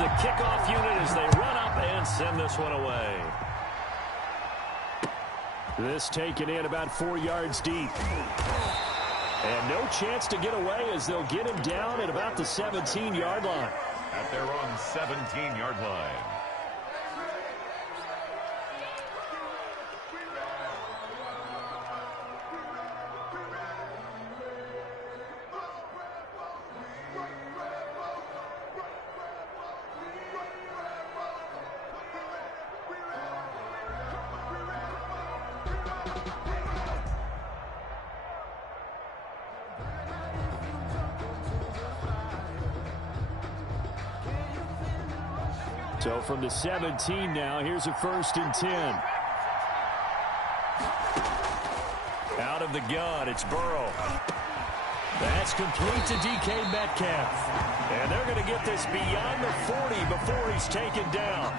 the kickoff unit as they run up and send this one away. This taken in about 4 yards deep. And no chance to get away as they'll get him down at about the 17-yard line. At their own 17-yard line. So from the 17 now, here's a 1st and 10. Out of the gun, it's Burrow. That's complete to DK Metcalf. And they're going to get this beyond the 40 before he's taken down.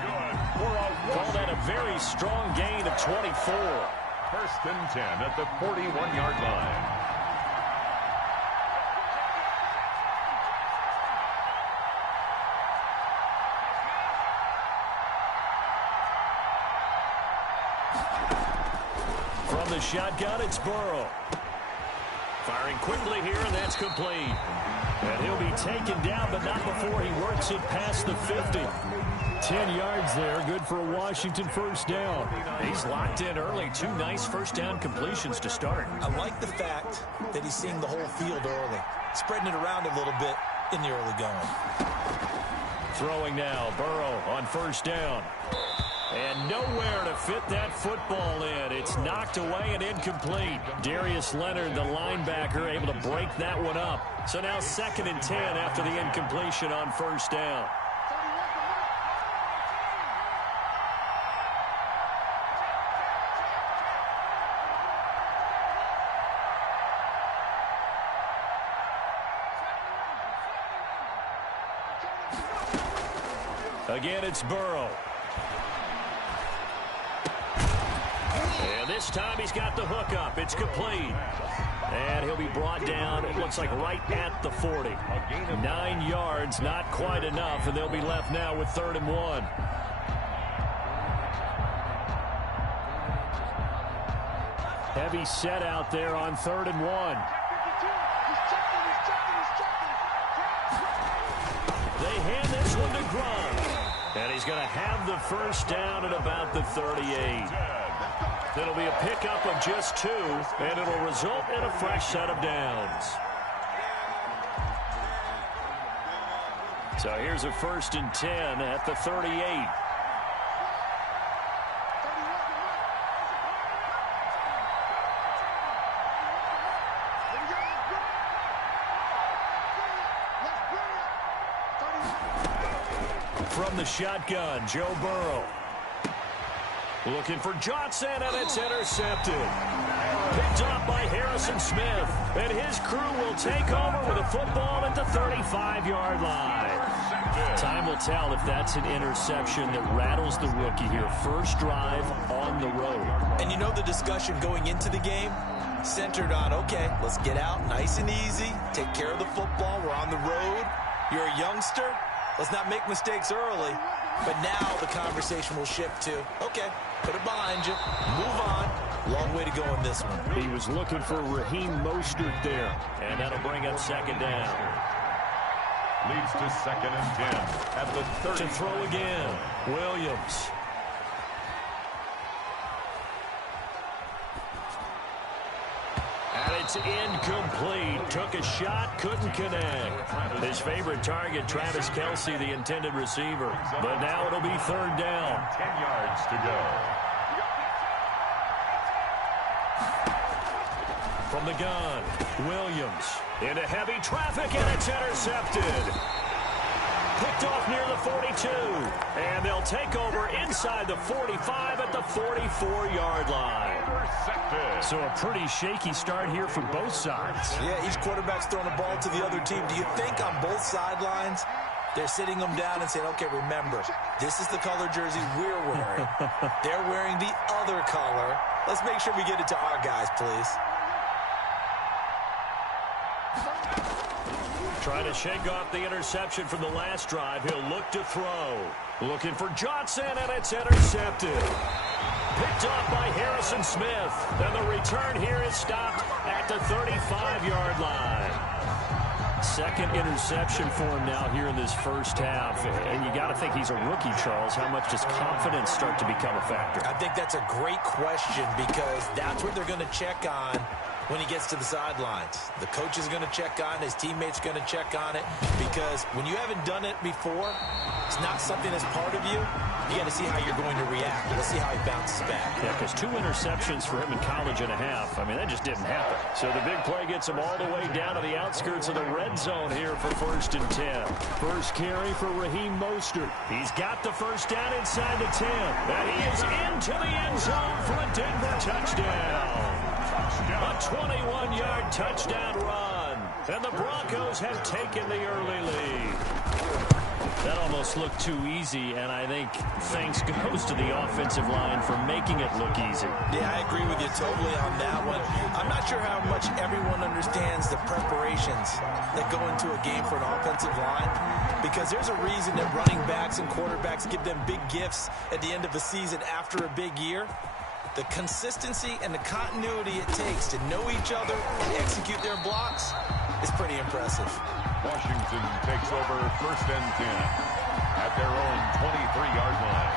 Call that a very strong gain of 24. 1st and 10 at the 41-yard line. From the shotgun, it's Burrow. Firing quickly here, and that's complete. And he'll be taken down, but not before he works it past the 50. 10 yards there, good for a Washington 1st down. He's locked in early. 2 nice 1st down completions to start. I like the fact that he's seeing the whole field early, spreading it around a little bit in the early going. Throwing now, Burrow on 1st down. And nowhere to fit that football in. It's knocked away and incomplete. Darius Leonard, the linebacker, able to break that one up. So now 2nd and 10 after the incompletion on 1st down. Again, it's Burrow. And this time he's got the hook up. It's complete. And he'll be brought down, it looks like right at the 40. 9 yards, not quite enough, and they'll be left now with 3rd and 1. Heavy set out there on 3rd and 1. They hand this one to Gronk. And he's going to have the 1st down at about the 38. It'll be a pickup of just 2, and it'll result in a fresh set of downs. So here's a 1st and 10 at the 38. From the shotgun, Joe Burrow. Looking for Johnson, and it's intercepted. Picked up by Harrison Smith, and his crew will take over with a football at the 35-yard line. Time will tell if that's an interception that rattles the rookie here. 1st drive on the road. And you know the discussion going into the game? Centered on, okay, let's get out nice and easy, take care of the football, we're on the road. You're a youngster, let's not make mistakes early. But now the conversation will shift to, okay, put it behind you, move on. Long way to go in this one. He was looking for Raheem Mostert there, and that'll bring up 2nd down. Leads to 2nd and 10 at the 30. To throw again, Williams. And it's incomplete. Took a shot, couldn't connect. His favorite target, Travis Kelce, the intended receiver. But now it'll be 3rd down. 10 yards to go. From the gun, Williams into heavy traffic, and it's intercepted. Picked off near the 42, and they'll take over inside the 45 at the 44-yard line. So a pretty shaky start here for both sides. Yeah, each quarterback's throwing a ball to the other team. Do you think on both sidelines they're sitting them down and saying, okay, remember, this is the color jersey we're wearing. They're wearing the other color. Let's make sure we get it to our guys, please. Trying to shake off the interception from the last drive. He'll look to throw. Looking for Johnson, and it's intercepted. Picked off by Harrison Smith. And the return here is stopped at the 35-yard line. Second interception for him now here in this first half. And you got to think he's a rookie, Charles. How much does confidence start to become a factor? I think that's a great question because that's what they're going to check on when he gets to the sidelines. The coach is going to check on it. His teammates are going to check on it because when you haven't done it before, it's not something that's part of you. You got to see how you're going to react. Let's see how he bounces back. Yeah, because 2 interceptions for him in college and a half. I mean, that just didn't happen. So the big play gets him all the way down to the outskirts of the red zone here for 1st and 10. First carry for Raheem Mostert. He's got the first down inside the 10. And he is into the end zone for a Denver touchdown. A 21-yard touchdown run. And the Broncos have taken the early lead. That almost looked too easy, and I think thanks goes to the offensive line for making it look easy. Yeah, I agree with you totally on that one. I'm not sure how much everyone understands the preparations that go into a game for an offensive line, because there's a reason that running backs and quarterbacks give them big gifts at the end of the season after a big year. The consistency and the continuity it takes to know each other and execute their blocks is pretty impressive. Washington takes over 1st and 10 at their own 23-yard line.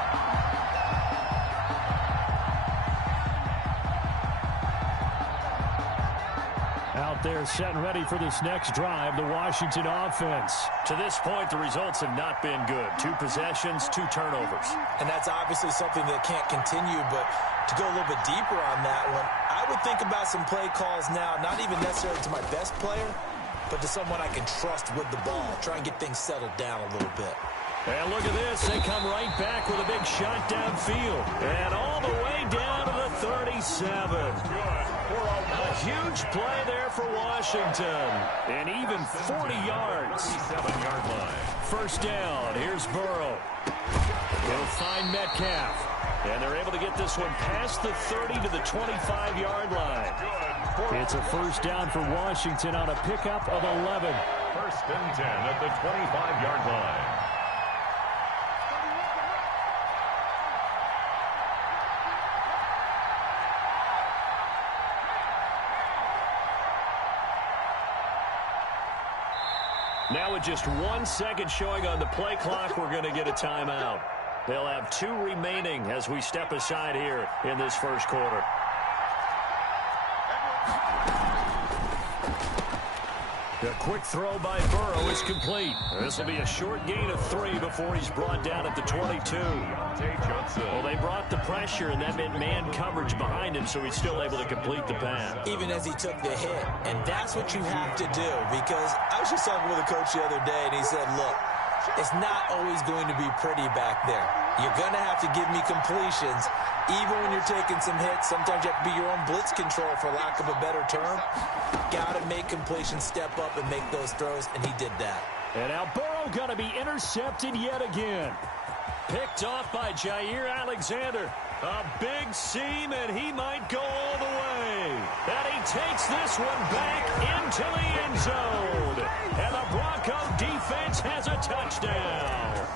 Out there set and ready for this next drive, the Washington offense. To this point, the results have not been good. 2 possessions, 2 turnovers. And that's obviously something that can't continue, but to go a little bit deeper on that one, I would think about some play calls now, not even necessarily to my best player, but to someone I can trust with the ball. Try and get things settled down a little bit. And look at this. They come right back with a big shot downfield. And all the way down to the 37. A huge play there for Washington. And even 40 yards. 37-yard line. First down. Here's Burrow. He'll find Metcalf. And they're able to get this one past the 30 to the 25-yard line. It's a first down for Washington on a pickup of 11. 1st and 10 at the 25-yard line. Now with just 1 second showing on the play clock, we're going to get a timeout. They'll have 2 remaining as we step aside here in this first quarter. The quick throw by Burrow is complete. This will be a short gain of 3 before he's brought down at the 22. Well, they brought the pressure, and that meant man coverage behind him, so he's still able to complete the pass. Even as he took the hit. And that's what you have to do, because I was just talking with a coach the other day, and he said, look, it's not always going to be pretty back there. You're going to have to give me completions. Even when you're taking some hits, sometimes you have to be your own blitz control, for lack of a better term. Got to make completions, step up, and make those throws, and he did that. And now Burrow going to be intercepted yet again. Picked off by Jair Alexander. A big seam, and he might go all the way. And he takes this one back into the end zone. And the Bronco defense has a touchdown.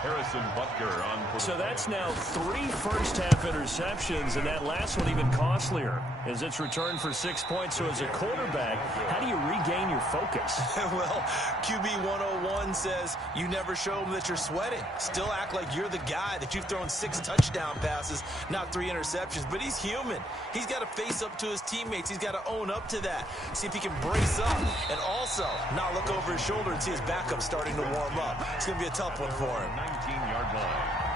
Harrison Butker on. So that's now 3 first-half interceptions, and that last one even costlier as it's returned for 6 points. So as a quarterback, how do you regain your focus? Well, QB 101 says you never show them that you're sweating. Still act like you're the guy, that you've thrown 6 touchdown passes, not 3 interceptions. But he's human. He's got to face up to his teammates. He's got to own up to that. See if he can brace up and also not look over his shoulder and see his backup starting to warm up. It's going to be a tough one for him. 19-yard line.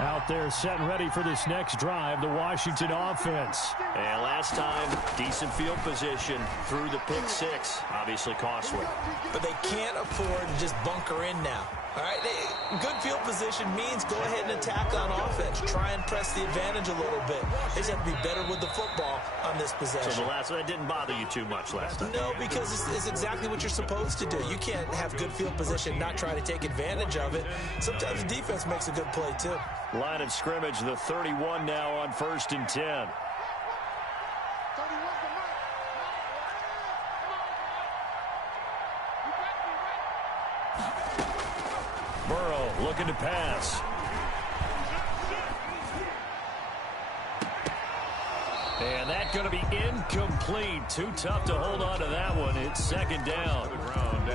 Out there set and ready for this next drive, the Washington offense. And last time, decent field position through the pick 6. Obviously costly. But they can't afford to just bunker in now. All right, good field position means go ahead and attack on offense. Try and press the advantage a little bit. They just have to be better with the football on this possession. So the last one, that didn't bother you too much last time? No, because it's exactly what you're supposed to do. You can't have good field position, not try to take advantage of it. Sometimes the defense makes a good play, too. Line of scrimmage, the 31 now on 1st and 10. Burrow looking to pass. And that's going to be incomplete. Too tough to hold on to that one. It's second down.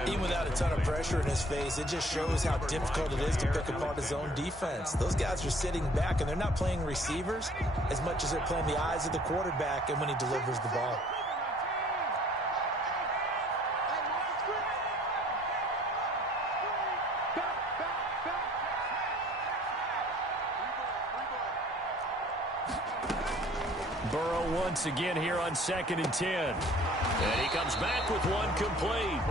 Even without a ton of pressure in his face, it just shows how difficult it is to pick apart his own defense. Those guys are sitting back, and they're not playing receivers as much as they're playing the eyes of the quarterback and when he delivers the ball. Burrow once again here on 2nd and 10. And he comes back with one complete.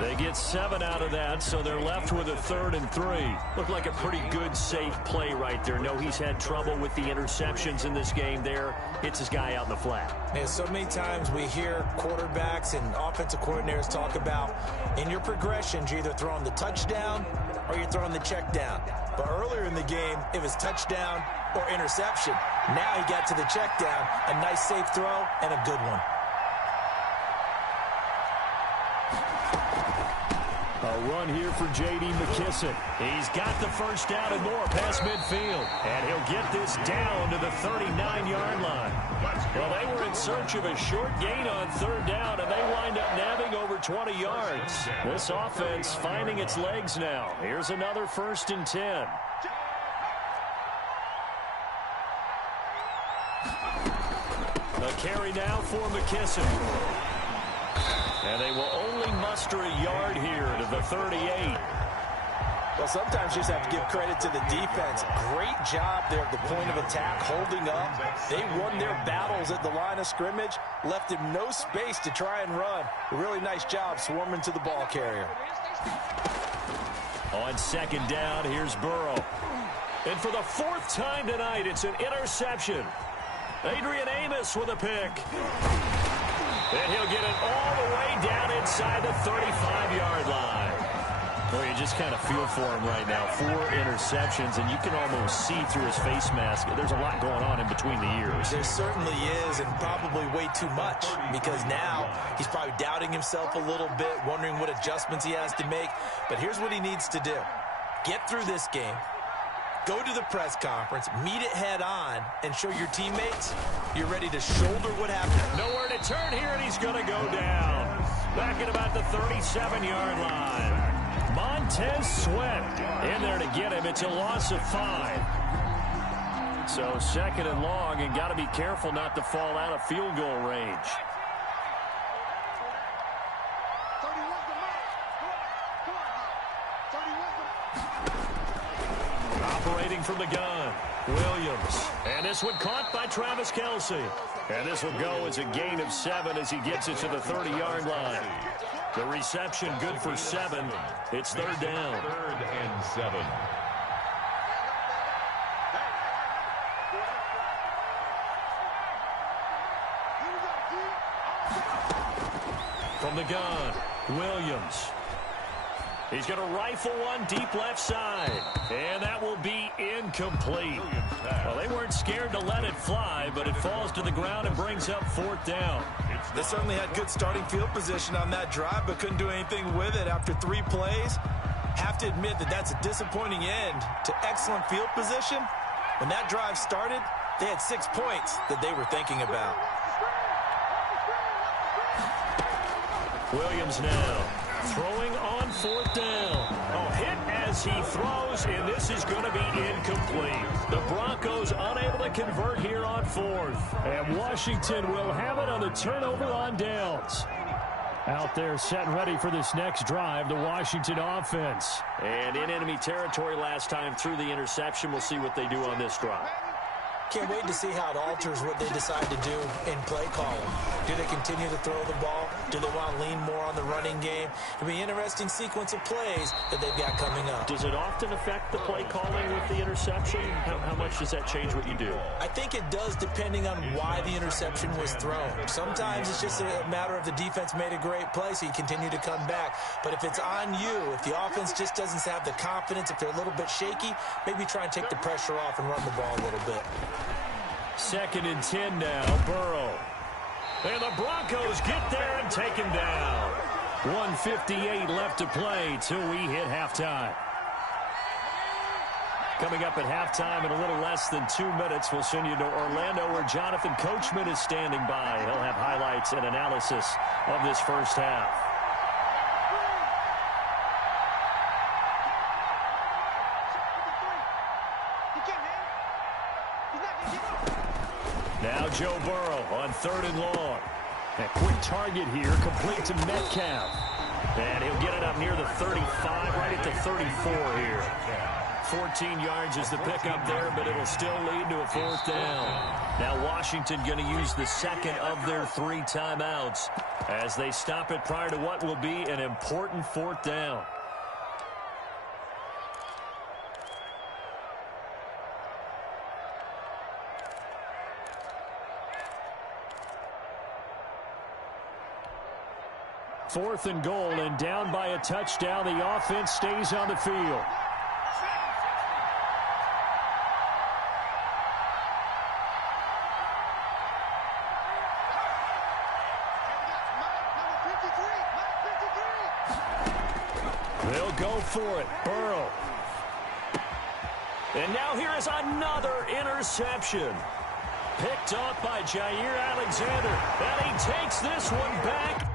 They get 7 out of that, so they're left with a 3rd and 3. Looked like a pretty good, safe play right there. No, he's had trouble with the interceptions in this game there. Hits his guy out in the flat. Yeah, so many times we hear quarterbacks and offensive coordinators talk about in your progressions, you're either throwing the touchdown or you're throwing the check down. But earlier in the game, it was touchdown or interception. Now he got to the check down, a nice safe throw and a good one. A run here for J.D. McKissick. He's got the first down and more past midfield. And he'll get this down to the 39-yard line. Well, they were in search of a short gain on 3rd down, and they wind up nabbing over 20 yards. This offense finding its legs now. Here's another 1st and 10. A carry now for McKissick. And they will only muster a yard here to the 38. Well, sometimes you just have to give credit to the defense. Great job there at the point of attack, holding up. They won their battles at the line of scrimmage, left him no space to try and run. A really nice job swarming to the ball carrier. On 2nd down, here's Burrow. And for the 4th time tonight, it's an interception. Adrian Amos with a pick. And he'll get it all the way down inside the 35-yard line. Well, you just kind of feel for him right now. 4 interceptions, and you can almost see through his face mask. There's a lot going on in between the ears. There certainly is, and probably way too much, because now he's probably doubting himself a little bit, wondering what adjustments he has to make. But here's what he needs to do. Get through this game. Go to the press conference, meet it head on, and show your teammates you're ready to shoulder what happened. Nowhere to turn here, and he's going to go down. Back at about the 37-yard line. Montez Sweat in there to get him. It's a loss of 5. So 2nd and long, and got to be careful not to fall out of field goal range. Operating from the gun, Williams. And this one caught by Travis Kelce. And this will go as a gain of 7 as he gets it to the 30-yard line. The reception good for 7. It's 3rd down. 3rd and 7. From the gun, Williams. He's going to rifle one deep left side. And that will be incomplete. Well, they weren't scared to let it fly, but it falls to the ground and brings up 4th down. They certainly had good starting field position on that drive, but couldn't do anything with it after 3 plays. Have to admit that that's a disappointing end to excellent field position. When that drive started, they had 6 points that they were thinking about. Williams now throwing on 4th down. Oh, hit as he throws, and this is going to be incomplete. The Broncos unable to convert here on 4th. And Washington will have it on the turnover on downs. Out there set and ready for this next drive, the Washington offense. And in enemy territory last time through the interception. We'll see what they do on this drive. Can't wait to see how it alters what they decide to do in play calling. Do they continue to throw the ball? Do they want to lean more on the running game? It'll be an interesting sequence of plays that they've got coming up. Does it often affect the play calling with the interception? How much does that change what you do? I think it does, depending on why the interception was thrown. Sometimes it's just a matter of the defense made a great play, so you continue to come back. But if it's on you, if the offense just doesn't have the confidence, if they're a little bit shaky, maybe try and take the pressure off and run the ball a little bit. 2nd and 10 now, Burrow. And the Broncos get there and take him down. 1:58 left to play till we hit halftime. Coming up at halftime in a little less than 2 minutes, we'll send you to Orlando where Jonathan Coachman is standing by. He'll have highlights and analysis of this first half. Now Joe Burrow on 3rd and long. A quick target here, complete to Metcalf. And he'll get it up near the 35, right at the 34 here. 14 yards is the pickup there, but it'll still lead to a 4th down. Now Washington going to use the second of their 3 timeouts as they stop it prior to what will be an important 4th down. Fourth and goal, and down by a touchdown. The offense stays on the field. They'll go for it. Burrow. And now here is another interception. Picked off by Jair Alexander. And he takes this one back.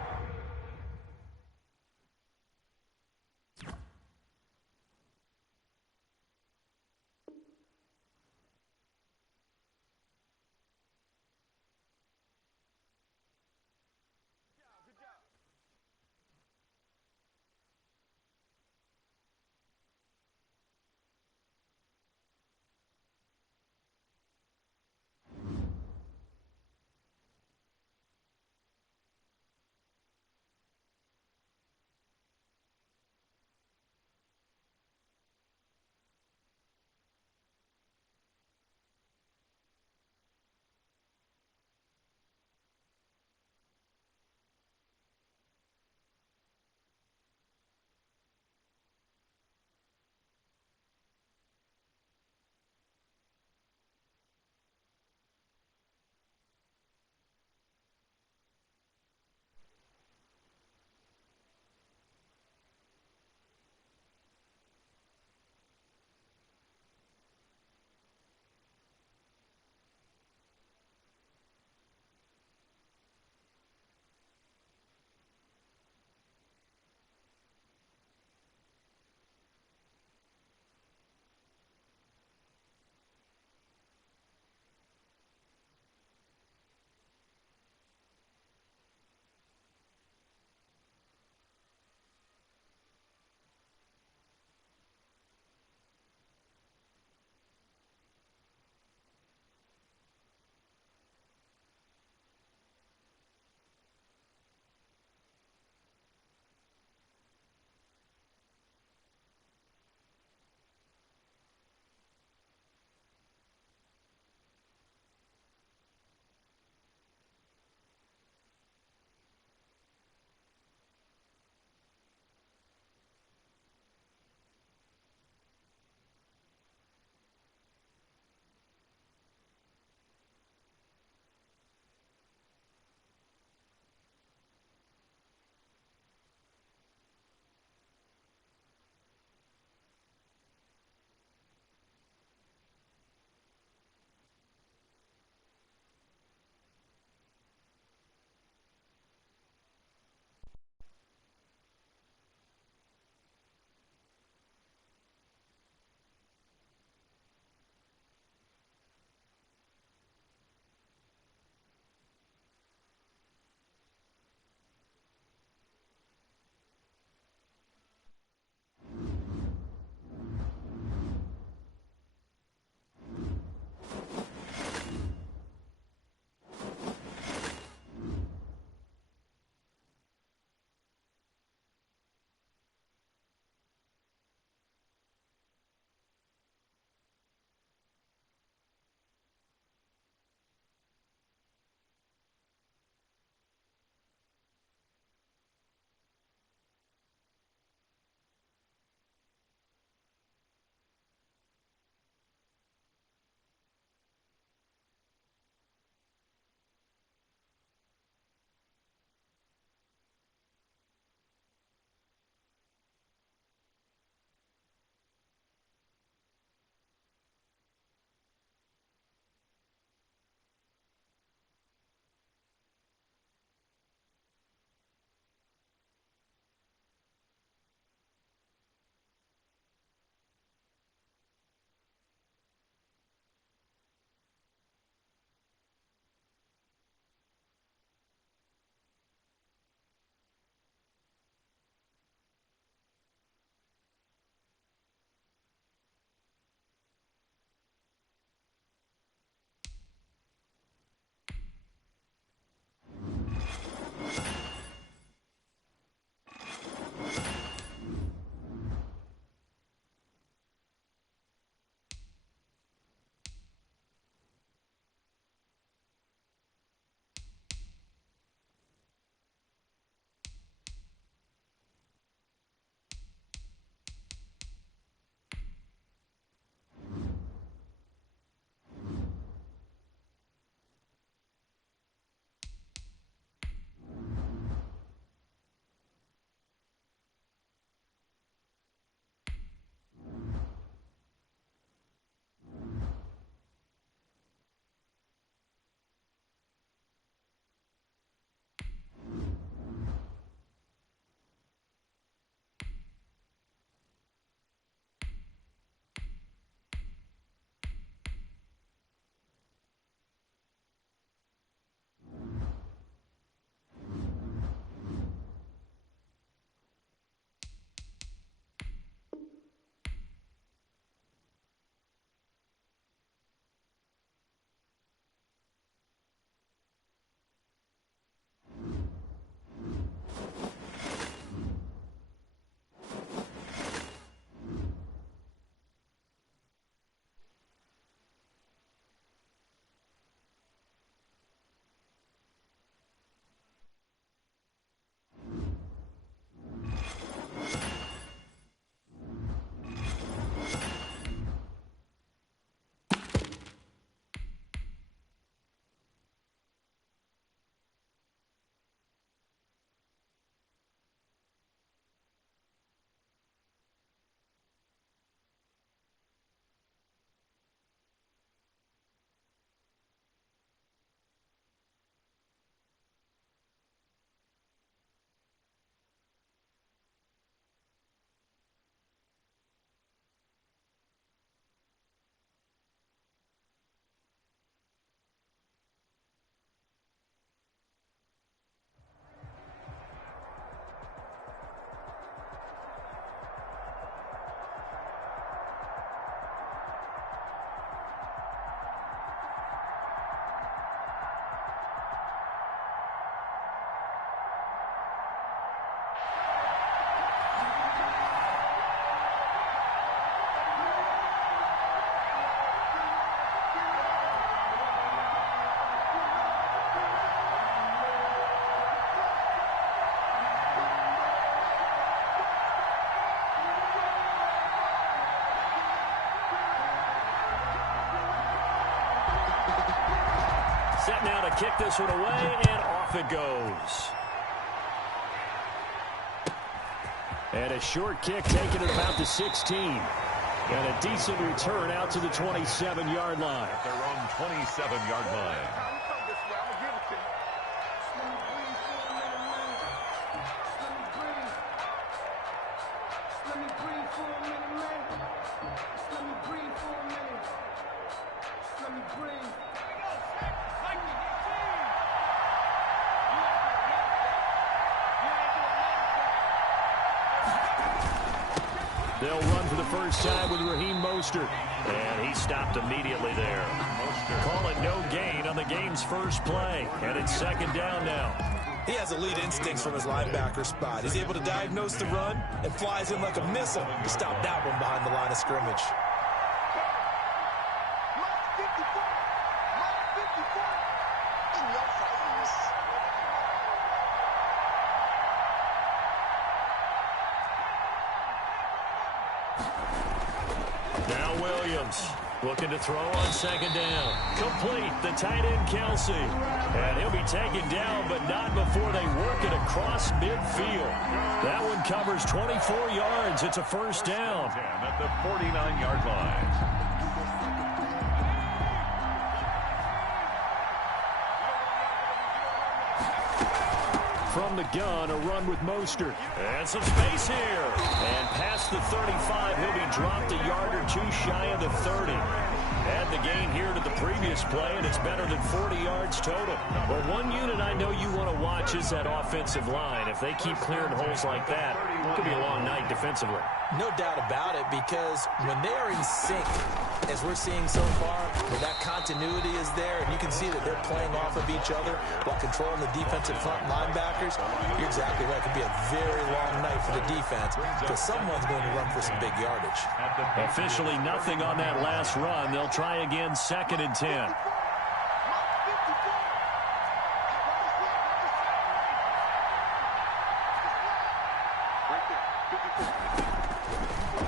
kick this one away, and off it goes. And a short kick taken at about the 16. And a decent return out to the 27-yard line. At their own 27-yard line. They'll run for the first time with Raheem Mostert. And he stopped immediately there. Call it no gain on the game's first play. And it's second down now. He has elite instincts from his linebacker spot. He's able to diagnose the run and flies in like a missile to stop that one behind the line of scrimmage. Now Williams looking to throw on second down. Complete, the tight end Kelsey. And he'll be taken down, but not before they work it across midfield. That one covers 24 yards. It's a first down. At the 49-yard line. From the gun, a run with Mostert. And some space here. And past the 35, he'll be dropped a yard or two shy of the 30. Add the gain here to the previous play, and it's better than 40 yards total. Well, one unit I know you want to watch is that offensive line. If they keep clearing holes like that, it could be a long night defensively. No doubt about it, because when they are in sync, as we're seeing so far, where that continuity is there, and you can see that they're playing off of each other while controlling the defensive front linebackers, you're exactly right. It could be a very long night for the defense because someone's going to run for some big yardage. Officially nothing on that last run. They'll try again, second and 10.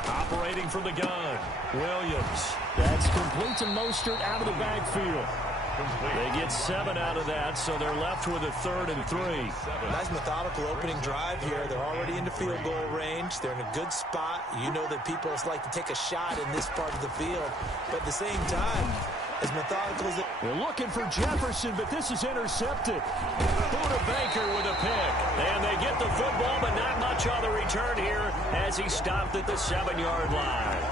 Operating from the gun, Williams. That's complete to Mostert out of the backfield. They get 7 out of that, so they're left with a 3rd and 3. Nice methodical opening drive here. They're already into field goal range. They're in a good spot. You know that people like to take a shot in this part of the field, but at the same time, as methodical as they're looking for Jefferson, but this is intercepted. Buda Baker with a pick. And they get the football, but not much on the return here as he stopped at the 7-yard line.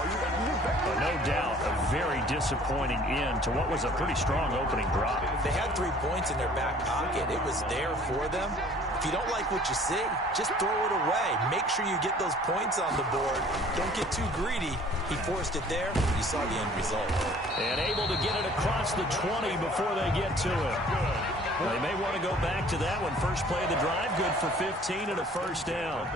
But no doubt, a very disappointing end to what was a pretty strong opening drive. They had 3 points in their back pocket. It was there for them. If you don't like what you see, just throw it away. Make sure you get those points on the board. Don't get too greedy. He forced it there. You saw the end result. And able to get it across the 20 before they get to it. Well, they may want to go back to that one. First play of the drive, good for 15 and a first down.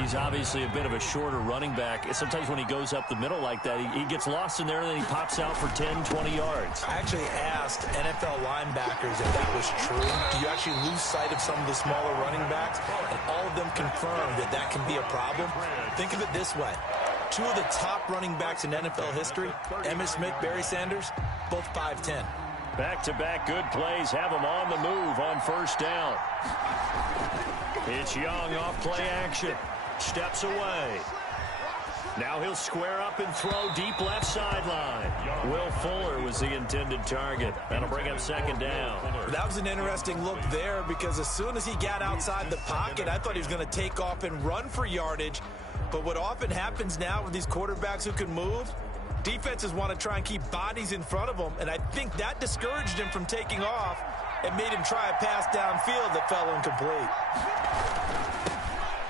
He's obviously a bit of a shorter running back. Sometimes when he goes up the middle like that, he gets lost in there and then he pops out for 10, 20 yards. I actually asked NFL linebackers if that was true. Do you actually lose sight of some of the smaller running backs? And all of them confirmed that that can be a problem. Think of it this way. 2 of the top running backs in NFL history, Emmitt Smith, Barry Sanders, both 5'10". Back-to-back good plays have him on the move on first down. It's Young off play action. Steps away. Now he'll square up and throw deep left sideline. Will Fuller was the intended target. That'll bring up second down. That was an interesting look there because as soon as he got outside the pocket, I thought he was going to take off and run for yardage. But what often happens now with these quarterbacks who can move, defenses want to try and keep bodies in front of them, and I think that discouraged him from taking off and made him try a pass downfield that fell incomplete.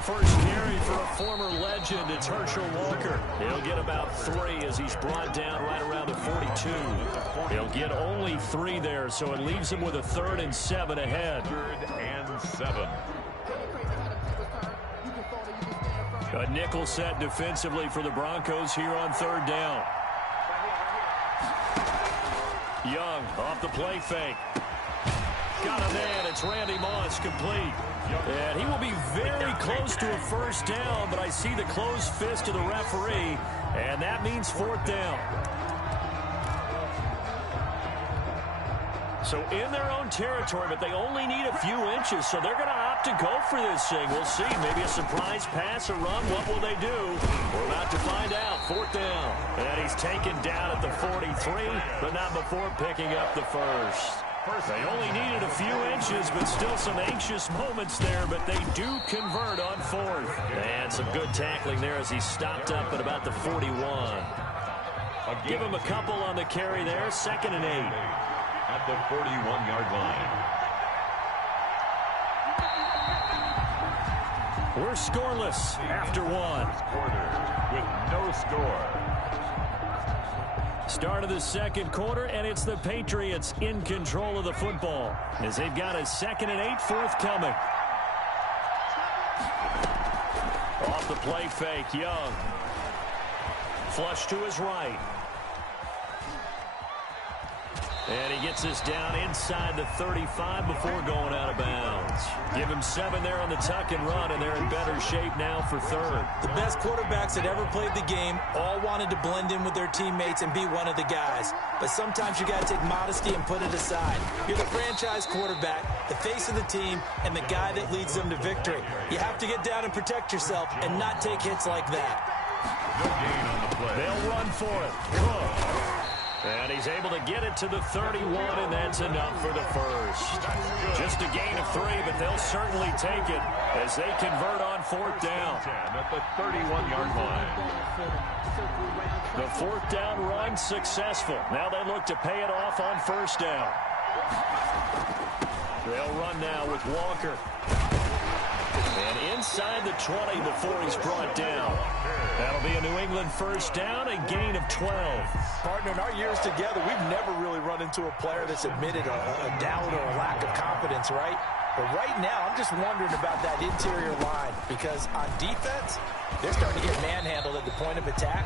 First carry for a former legend, it's Herschel Walker. He'll get about 3 as he's brought down right around the 42. He'll get only 3 there, so it leaves him with a 3rd and 7 ahead. 3rd and 7. A nickel set defensively for the Broncos here on 3rd down. Young off the play fake. Got a man. It's Randy Moss complete. And he will be very close to a first down, but I see the closed fist of the referee, and that means 4th down. So in their own territory, but they only need a few inches, so they're going to opt to go for this thing. We'll see. Maybe a surprise pass, a run. What will they do? We're about to find out. 4th down. And he's taken down at the 43, but not before picking up the first. They only needed a few inches, but still some anxious moments there, but they do convert on 4th. And some good tackling there as he stopped up at about the 41. Give him a couple on the carry there. 2nd and 8. At the 41-yard line. We're scoreless after 1. Quarter with no score. Start of the 2nd quarter, and it's the Patriots in control of the football as they've got a 2nd and 8 forthcoming. Off the play fake, Young. Flush to his right. And he gets us down inside the 35 before going out of bounds. Give him 7 there on the tuck and run, and they're in better shape now for 3rd. The best quarterbacks that ever played the game all wanted to blend in with their teammates and be one of the guys. But sometimes you got to take modesty and put it aside. You're the franchise quarterback, the face of the team, and the guy that leads them to victory. You have to get down and protect yourself and not take hits like that. No gain on the play. They'll run for it. Cook. And he's able to get it to the 31, and that's enough for the first. Just a gain of 3, but they'll certainly take it as they convert on 4th down. At the 31-yard line. The 4th down run successful. Now they look to pay it off on 1st down. They'll run now with Walker. And inside the 20 before he's brought down. That'll be a New England 1st down, a gain of 12. Partner, in our years together, we've never really run into a player that's admitted a doubt or a lack of confidence, right? But right now, I'm just wondering about that interior line because on defense, they're starting to get manhandled at the point of attack.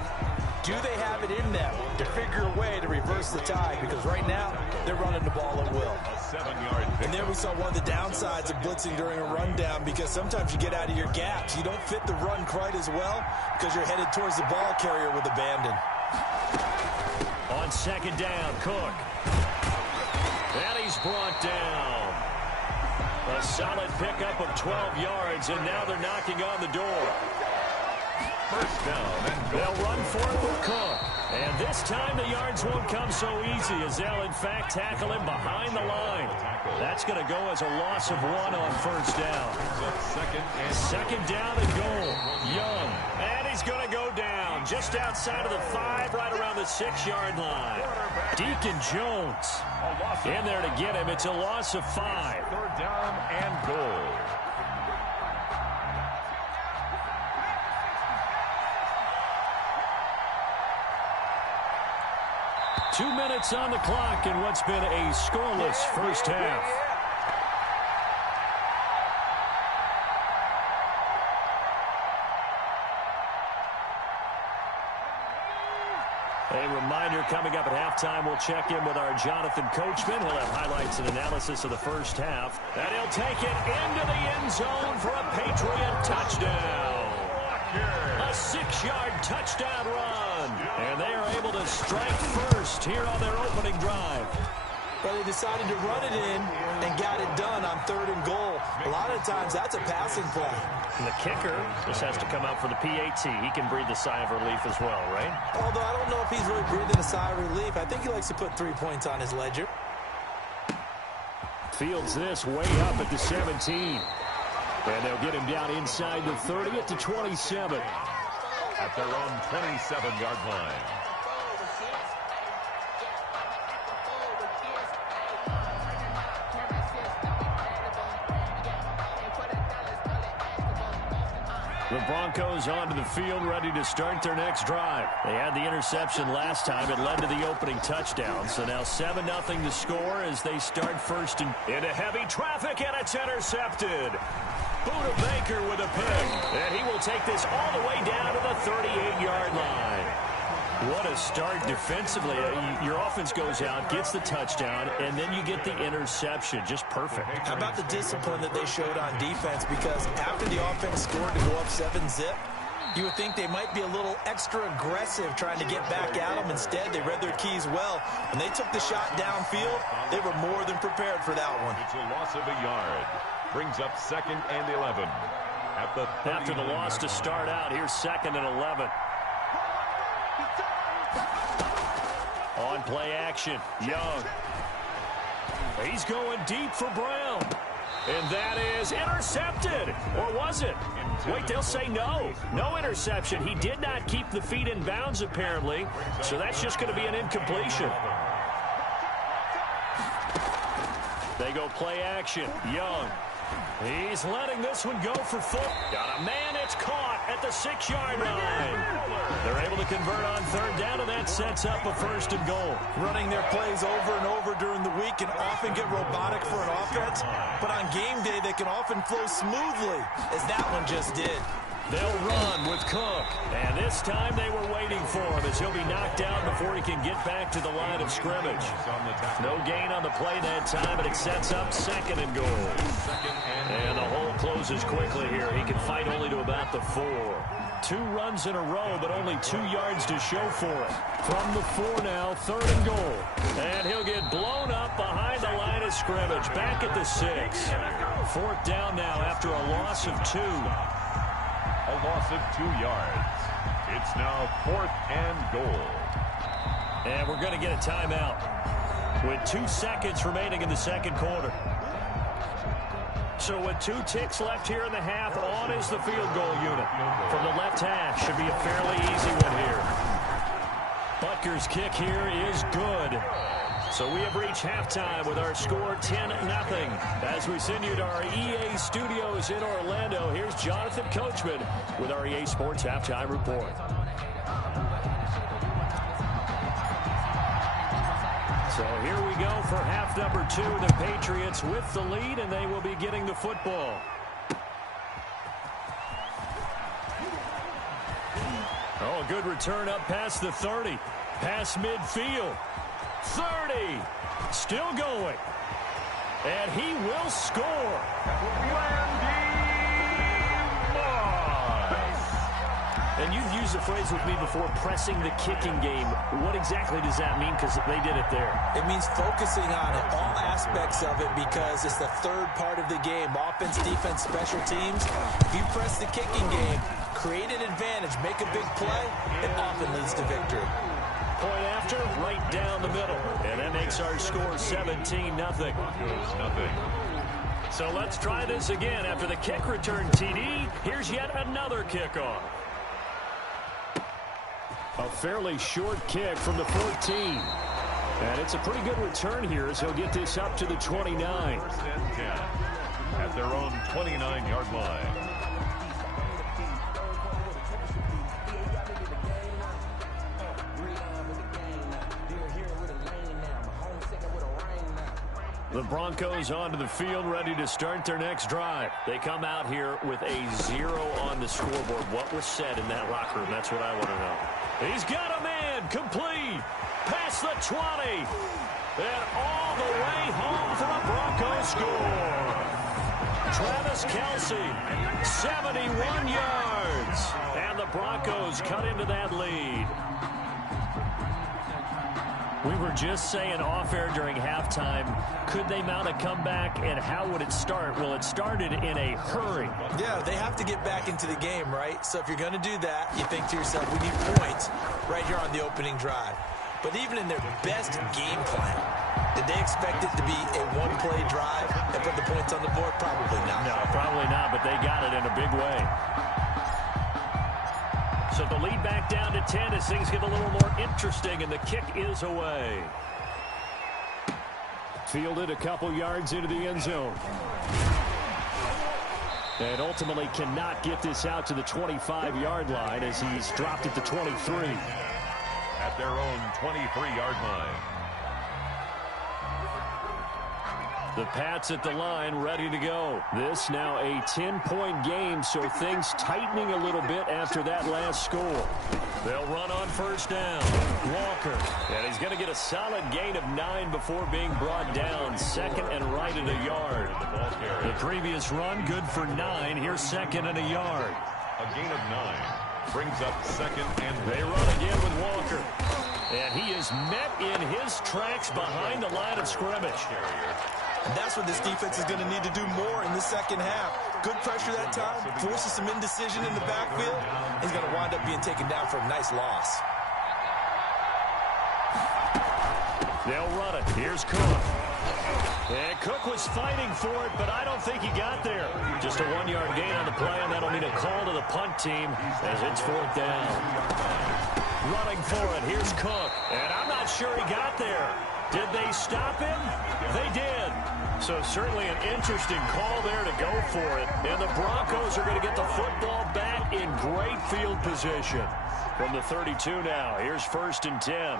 Do they have it in them to figure a way to reverse the tide? Because right now, they're running the ball at will. A 7-yard pick. And then we saw one of the downsides of blitzing during a rundown because sometimes you get out of your gaps. You don't fit the run quite as well because you're headed towards the ball carrier with abandon. On 2nd down, Cook. And he's brought down. A solid pickup of 12 yards, and now they're knocking on the door. 1st down and goal. They'll run for it with Cook. And this time the yards won't come so easy as they'll, in fact, tackle him behind the line. That's going to go as a loss of 1 on 1st down. 2nd down and goal. Young. And he's going to go down just outside of the 5, right around the 6-yard line. Deacon Jones in there to get him. It's a loss of 5. 3rd down and goal. 2 minutes on the clock in what's been a scoreless first half. A reminder coming up at halftime, we'll check in with our Jonathan Coachman. He'll have highlights and analysis of the first half. And he'll take it into the end zone for a Patriot touchdown. A 6-yard touchdown run. And they are able to strike first here on their opening drive. But they decided to run it in and got it done on 3rd and goal. A lot of times that's a passing play. And the kicker just has to come out for the PAT. He can breathe a sigh of relief as well, right? Although I don't know if he's really breathing a sigh of relief. I think he likes to put 3 points on his ledger. Fields this way up at the 17. And they'll get him down inside the 30 at the 27. At their own 27-yard line. The Broncos onto the field, ready to start their next drive. They had the interception last time. It led to the opening touchdown. So now 7-0 to score as they start first into heavy traffic, and it's intercepted. Buda Baker with a pick, and he will take this all the way down to the 38-yard line. What a start defensively. Your offense goes out, gets the touchdown, and then you get the interception. Just perfect. How about the discipline that they showed on defense? Because after the offense scored to go up 7-zip, You would think they might be a little extra aggressive trying to get back at them. Instead, they read their keys well. When they took the shot downfield, they were more than prepared for that one. It's a loss of a yard. Brings up 2nd and 11. After the loss to start out, here's 2nd and 11. On play action, Young. He's going deep for Brown. And that is intercepted. Or was it? Wait, they'll say no. No interception. He did not keep the feet in bounds, apparently. So that's just going to be an incompletion. They go play action. Young. He's letting this one go for full. Got a man, it's caught at the 6-yard line. They're able to convert on 3rd down, and that sets up a 1st and goal. Running their plays over and over during the week can often get robotic for an offense, but on game day they can often flow smoothly, as that one just did. They'll run with Cook, and this time they were waiting for him as he'll be knocked down before he can get back to the line of scrimmage. No gain on the play that time, but it sets up 2nd and goal. And the hole closes quickly here. He can fight only to about the 4. 2 runs in a row, but only 2 yards to show for it. From the 4 now, 3rd and goal. And he'll get blown up behind the line of scrimmage, back at the 6. 4th down now after a loss of 2. A loss of 2 yards. It's now 4th and goal. And we're going to get a timeout with 2 seconds remaining in the 2nd quarter. So with 2 ticks left here in the half, on is the field goal unit. From the left half, should be a fairly easy one here. Butker's kick here is good. So we have reached halftime with our score 10-0. As we send you to our EA studios in Orlando, here's Jonathan Coachman with our EA Sports Halftime Report. So here we go for half number 2. The Patriots with the lead, and they will be getting the football. Oh, a good return up past the 30. Past midfield. 30. Still going. And he will score. And you've used the phrase with me before, pressing the kicking game. What exactly does that mean? Because they did it there. It means focusing on it, all aspects of it, because it's the 3rd part of the game. Offense, defense, special teams. If you press the kicking game, create an advantage, make a big play, it often leads to victory. Point after, right down the middle. And that makes our score 17-0. So let's try this again. After the kick return TD, here's yet another kickoff. A fairly short kick from the 14. And it's a pretty good return here as he'll get this up to the 29. 1st and 10 at their own 29-yard line. The Broncos onto the field, ready to start their next drive. They come out here with a 0 on the scoreboard. What was said in that locker room? That's what I want to know. He's got a man, complete, past the 20, and all the way home for a Broncos score. Travis Kelce, 71 yards, and the Broncos cut into that lead. We were just saying off-air during halftime, could they mount a comeback, and how would it start? Well, it started in a hurry. Yeah, they have to get back into the game, right? So if you're going to do that, you think to yourself, we need points right here on the opening drive. But even in their best game plan, did they expect it to be a one-play drive and put the points on the board? Probably not. No, probably not, but they got it in a big way. So the lead back down to 10 as things get a little more interesting, and the kick is away. Fielded a couple yards into the end zone. And ultimately cannot get this out to the 25-yard line as he's dropped at the 23. At their own 23-yard line. The Pats at the line, ready to go. This now a 10-point game, so things tightening a little bit after that last score. They'll run on 1st down. Walker, and he's going to get a solid gain of 9 before being brought down. 2nd and right at a yard. The previous run, good for 9. Here's 2nd and a yard. A gain of 9. Brings up 2nd and they run again with Walker. And he is met in his tracks behind the line of scrimmage. And that's what this defense is going to need to do more in the second half. Good pressure that time, forces some indecision in the backfield. He's going to wind up being taken down for a nice loss. They'll run it. Here's Cook. And Cook was fighting for it, but I don't think he got there. Just a 1-yard gain on the play, and that'll mean a call to the punt team as it's 4th down. Running for it. Here's Cook. And I'm not sure he got there. Did they stop him? They did. So certainly an interesting call there to go for it. And the Broncos are going to get the football back in great field position. From the 32 now, here's 1st and 10.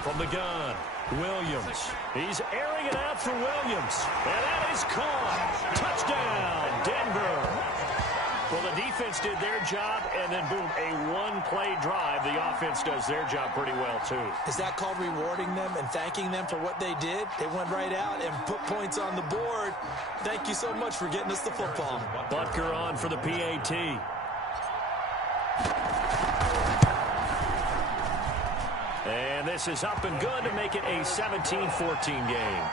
From the gun, Williams. He's airing it out for Williams. And that is caught. Touchdown, Denver. Well, the defense did their job, and then, boom, a one-play drive. The offense does their job pretty well, too. Is that called rewarding them and thanking them for what they did? They went right out and put points on the board. Thank you so much for getting us the football. Butker on for the PAT. And this is up and good to make it a 17-14 game.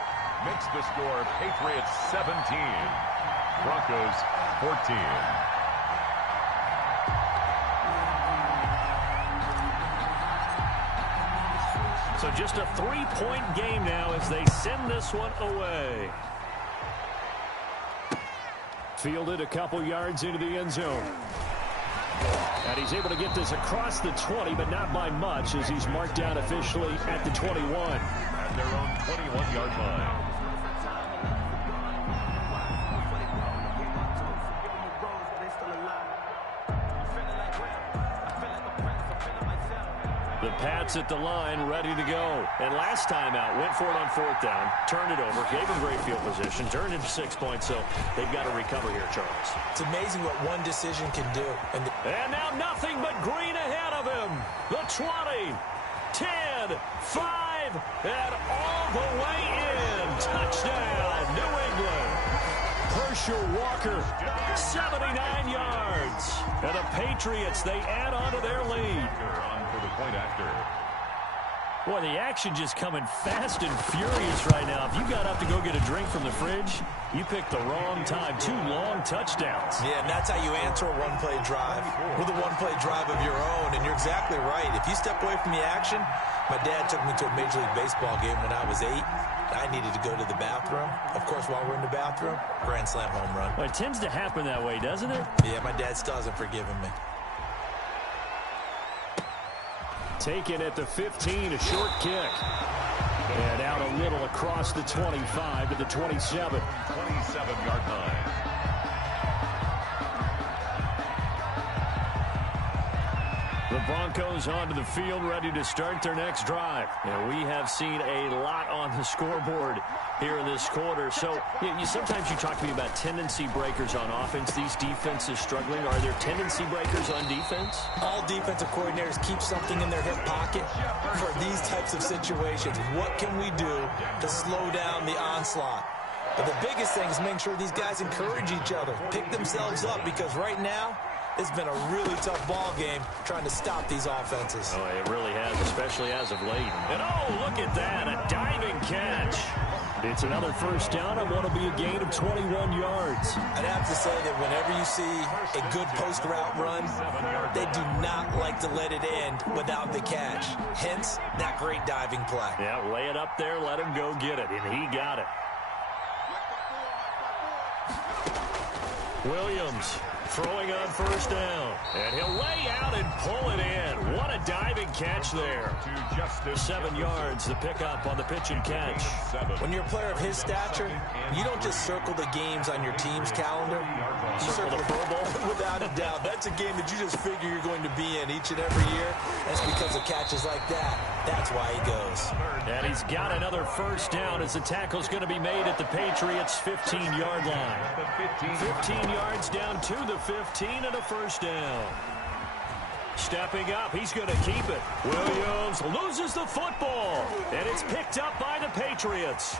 Makes the score Patriots 17, Broncos 14. So just a 3-point game now as they send this one away. Fielded a couple yards into the end zone. And he's able to get this across the 20, but not by much, as he's marked down officially at the 21. At their own 21-yard line. The Pats at the line, ready to go. And last time out, went for it on 4th down, turned it over, gave him great field position, turned it to 6 points, so they've got to recover here, Charles. It's amazing what one decision can do. And now nothing but green ahead of him. The 20, 10, 5, and all the way in. Touchdown, New England. Herschel Walker, 79 yards. And the Patriots, they add on to their lead. Point after. Boy, the action just coming fast and furious right now. If you got up to go get a drink from the fridge, you picked the wrong time. 2 long touchdowns. Yeah, and that's how you answer a one-play drive with a one-play drive of your own. And you're exactly right. If you step away from the action, my dad took me to a Major League Baseball game when I was 8. I needed to go to the bathroom. Of course, while we're in the bathroom, grand slam home run. Well, it tends to happen that way, doesn't it? Yeah, my dad still hasn't forgiven me. Taken at the 15, a short kick. And out a little across the 25 to the 27. 27-yard line. The Broncos onto the field, ready to start their next drive. And we have seen a lot on the scoreboard here in this quarter. So sometimes you talk to me about tendency breakers on offense. These defenses struggling. Are there tendency breakers on defense? All defensive coordinators keep something in their hip pocket for these types of situations. What can we do to slow down the onslaught? But the biggest thing is making sure these guys encourage each other, pick themselves up, because right now, it's been a really tough ball game trying to stop these offenses. Oh, it really has, especially as of late. And oh, look at that, a diving catch. It's another 1st down on what will be a gain of 21 yards. I'd have to say that whenever you see a good post route run, they do not like to let it end without the catch. Hence, that great diving play. Yeah, lay it up there, let him go get it, and he got it. Williams throwing on 1st down. And he'll lay out and pull it in. What a diving catch there. 7 yards, the pickup on the pitch and catch. When you're a player of his stature, you don't just circle the games on your team's calendar. You circle the Pro Bowl. Without a doubt. That's a game that you just figure you're going to be in each and every year. That's because of catches like that. That's why he goes. And he's got another 1st down as the tackle's going to be made at the Patriots' 15-yard line. 15 yards down to the 15 and a 1st down. Stepping up, he's going to keep it. Williams loses the football, and it's picked up by the Patriots.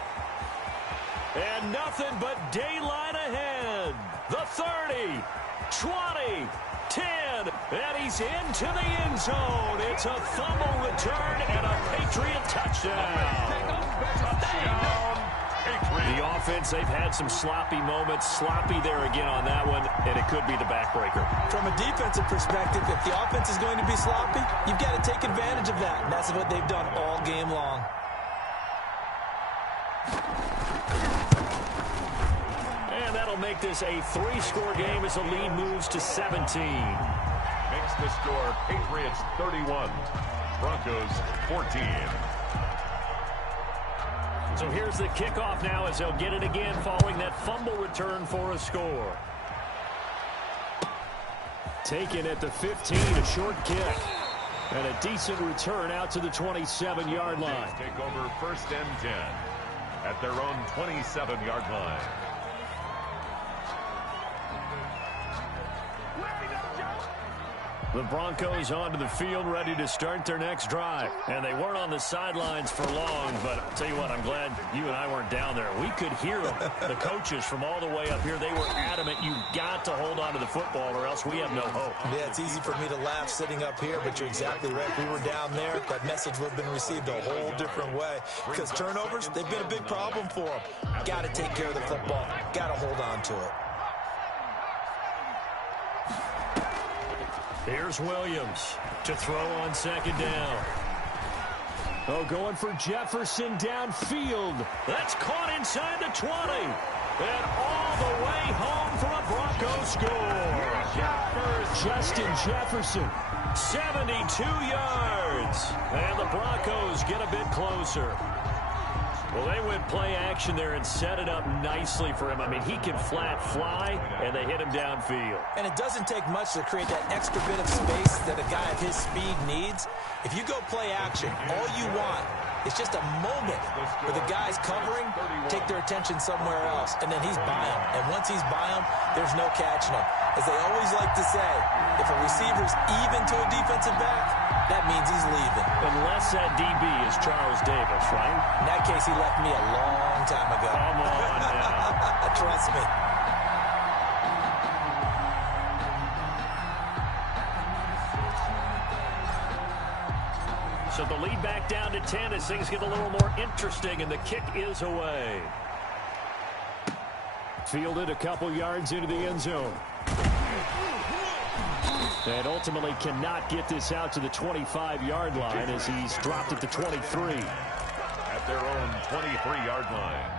And nothing but daylight ahead. The 30, 20, 10, and he's into the end zone. It's a fumble return and a Patriot touchdown. The offense, they've had some sloppy moments. Sloppy there again on that one, and it could be the backbreaker. From a defensive perspective, if the offense is going to be sloppy, you've got to take advantage of that. And that's what they've done all game long. And that'll make this a 3-score game as the lead moves to 17. Makes the score Patriots 31, Broncos 14. So here's the kickoff now as they'll get it again following that fumble return for a score. Taken at the 15, a short kick. And a decent return out to the 27-yard line. Take over 1st and 10 at their own 27-yard line. The Broncos onto the field, ready to start their next drive. And they weren't on the sidelines for long, but I'll tell you what, I'm glad you and I weren't down there. We could hear them, the coaches from all the way up here. They were adamant, you've got to hold on to the football or else we have no hope. Yeah, it's easy for me to laugh sitting up here, but you're exactly right. We were down there. That message would have been received a whole different way. Because turnovers, they've been a big problem for them. Got to take care of the football. Got to hold on to it. Here's Williams to throw on 2nd down. Oh, going for Jefferson downfield. That's caught inside the 20. And all the way home for a Broncos score. Justin Jefferson, 72 yards. And the Broncos get a bit closer. Well, they went play action there and set it up nicely for him. I mean, he can flat fly, and they hit him downfield. And it doesn't take much to create that extra bit of space that a guy of his speed needs. If you go play action, all you want is just a moment where the guy's covering, take their attention somewhere else, and then he's by him. And once he's by him, there's no catching him. As they always like to say, if a receiver's even to a defensive back, that means he's leaving. Unless that DB is Charles Davis, right? In that case, he left me a long time ago. Come on now. Trust me. So the lead back down to 10 as things get a little more interesting, and the kick is away. Fielded a couple yards into the end zone. And ultimately cannot get this out to the 25-yard line as he's dropped at the 23. At their own 23-yard line.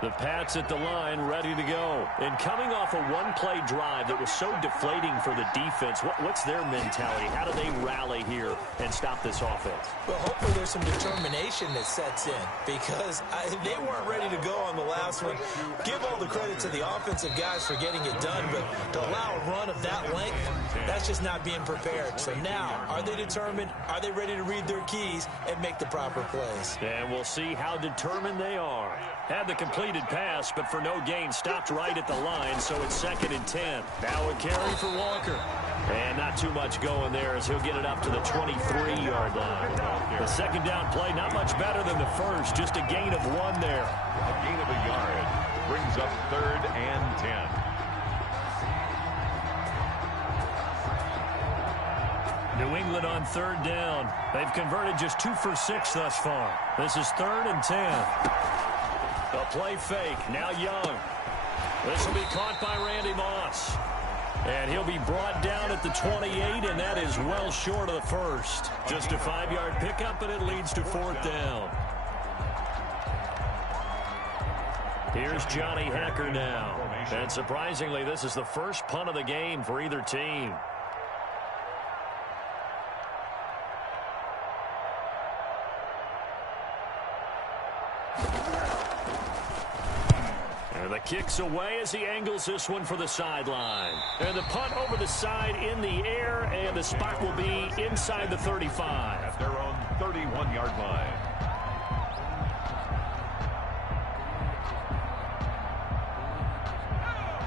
The Pats at the line, ready to go. And coming off a one-play drive that was so deflating for the defense, what's their mentality? How do they rally here and stop this offense? Well, hopefully there's some determination that sets in because they weren't ready to go on the last one. Give all the credit to the offensive guys for getting it done, but to allow a run of that length, that's just not being prepared. So now, are they determined? Are they ready to read their keys and make the proper plays? And we'll see how determined they are. Had the completed pass, but for no gain, stopped right at the line, so it's 2nd and 10. Now a carry for Walker. And not too much going there as he'll get it up to the 23-yard line. The 2nd down play, not much better than the first, just a gain of 1 there. A gain of a yard brings up 3rd and 10. New England on 3rd down. They've converted just 2 for 6 thus far. This is 3rd and 10. The play fake, now Young. This will be caught by Randy Moss. And he'll be brought down at the 28, and that is well short of the first. Just a 5-yard pickup, and it leads to 4th down. Here's Johnny Hecker now. And surprisingly, this is the first punt of the game for either team. And the kick's away as he angles this one for the sideline. And the punt over the side in the air, and the spot will be inside the 35. At their own 31-yard line.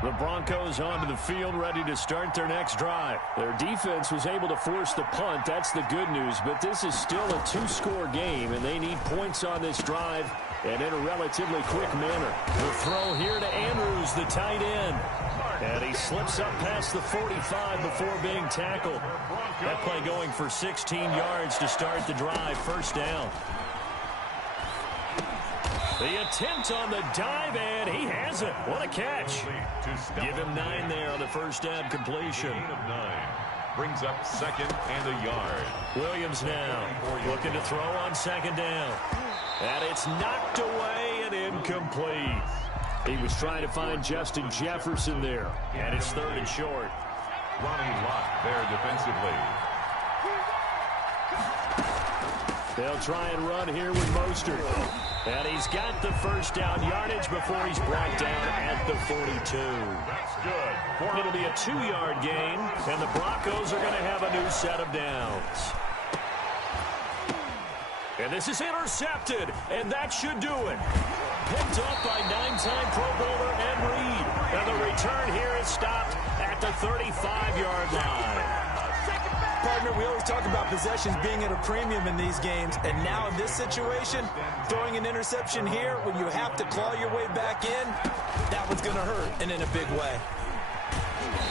The Broncos onto the field, ready to start their next drive. Their defense was able to force the punt. That's the good news, but this is still a two-score game, and they need points on this drive and in a relatively quick manner. The throw here to Andrews, the tight end. And he slips up past the 45 before being tackled. That play going for 16 yards to start the drive. First down. The attempt on the dive, and he has it. What a catch. Give him 9 there on the first down completion. Brings up second and a yard. Williams now looking to throw on second down. And it's knocked away and incomplete. He was trying to find Justin Jefferson there. And it's third and short. Ronnie Lott there defensively. They'll try and run here with Mostert. And he's got the first down yardage before he's brought down at the 42. That's good. It'll be a 2-yard gain, and the Broncos are going to have a new set of downs. And this is intercepted, and that should do it. Picked up by 9-time Pro Bowler Ed Reed. And the return here is stopped at the 35-yard line. Partner, we always talk about possessions being at a premium in these games, and now in this situation, throwing an interception here when you have to claw your way back in, that one's going to hurt, and in a big way.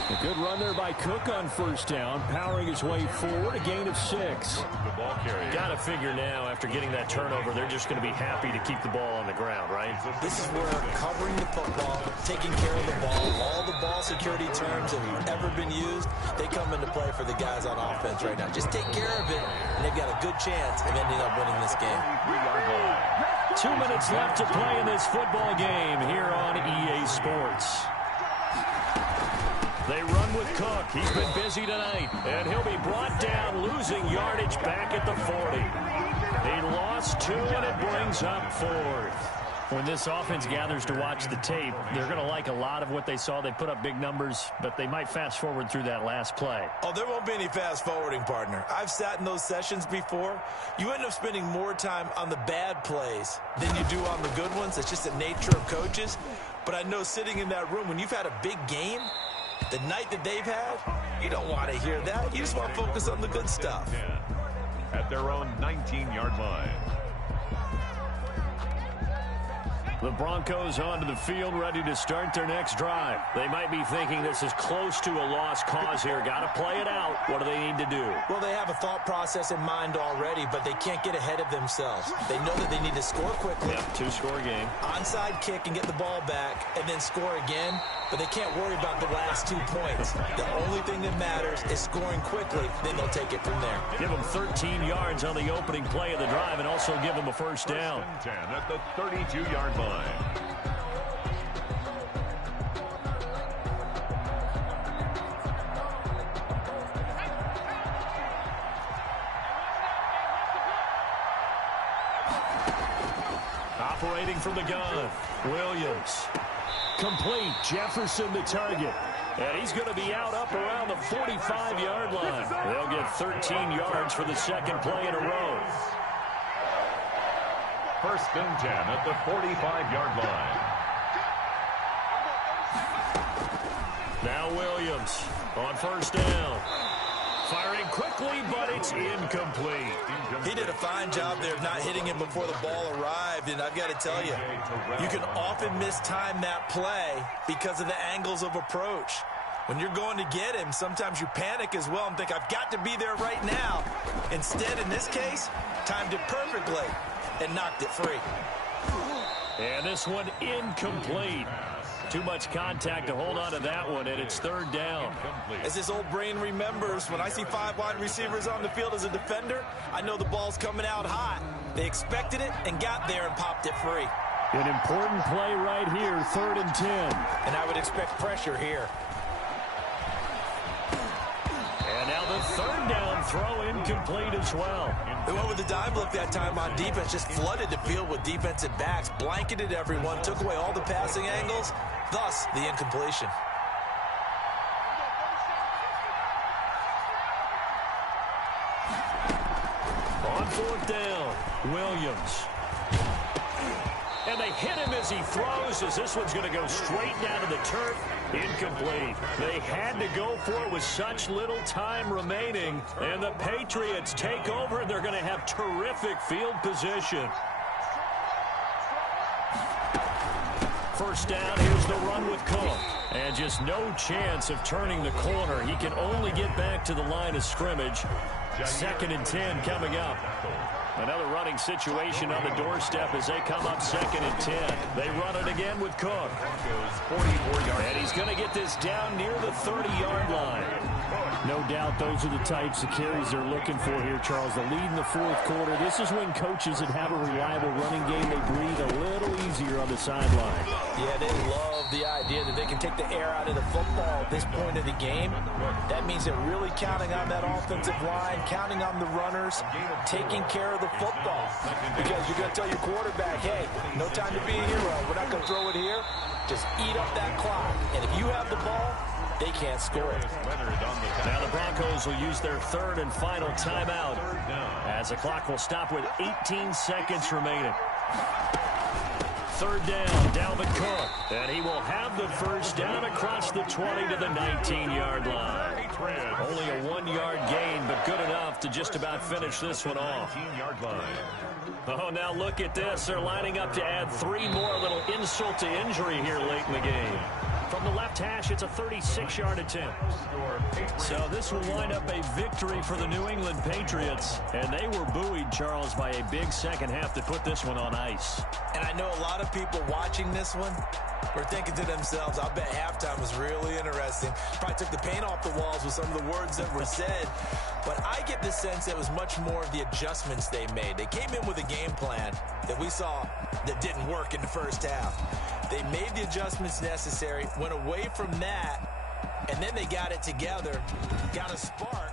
A good run there by Cook on first down, powering his way forward, a gain of 6. The ball carrier. Got to figure now, after getting that turnover, they're just going to be happy to keep the ball on the ground, right? This is where covering the football, taking care of the ball, all the ball security terms that have ever been used, they come into play for the guys on offense right now. Just take care of it, and they've got a good chance of ending up winning this game. 2 minutes left to play in this football game here on EA Sports. They run with Cook. He's been busy tonight. And he'll be brought down, losing yardage back at the 40. He lost 2, and it brings up 4th. When this offense gathers to watch the tape, they're going to like a lot of what they saw. They put up big numbers, but they might fast forward through that last play. Oh, there won't be any fast forwarding, partner. I've sat in those sessions before. You end up spending more time on the bad plays than you do on the good ones. It's just the nature of coaches. But I know sitting in that room, when you've had a big game, the night that they've had, you don't want to hear that. You just want to focus on the good stuff. At their own 19-yard line. The Broncos onto the field, ready to start their next drive. They might be thinking this is close to a lost cause here. Got to play it out. What do they need to do? Well, they have a thought process in mind already, but they can't get ahead of themselves. They know that they need to score quickly. Yeah, 2-score game. Onside kick and get the ball back, and then score again. But they can't worry about the last 2 points. The only thing that matters is scoring quickly. Then they'll take it from there. Give them 13 yards on the opening play of the drive and also give them a first down. 10 at the 32-yard line. Operating from the gun, Williams. Complete, Jefferson the target. And he's going to be out up around the 45-yard line. They'll get 13 yards for the second play in a row. First and 10 at the 45-yard line. Now Williams on first down. Firing quickly, but it's incomplete. He did a fine job there of not hitting him before the ball arrived, and I've got to tell you, you can often mistime that play because of the angles of approach. When you're going to get him, sometimes you panic as well and think, I've got to be there right now. Instead, in this case, timed it perfectly and knocked it free. And this one incomplete. Too much contact to hold on to that one, and it's third down. As his old brain remembers, when I see 5 wide receivers on the field as a defender, I know the ball's coming out hot. They expected it and got there and popped it free. An important play right here, 3rd and 10. And I would expect pressure here. And now the third down throw incomplete as well. They went with the dime look that time on defense, just flooded the field with defensive backs, blanketed everyone, took away all the passing angles, thus the incompletion. On 4th down, Williams. And they hit him as he throws, as this one's going to go straight down to the turf. Incomplete. They had to go for it with such little time remaining. And the Patriots take over, and they're going to have terrific field position. First down, here's the run with Cook. And just no chance of turning the corner. He can only get back to the line of scrimmage. 2nd and 10 coming up. Another running situation on the doorstep as they come up 2nd and 10. They run it again with Cook. 44 yards. And he's going to get this down near the 30-yard line. No doubt those are the types of carries they're looking for here, Charles. The lead in the 4th quarter. This is when coaches that have a reliable running game, they breathe a little easier on the sideline. Yeah, they love the idea that they can take the air out of the football at this point of the game. That means they're really counting on that offensive line, counting on the runners, taking care of the football. Because you're going to tell your quarterback, hey, no time to be a hero. We're not going to throw it here. Just eat up that clock. And if you have the ball, they can't score. Now the Broncos will use their 3rd and final timeout as the clock will stop with 18 seconds remaining. 3rd down, Dalvin Cook. And he will have the first down across the 20 to the 19-yard line. Only a 1-yard gain, but good enough to just about finish this one off. Oh, now look at this. They're lining up to add 3 more. A little insult to injury here late in the game. From the left hash, it's a 36-yard attempt. So this will wind up a victory for the New England Patriots. And they were buoyed, Charles, by a big second half that put this one on ice. And I know a lot of people watching this one were thinking to themselves, I bet halftime was really interesting. Probably took the paint off the walls with some of the words that were said. But I get the sense it was much more of the adjustments they made. They came in with a game plan that we saw that didn't work in the first half. They made the adjustments necessary, went away from that, and then they got it together, got a spark.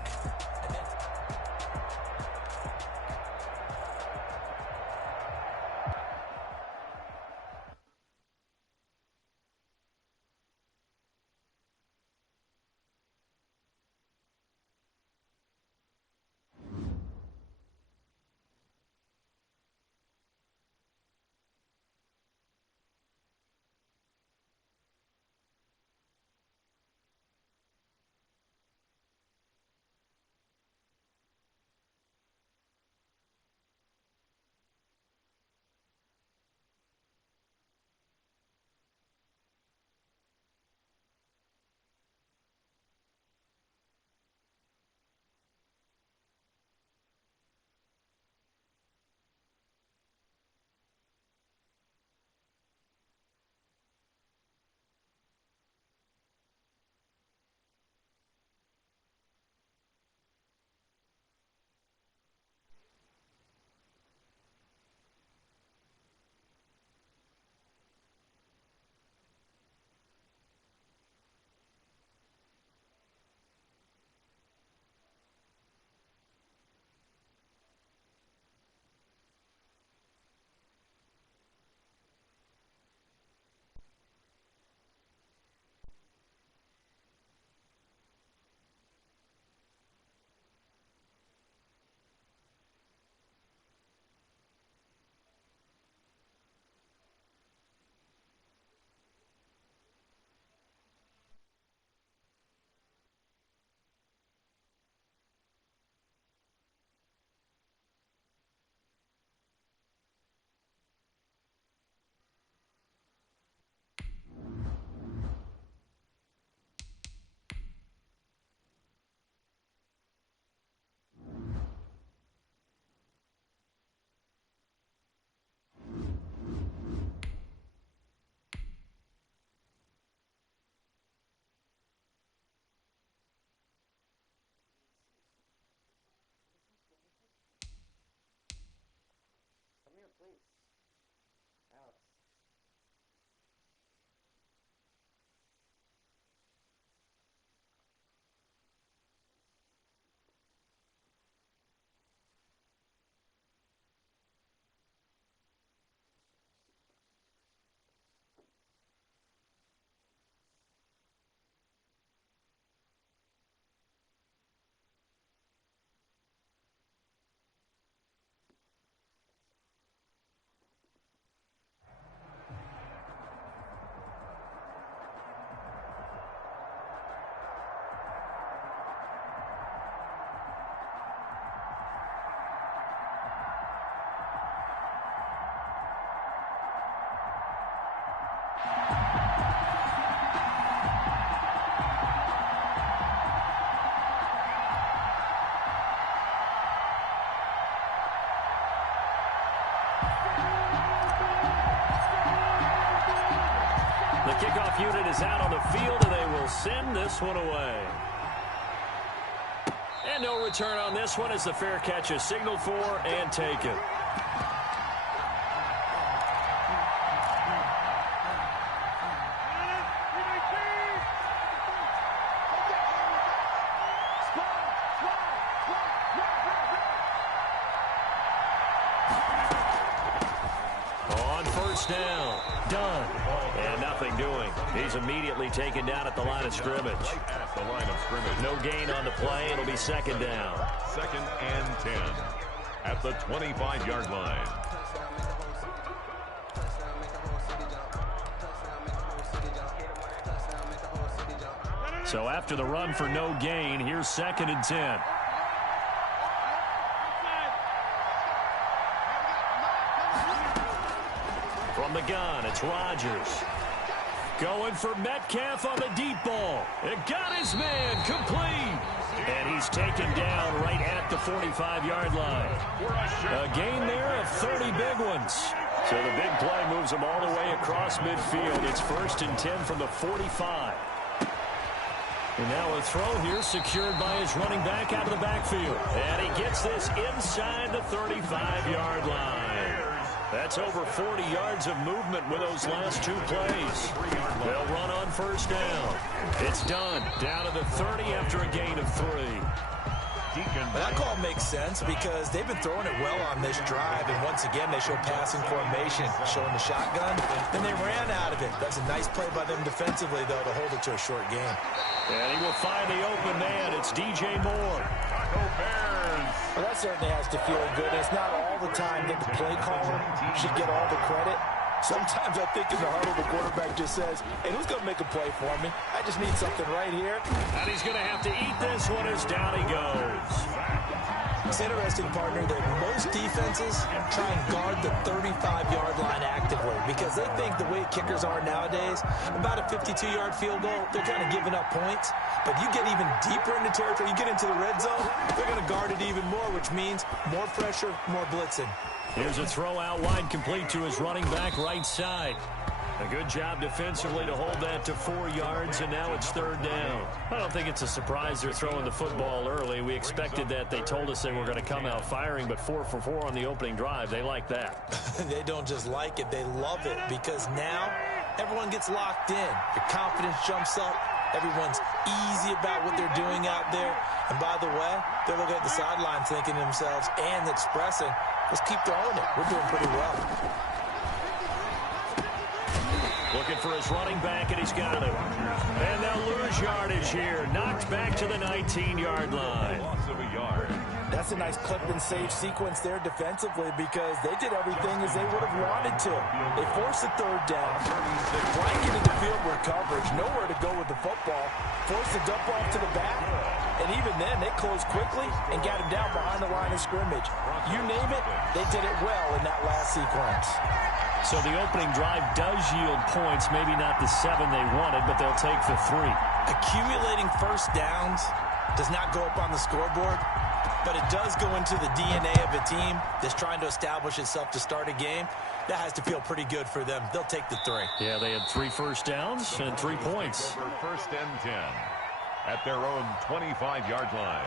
The kickoff unit is out on the field, and they will send this one away. And no return on this one as the fair catch is signaled for and taken. On first down, done. And nothing doing. He's immediately taken down at the line of scrimmage. At the line of scrimmage. No gain on the play. It'll be second down. 2nd and 10 at the 25-yard line. So after the run for no gain, here's 2nd and 10. From the gun, it's Rodgers. Going for Metcalf on the deep ball. It got his man complete. And he's taken down right at the 45-yard line. A gain there of 30 big ones. So the big play moves him all the way across midfield. It's 1st and 10 from the 45. And now a throw here secured by his running back out of the backfield. And he gets this inside the 35-yard line. That's over 40 yards of movement with those last two plays. They'll run on first down. It's done. Down to the 30 after a gain of 3. That call makes sense because they've been throwing it well on this drive, and once again they show passing formation, showing the shotgun, and they ran out of it. That's a nice play by them defensively, though, to hold it to a short game. And he will find the open man. It's DJ Moore. Well, that certainly has to feel good. It's not all the time that the play caller should get all the credit. Sometimes I think in the huddle, the quarterback just says, hey, who's going to make a play for me? I just need something right here. And he's going to have to eat this one as down he goes. It's interesting, partner, that most defenses try and guard the 35-yard line actively because they think the way kickers are nowadays, about a 52-yard field goal, they're kind of giving up points. But you get even deeper into territory, you get into the red zone, they're going to guard it even more, which means more pressure, more blitzing. Here's a throw out wide complete to his running back right side. A good job defensively to hold that to 4 yards, and now it's 3rd down. I don't think it's a surprise they're throwing the football early. We expected that. They told us they were going to come out firing, but 4 for 4 on the opening drive. They like that. They don't just like it, they love it, because now everyone gets locked in. Your confidence jumps up. Everyone's easy about what they're doing out there. And by the way, they're looking at the sideline thinking to themselves and expressing, let's keep throwing it. We're doing pretty well. Looking for his running back, and he's got it. And they'll lose yardage here. Knocked back to the 19-yard line. Loss of a yard. That's a nice clip and save sequence there defensively because they did everything as they would have wanted to. They forced the 3rd down, blanketed the field with coverage, nowhere to go with the football, forced the dump off to the back, and even then they closed quickly and got him down behind the line of scrimmage. You name it, they did it well in that last sequence. So the opening drive does yield points, maybe not the 7 they wanted, but they'll take the 3. Accumulating first downs does not go up on the scoreboard, but it does go into the DNA of a team that's trying to establish itself to start a game. That has to feel pretty good for them. They'll take the 3. Yeah, they had 3 first downs and 3 points. 1st and 10 at their own 25-yard line.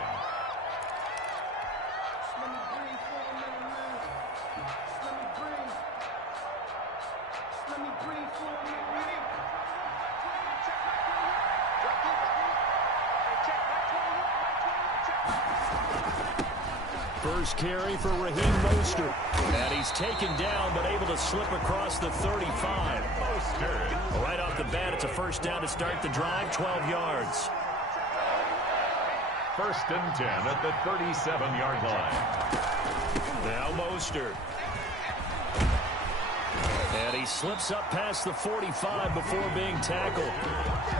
First carry for Raheem Mostert. And he's taken down, but able to slip across the 35. Mostert. Right off the bat, it's a first down to start the drive, 12 yards. 1st and 10 at the 37-yard line. Now Mostert. And he slips up past the 45 before being tackled.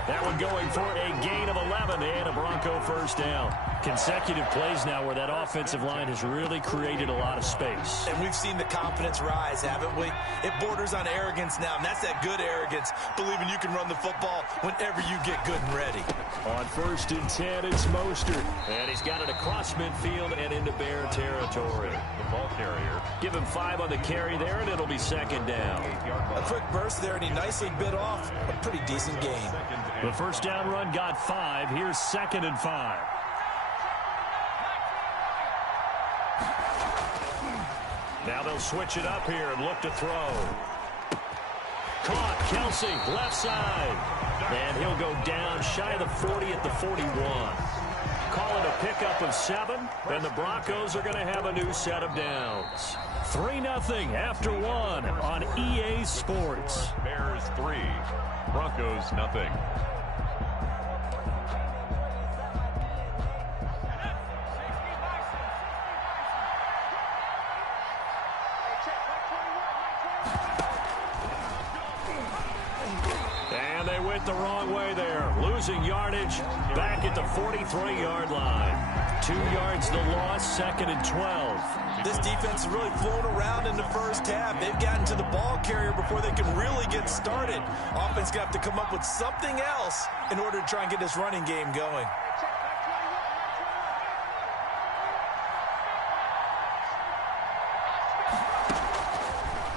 That one going for a gain of 11 and a Bronco first down. Consecutive plays now where that offensive line has really created a lot of space. And we've seen the confidence rise, haven't we? It borders on arrogance now, and that's that good arrogance, believing you can run the football whenever you get good and ready. On 1st and 10, it's Mostert. And he's got it across midfield and into Bear territory. The ball carrier. Give him 5 on the carry there, and it'll be 2nd down. A quick burst there, and he nicely bit off a pretty decent gain. The first down run got 5. Here's 2nd and 5. Now they'll switch it up here and look to throw. Caught, Kelsey, left side. And he'll go down shy of the 40 at the 41. Call it a pickup of 7, and the Broncos are going to have a new set of downs. 3-0 after 1 on EA Sports. Bears 3, Broncos nothing. And they went the wrong way there. Losing yardage back at the 43-yard line. 2 yards the loss, 2nd and 12. This defense has really flown around in the first half. They've gotten to the ball carrier before they can really get started. Offense got to come up with something else in order to try and get this running game going.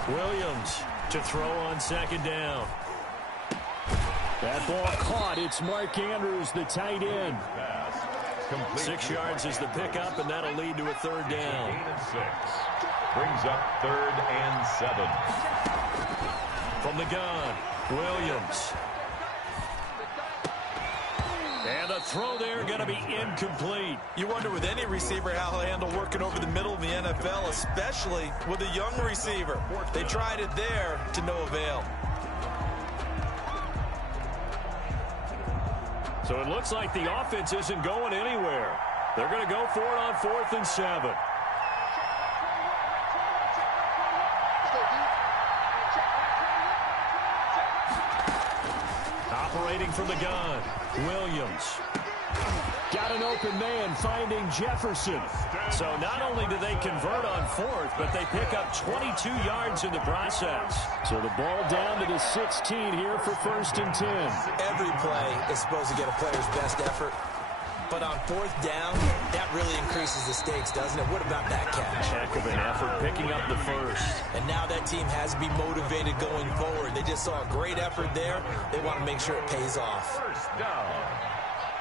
Williams to throw on 2nd down. That ball caught. It's Mark Andrews, the tight end. 6 yards is the pickup, and that'll lead to a 3rd down. 6. Brings up 3rd and 7. From the gun, Williams. And a throw there going to be incomplete. You wonder with any receiver how he'll handle working over the middle of the NFL, especially with a young receiver. They tried it there to no avail. So it looks like the offense isn't going anywhere. They're going to go for it on 4th and 7. Operating from the gun, Williams. Got an open man finding Jefferson. So not only do they convert on 4th, but they pick up 22 yards in the process. So the ball down to the 16 here for 1st and 10. Every play is supposed to get a player's best effort. But on 4th down, that really increases the stakes, doesn't it? What about that catch? Heck of an effort picking up the first. And now that team has to be motivated going forward. They just saw a great effort there. They want to make sure it pays off. 1st down.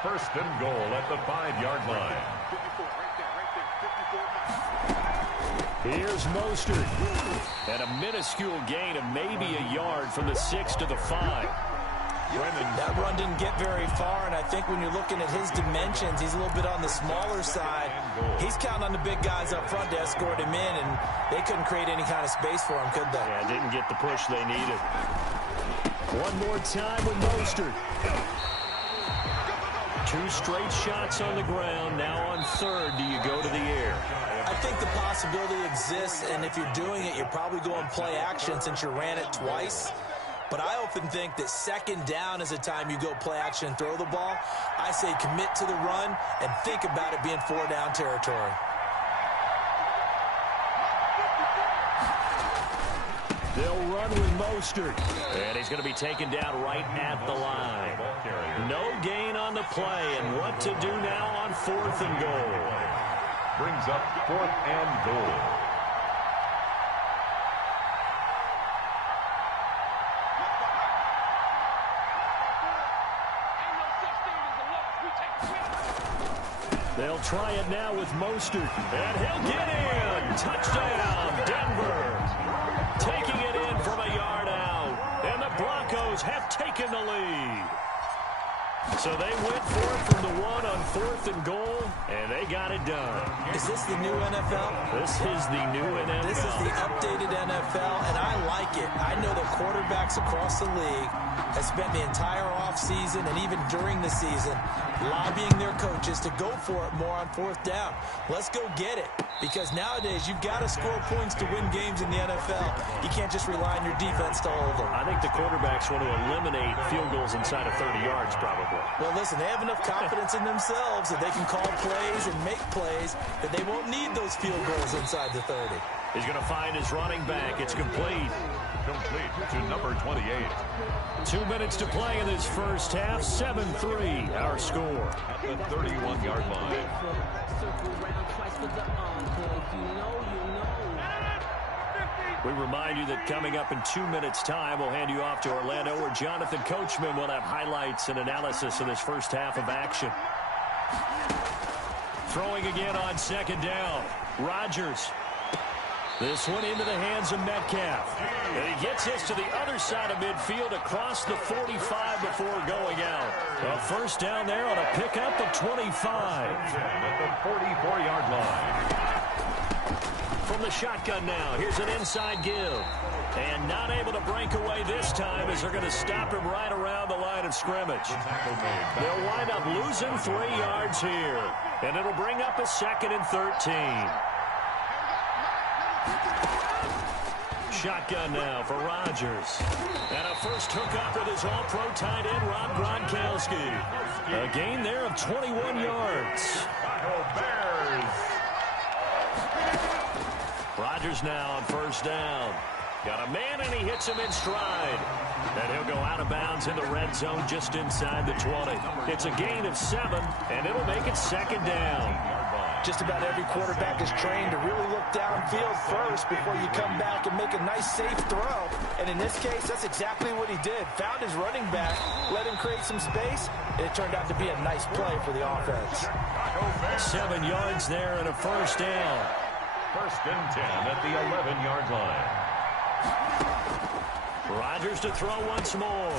1st and goal at the 5-yard line. Here's Mostert. And a minuscule gain of maybe a yard from the 6 to the 5. That run didn't get very far, and I think when you're looking at his dimensions, he's a little bit on the smaller side. He's counting on the big guys up front to escort him in, and they couldn't create any kind of space for him, could they? Yeah, didn't get the push they needed. One more time with Mostert. 2 straight shots on the ground. Now on 3rd, do you go to the air? I think the possibility exists, and if you're doing it, you're probably going play action since you ran it twice. But I often think that 2nd down is a time you go play action and throw the ball. I say commit to the run and think about it being 4-down territory. They'll run with Mostert. And he's going to be taken down right at the line. No gain on the play, and what to do now on 4th and goal. Brings up 4th and goal. They'll try it now with Mostert. And he'll get in. Touchdown, Denver. Taking it in from a yard out. And the Broncos have taken the lead. So they went for it from the 1 on 4th and goal, and they got it done. Is this the new NFL? This is the new NFL. This is the updated NFL, and I like it. I know that quarterbacks across the league have spent the entire offseason and even during the season lobbying their coaches to go for it more on fourth down. Let's go get it. Because nowadays, you've got to score points to win games in the NFL. You can't just rely on your defense to hold them. I think the quarterbacks want to eliminate field goals inside of 30 yards, probably. Well, listen, they have enough confidence in themselves that they can call plays and make plays that they won't need those field goals inside the 30. He's going to find his running back. It's complete. Complete to number 28. 2 minutes to play in this first half. 7-3, our score. At the 31-yard line. We remind you that coming up in 2 minutes' time, we'll hand you off to Orlando, where Jonathan Coachman will have highlights and analysis of this first half of action. Throwing again on second down. Rodgers. This one into the hands of Metcalf. And he gets this to the other side of midfield across the 45 before going out. A first down there on a pickup of 25. At the 44-yard line. From the shotgun now, here's an inside give. And not able to break away this time as they're going to stop him right around the line of scrimmage. They'll wind up losing 3 yards here. And it'll bring up a 2nd and 13. Shotgun now for Rodgers. And a first hookup with his all-pro tight end, Rob Gronkowski. A gain there of 21 yards. Rodgers now on first down. Got a man, and he hits him in stride. And he'll go out of bounds in the red zone just inside the 20. It's a gain of 7, and it'll make it 2nd down. Just about every quarterback is trained to really look downfield first before you come back and make a nice, safe throw. And in this case, that's exactly what he did. Found his running back, let him create some space, and it turned out to be a nice play for the offense. 7 yards there and a first down. 1st and 10 at the 11-yard line. Rodgers to throw once more.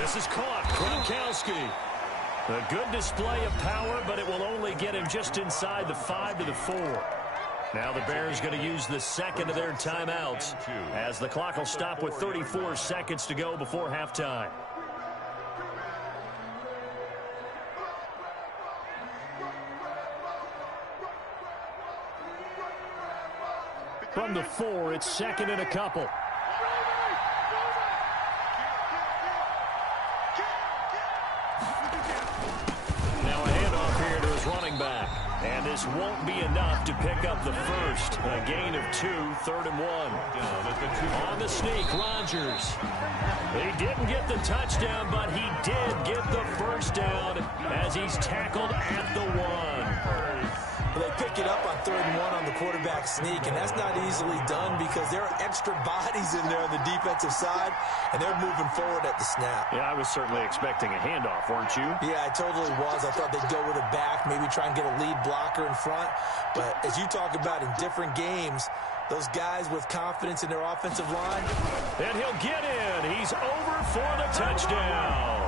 This is caught. Gronkowski. A good display of power, but it will only get him just inside the 5 to the 4. Now the Bears going to use the second of their timeouts as the clock will stop with 34 seconds to go before halftime. From the 4, it's 2nd and a couple. Back. And this won't be enough to pick up the first. A gain of 2, 3rd and 1. On the sneak, Rodgers. He didn't get the touchdown, but he did get the first down as he's tackled at the 1. They pick it up on 3rd and 1 on the quarterback sneak, and that's not easily done because there are extra bodies in there on the defensive side, and they're moving forward at the snap. Yeah, I was certainly expecting a handoff, weren't you? Yeah, I totally was. I thought they'd go with a back, maybe try and get a lead blocker in front. But as you talk about in different games, those guys with confidence in their offensive line. And he'll get in. He's over for the touchdown.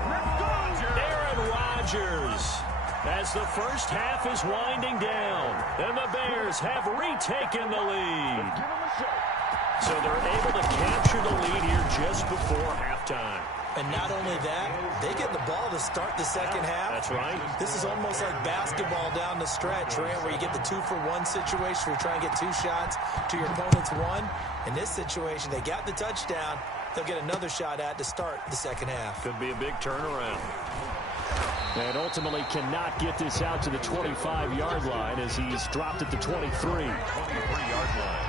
Aaron Rodgers. As the first half is winding down, and the Bears have retaken the lead. So they're able to capture the lead here just before halftime. And not only that, they get the ball to start the second half. That's right. This is almost like basketball down the stretch, right, where you get the 2-for-1 situation where you try and get 2 shots to your opponent's 1. In this situation, they got the touchdown. They'll get another shot at to start the second half. Could be a big turnaround. And ultimately cannot get this out to the 25-yard line as he's dropped at the 23. 23-yard line.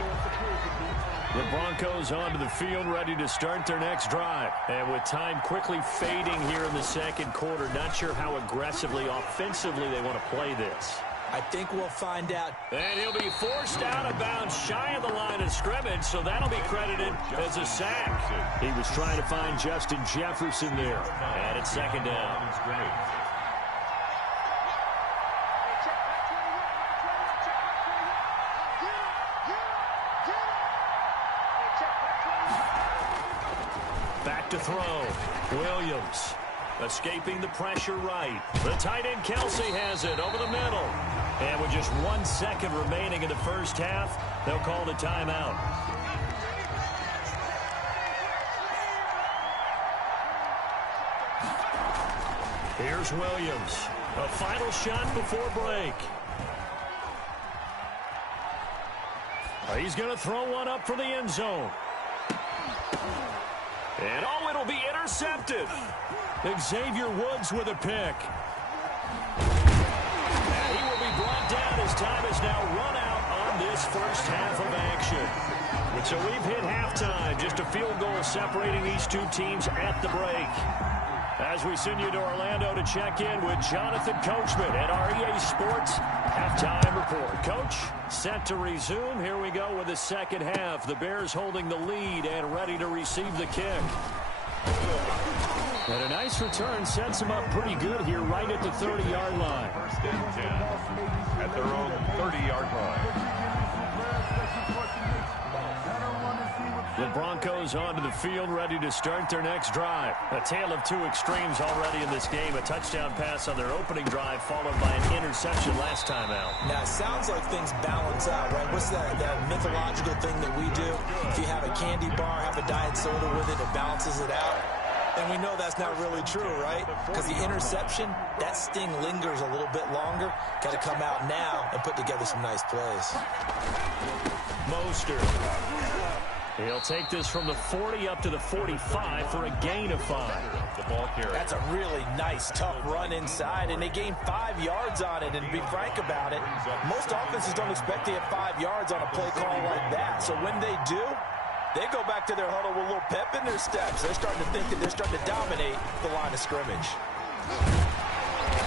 The Broncos onto the field, ready to start their next drive. And with time quickly fading here in the second quarter, not sure how aggressively, offensively they want to play this. I think we'll find out. And he'll be forced out of bounds shy of the line of scrimmage, so that'll be credited as a sack. He was trying to find Justin Jefferson there. And it's 2nd down. Back to throw. Williams escaping the pressure right. The tight end Kelsey has it over the middle. And with just 1 second remaining in the first half, they'll call the timeout. Here's Williams. A final shot before break. He's going to throw one up for the end zone. And oh, it'll be intercepted. Xavier Woods with a pick. And he will be brought down as time is now run out on this first half of action. So we've hit halftime. Just a field goal separating these two teams at the break. As we send you to Orlando to check in with Jonathan Coachman at our EA Sports Halftime Report. Coach, set to resume. Here we go with the second half. The Bears holding the lead and ready to receive the kick. And a nice return sets them up pretty good here right at the 30-yard line. First and 10 at their own 30-yard line. The Broncos onto the field, ready to start their next drive. A tale of two extremes already in this game. A touchdown pass on their opening drive, followed by an interception last time out. Now, it sounds like things balance out, right? What's that mythological thing that we do? If you have a candy bar, have a diet soda with it, it balances it out. And we know that's not really true, right? Because the interception, that sting lingers a little bit longer. Got to come out now and put together some nice plays. Mostert. He'll take this from the 40 up to the 45 for a gain of 5. The ball carrier. That's a really nice, tough run inside, and they gained 5 yards on it. And to be frank about it, most offenses don't expect to get 5 yards on a play call like that. So when they do, they go back to their huddle with a little pep in their steps. They're starting to think that they're starting to dominate the line of scrimmage.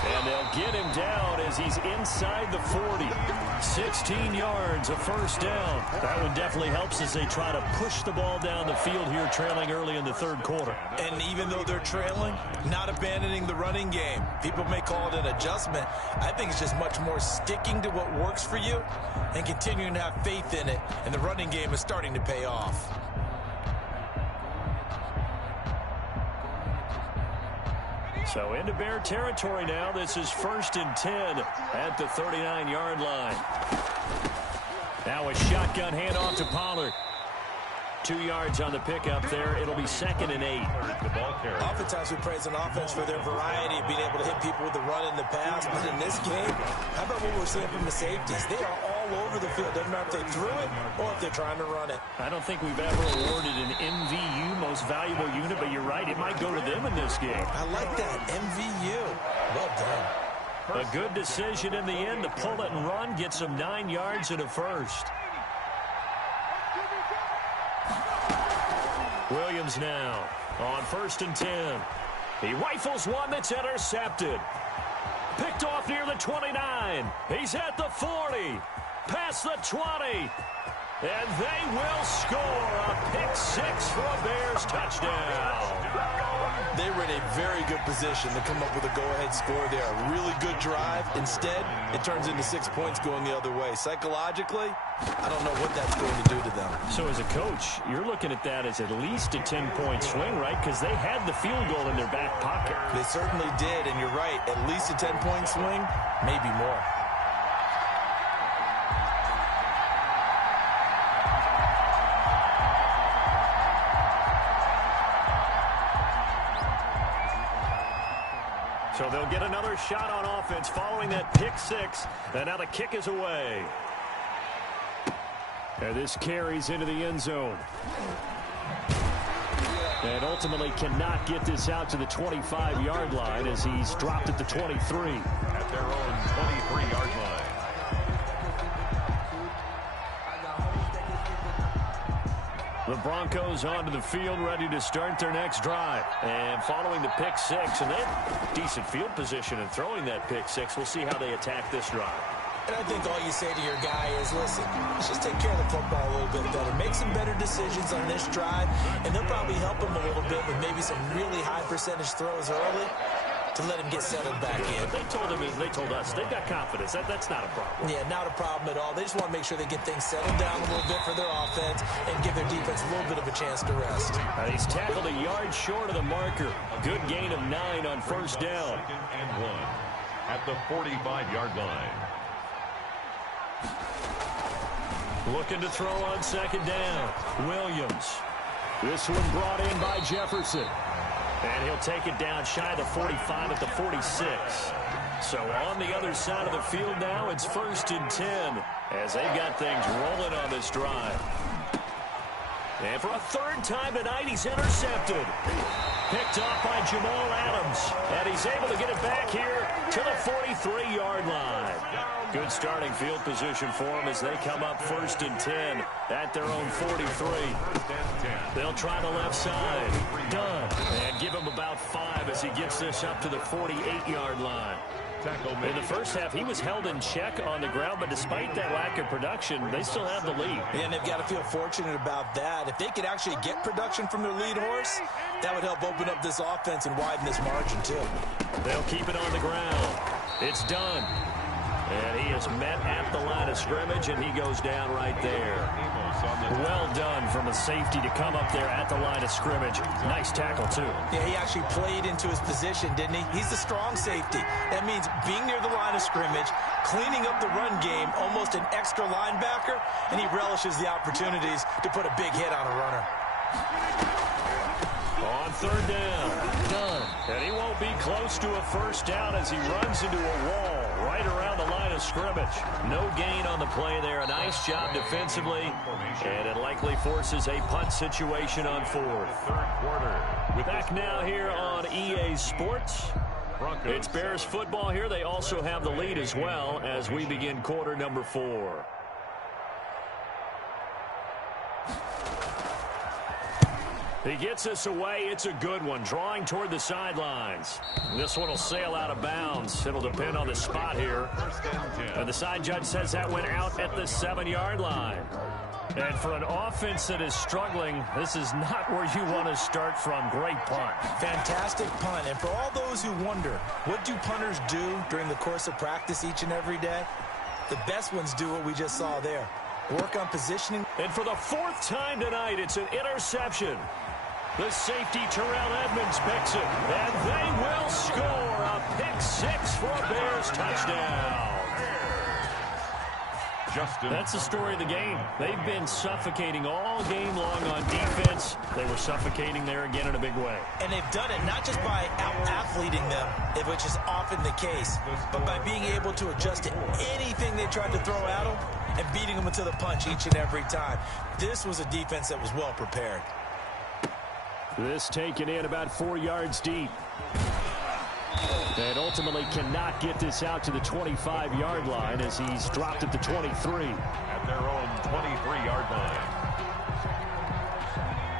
And they'll get him down as he's inside the 40. 16 yards, a first down. That one definitely helps as they try to push the ball down the field here, trailing early in the third quarter. And even though they're trailing, not abandoning the running game. People may call it an adjustment. I think it's just much more sticking to what works for you and continuing to have faith in it. And the running game is starting to pay off. So into Bear territory now. This is 1st and 10 at the 39-yard line. Now a shotgun handoff to Pollard. 2 yards on the pickup there. It'll be 2nd and 8. The ball carrier. Oftentimes we praise an offense for their variety of being able to hit people with the run in the pass. But in this game, how about what we're seeing from the safeties? They are all over the field. Doesn't matter if they threw it or if they're trying to run it. I don't think we've ever awarded an MVU, most valuable unit, but you're right. It might go to them in this game. I like that. MVU. Well done. A good decision in the end to pull it and run. Gets them 9 yards and a first. Williams now on 1st and 10. He rifles one that's intercepted. Picked off near the 29. He's at the 40. Past the 20. And they will score a pick six for a Bears touchdown. They were in a very good position to come up with a go-ahead score there. A really good drive. Instead, it turns into 6 points going the other way. Psychologically, I don't know what that's going to do to them. So as a coach, you're looking at that as at least a 10-point swing, right? Because they had the field goal in their back pocket. They certainly did, and you're right. At least a 10-point swing, maybe more. So they'll get another shot on offense following that pick six. And now the kick is away. And this carries into the end zone. And ultimately cannot get this out to the 25-yard line as he's dropped at the 23. At their own 23-yard line. The Broncos onto the field, ready to start their next drive. And following the pick six, and they have decent field position in throwing that pick six. We'll see how they attack this drive. And I think all you say to your guy is, listen, let's just take care of the football a little bit better. Make some better decisions on this drive, and they'll probably help him a little bit with maybe some really high percentage throws early to let him get settled back in. They told him, they told us, they've got confidence. That's not a problem. Yeah, not a problem at all. They just want to make sure they get things settled down a little bit for their offense and give their defense a little bit of a chance to rest. He's tackled a yard short of the marker. Good gain of 9 on first down. 2nd and 1 at the 45-yard line. Looking to throw on second down. Williams. This one brought in by Jefferson. And he'll take it down shy of the 45 at the 46. So on the other side of the field now, it's 1st and 10 as they've got things rolling on this drive. And for a 3rd time tonight, he's intercepted. Picked off by Jamal Adams. And he's able to get it back here to the 43-yard line. Good starting field position for him as they come up 1st and 10 at their own 43. They'll try the left side. Done. And give him about 5 as he gets this up to the 48-yard line. In the first half, he was held in check on the ground, but despite that lack of production, they still have the lead. And they've got to feel fortunate about that. If they could actually get production from their lead horse, that would help open up this offense and widen this margin, too. They'll keep it on the ground. It's done. And he is met at the line of scrimmage, and he goes down right there. Well done from a safety to come up there at the line of scrimmage. Nice tackle, too. Yeah, he actually played into his position, didn't he? He's the strong safety. That means being near the line of scrimmage, cleaning up the run game, almost an extra linebacker, and he relishes the opportunities to put a big hit on a runner. On 3rd down. Done. And he won't be close to a 1st down as he runs into a wall right around the line of scrimmage. No gain on the play there. A nice job defensively. And it likely forces a punt situation on 4th. 3rd quarter. Back now here on EA Sports. It's Bears football here. They also have the lead as well as we begin quarter number 4. He gets us away. It's a good one. Drawing toward the sidelines. This one will sail out of bounds. It'll depend on the spot here. And the side judge says that went out at the 7-yard line. And for an offense that is struggling, this is not where you want to start from. Great punt. Fantastic punt. And for all those who wonder, what do punters do during the course of practice each and every day? The best ones do what we just saw there. Work on positioning. And for the 4th time tonight, it's an interception. The safety, Terrell Edmonds, picks it. And they will score a pick-6 for a Bears touchdown. That's the story of the game. They've been suffocating all game long on defense. They were suffocating there again in a big way. And they've done it not just by out-athleting them, which is often the case, but by being able to adjust to anything they tried to throw at them and beating them into the punch each and every time. This was a defense that was well prepared. This taken in about 4 yards deep. And ultimately cannot get this out to the 25-yard line as he's dropped at the 23. At their own 23-yard line.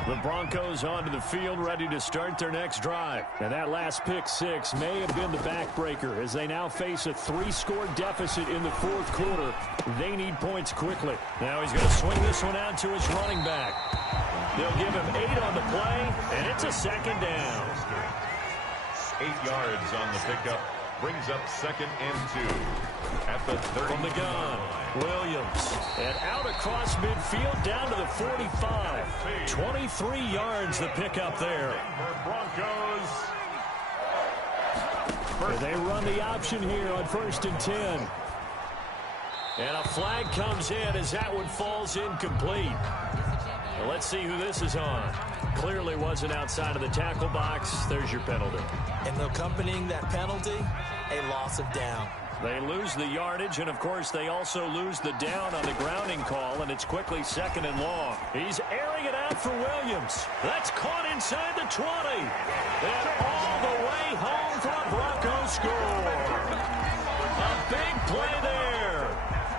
The Broncos onto the field, ready to start their next drive. And that last pick-6 may have been the backbreaker as they now face a 3-score deficit in the 4th quarter. They need points quickly. Now he's going to swing this one out to his running back. They'll give him 8 on the play, and it's a 2nd down. 8 yards on the pickup. Brings up 2nd and 2. At the 30. From the gun, Williams. And out across midfield down to the 45. 23 yards the pickup there. Broncos. And they run the option here on 1st and 10. And a flag comes in as that one falls incomplete. Well, let's see who this is on. Clearly wasn't outside of the tackle box. There's your penalty. And accompanying that penalty, a loss of down. They lose the yardage, and, of course, they also lose the down on the grounding call, and it's quickly 2nd and long. He's airing it out for Williams. That's caught inside the 20. And all the way home for a Broncos score. A big play there.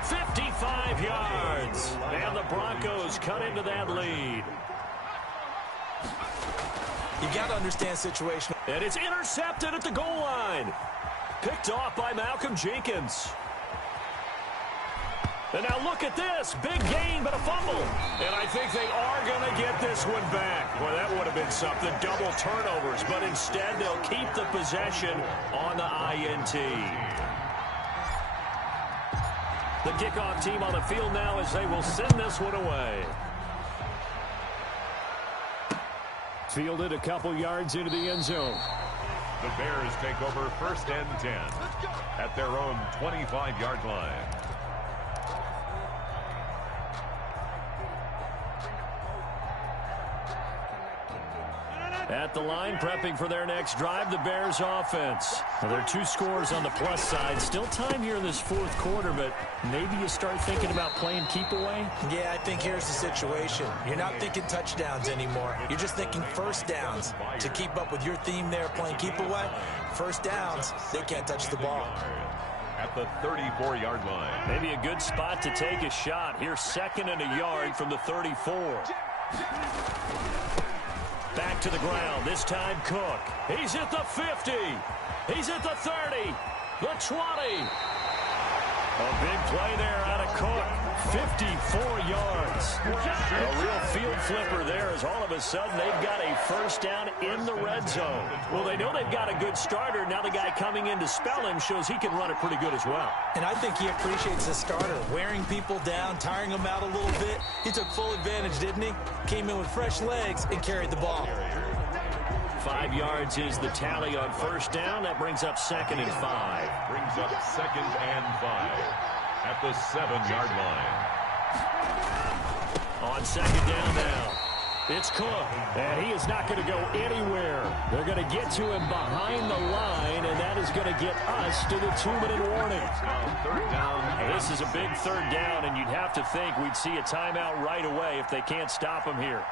55 yards. And the Broncos cut into that lead. You got to understand situation. And it's intercepted at the goal line. Picked off by Malcolm Jenkins. And now look at this. Big gain, but a fumble. And I think they are going to get this one back. Well, that would have been something. Double turnovers. But instead, they'll keep the possession on the INT. The kickoff team on the field now as they will send this one away. Fielded a couple yards into the end zone. The Bears take over 1st and 10 at their own 25-yard line. At the line, prepping for their next drive, the Bears offense. Now, there are 2 scores on the plus side. Still time here in this fourth quarter, but maybe you start thinking about playing keep away? Yeah, I think here's the situation. You're not thinking touchdowns anymore. You're just thinking first downs. To keep up with your theme there, playing keep away, first downs, they can't touch the ball. At the 34-yard line. Maybe a good spot to take a shot. Here's 2nd and a yard from the 34. Back to the ground. This time Cook. He's at the 50. He's at the 30. The 20. A big play there out of Cook. 54 yards. A real field flipper there as all of a sudden they've got a first down in the red zone. Well, they know they've got a good starter. Now the guy coming in to spell him shows he can run it pretty good as well. And I think he appreciates the starter, wearing people down, tiring them out a little bit. He took full advantage, didn't he? Came in with fresh legs and carried the ball. 5 yards is the tally on first down. That brings up 2nd and 5. Brings up 2nd and 5. At the 7-yard line. On 2nd down now, it's Cook, and he is not going to go anywhere. They're going to get to him behind the line, and that is going to get us to the 2-minute warning. Third down. This is a big 3rd down, and you'd have to think we'd see a timeout right away if they can't stop him here.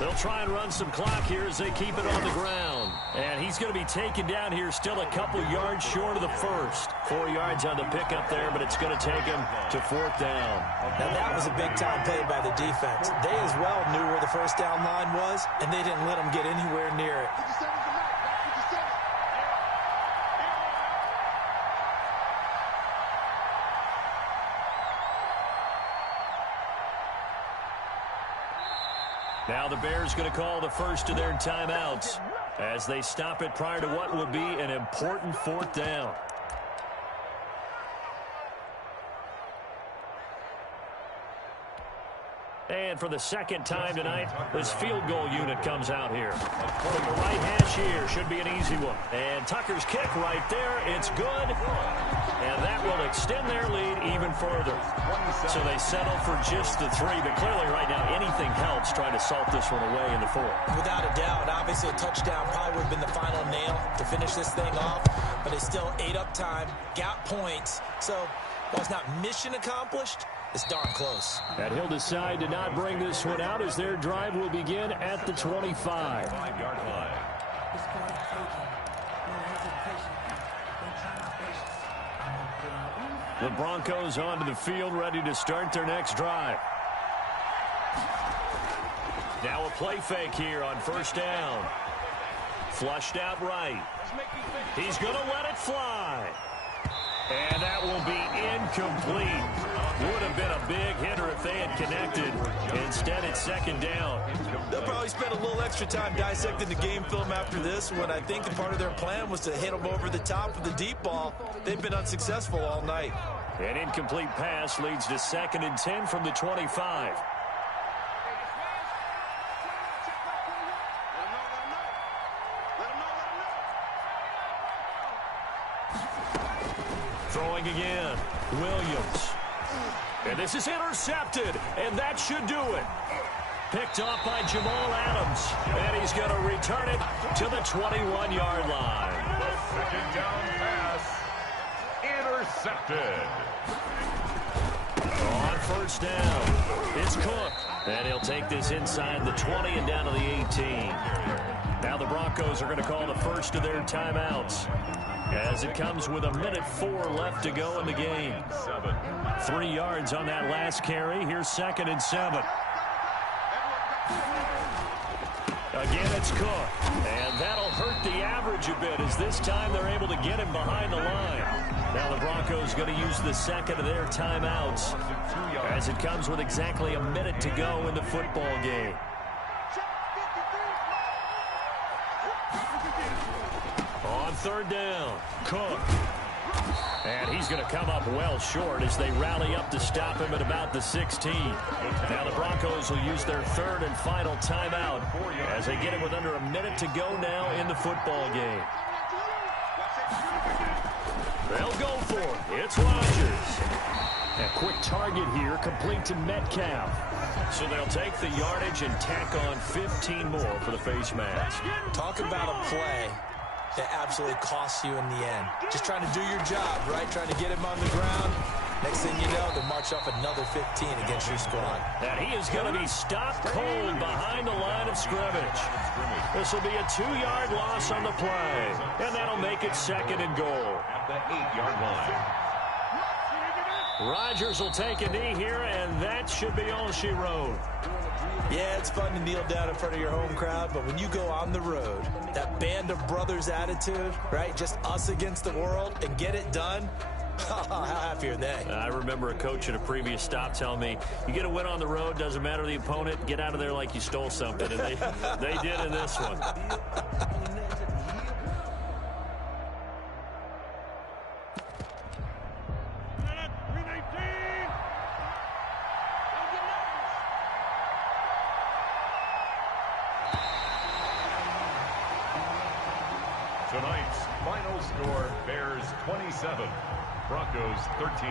They'll try and run some clock here as they keep it on the ground. And he's going to be taken down here still a couple yards short of the first. 4 yards on the pickup there, but it's going to take him to 4th down. Now that was a big-time play by the defense. They as well knew where the first down line was, and they didn't let them get anywhere near it. Now the Bears going to call the first of their timeouts as they stop it prior to what would be an important 4th down. And for the 2nd time tonight, this field goal unit comes out here. From the right hash here, should be an easy one. And Tucker's kick right there, it's good. And that will extend their lead even further. So they settle for just the 3, but clearly right now anything helps trying to salt this one away in the 4th. Without a doubt, obviously a touchdown probably would have been the final nail to finish this thing off, but it's still ate up time, got points. So while it's not mission accomplished, it's darn close. And he'll decide to not bring this one out as their drive will begin at the 25. 5-yard line. The Broncos onto the field, ready to start their next drive. Now a play fake here on first down. Flushed out right. He's going to let it fly. And that will be incomplete. Would have been a big hitter if they had connected. Instead, it's 2nd down. They'll probably spend a little extra time dissecting the game film after this when I think part of their plan was to hit them over the top with the deep ball. They've been unsuccessful all night. An incomplete pass leads to 2nd and 10 from the 25. Throwing again, Williams. And this is intercepted, and that should do it. Picked off by Jamal Adams, and he's going to return it to the 21-yard line. The 2nd down pass intercepted. On first down, it's Cook, and he'll take this inside the 20 and down to the 18. Now the Broncos are going to call the first of their timeouts as it comes with 1:04 left to go in the game. 3 yards on that last carry. Here's 2nd and 7. Again, it's Cook, and that'll hurt the average a bit as this time they're able to get him behind the line. Now the Broncos going to use the 2nd of their timeouts as it comes with exactly a minute to go in the football game. On 3rd down, Cook. And he's going to come up well short as they rally up to stop him at about the 16. Now the Broncos will use their 3rd and final timeout as they get it with under a minute to go now in the football game. They'll go for it. It's Rodgers. A quick target here, complete to Metcalf. So they'll take the yardage and tack on 15 more for the face mask. Talk about a play that absolutely costs you in the end. Just trying to do your job, right? Trying to get him on the ground. Next thing you know, they'll march off another 15 against your squad. And he is going to be stopped cold behind the line of scrimmage. This will be a 2-yard loss on the play. And that'll make it 2nd and goal. At the 8-yard line. Rodgers will take a knee here, and that should be all she wrote. Yeah, it's fun to kneel down in front of your home crowd, but when you go on the road, that band of brothers attitude, right, just us against the world, and get it done, how happy are they? I remember a coach at a previous stop telling me, you get a win on the road, doesn't matter the opponent, get out of there like you stole something, and they did in this one. Tonight's final score, Bears 27, Broncos 13.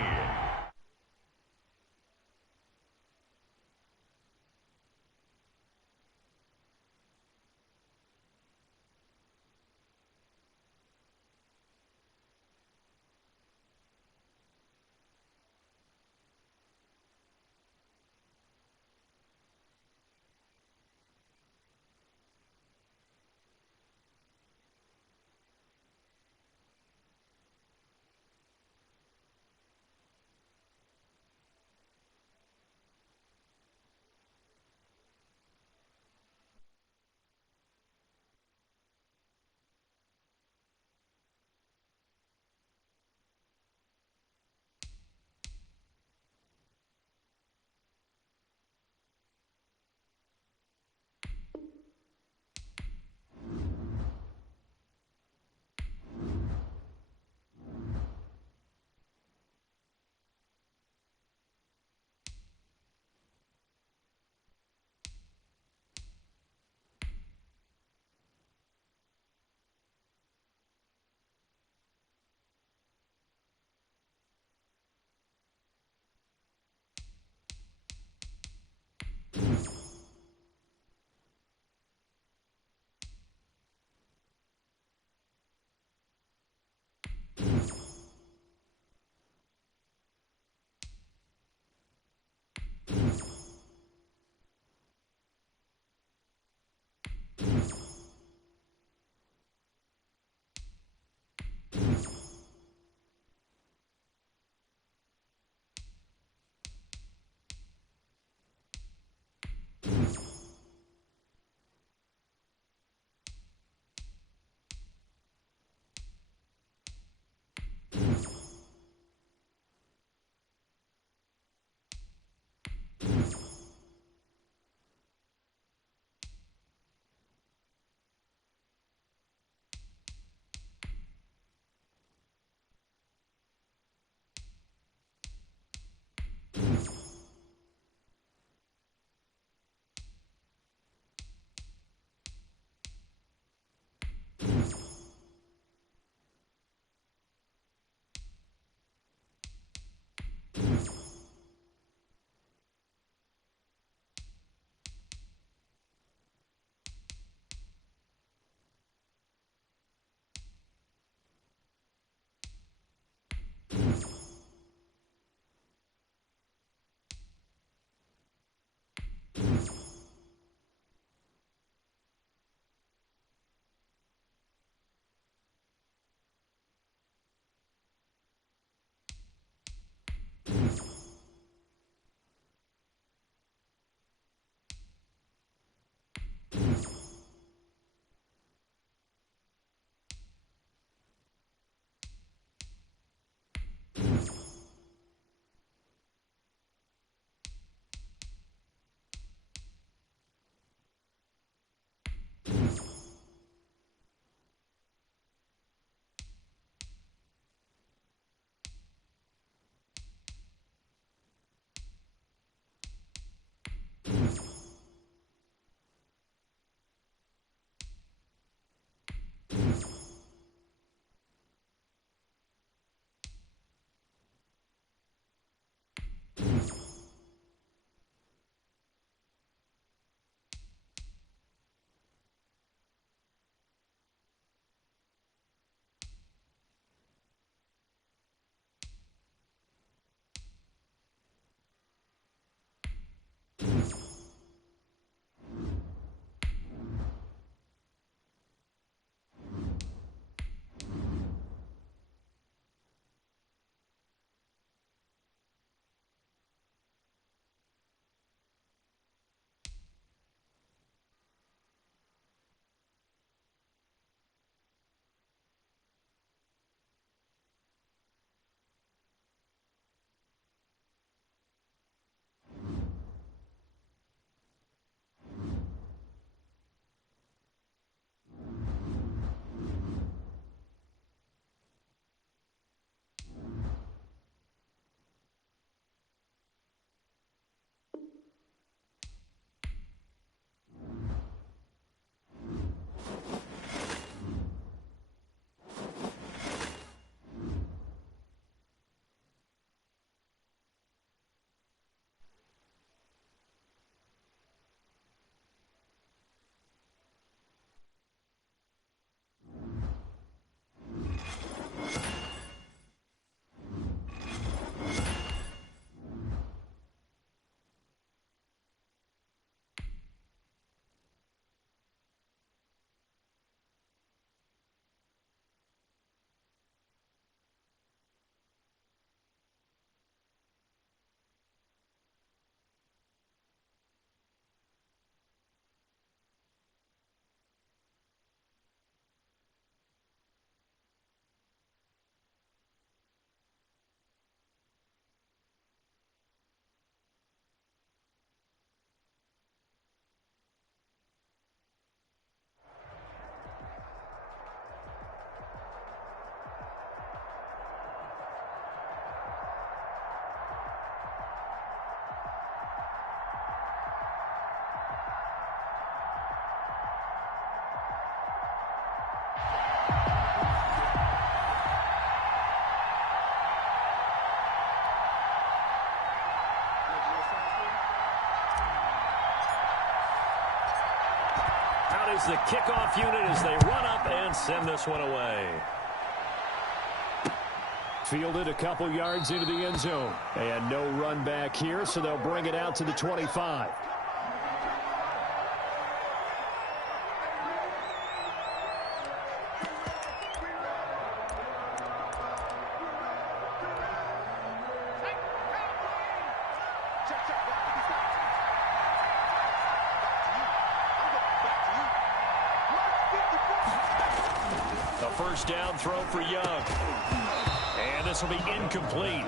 is the kickoff unit as they run up and send this one away. Fielded a couple yards into the end zone. And no run back here, so they'll bring it out to the 25. A first down throw for Young. And this will be incomplete.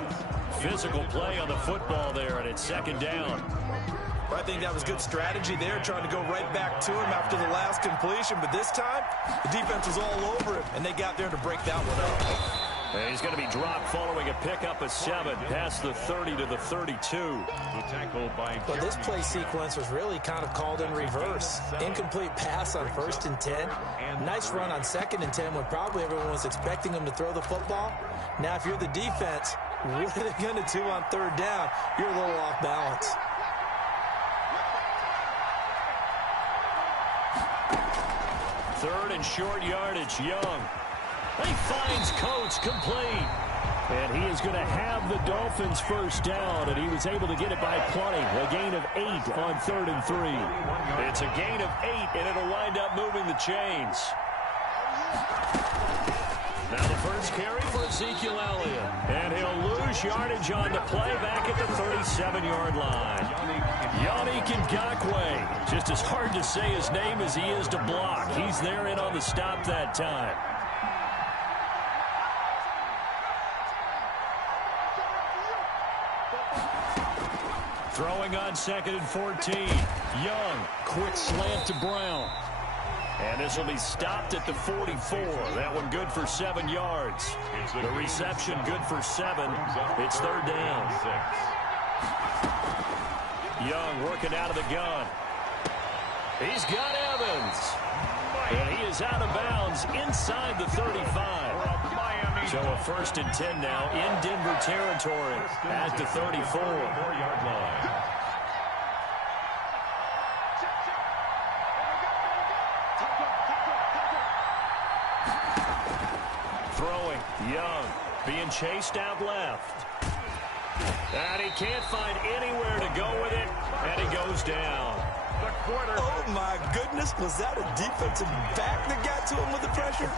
Physical play on the football there, and it's second down. I think that was good strategy there, trying to go right back to him after the last completion. But this time, the defense was all over him, and they got there to break that one up. And he's going to be dropped following a pickup of 7 past the 30 to the 32. Well, this play sequence was really kind of called in reverse. Incomplete pass on 1st and 10. Nice run on 2nd and 10 when probably everyone was expecting him to throw the football. Now, if you're the defense, what are they going to do on 3rd down? You're a little off balance. Third and short yardage, Young. He finds Coates complete. And he is going to have the Dolphins first down, and he was able to get it by plenty. A gain of 8 on 3rd and 3. It's a gain of 8, and it'll wind up moving the chains. Now the first carry for Ezekiel Elliott. And he'll lose yardage on the play back at the 37-yard line. Yannick Ngakoue. Just as hard to say his name as he is to block. He's there in on the stop that time. Throwing on 2nd and 14. Young, quick slant to Brown. And this will be stopped at the 44. That one good for 7 yards. The reception good for 7. It's 3rd down. Young working out of the gun. He's got Evans. And he is out of bounds inside the 35. So a 1st and 10 now in Denver territory at the 34-yard line. Throwing, Young, being chased out left. And he can't find anywhere to go with it, and he goes down. Oh, my goodness. Was that a defensive back that got to him with the pressure?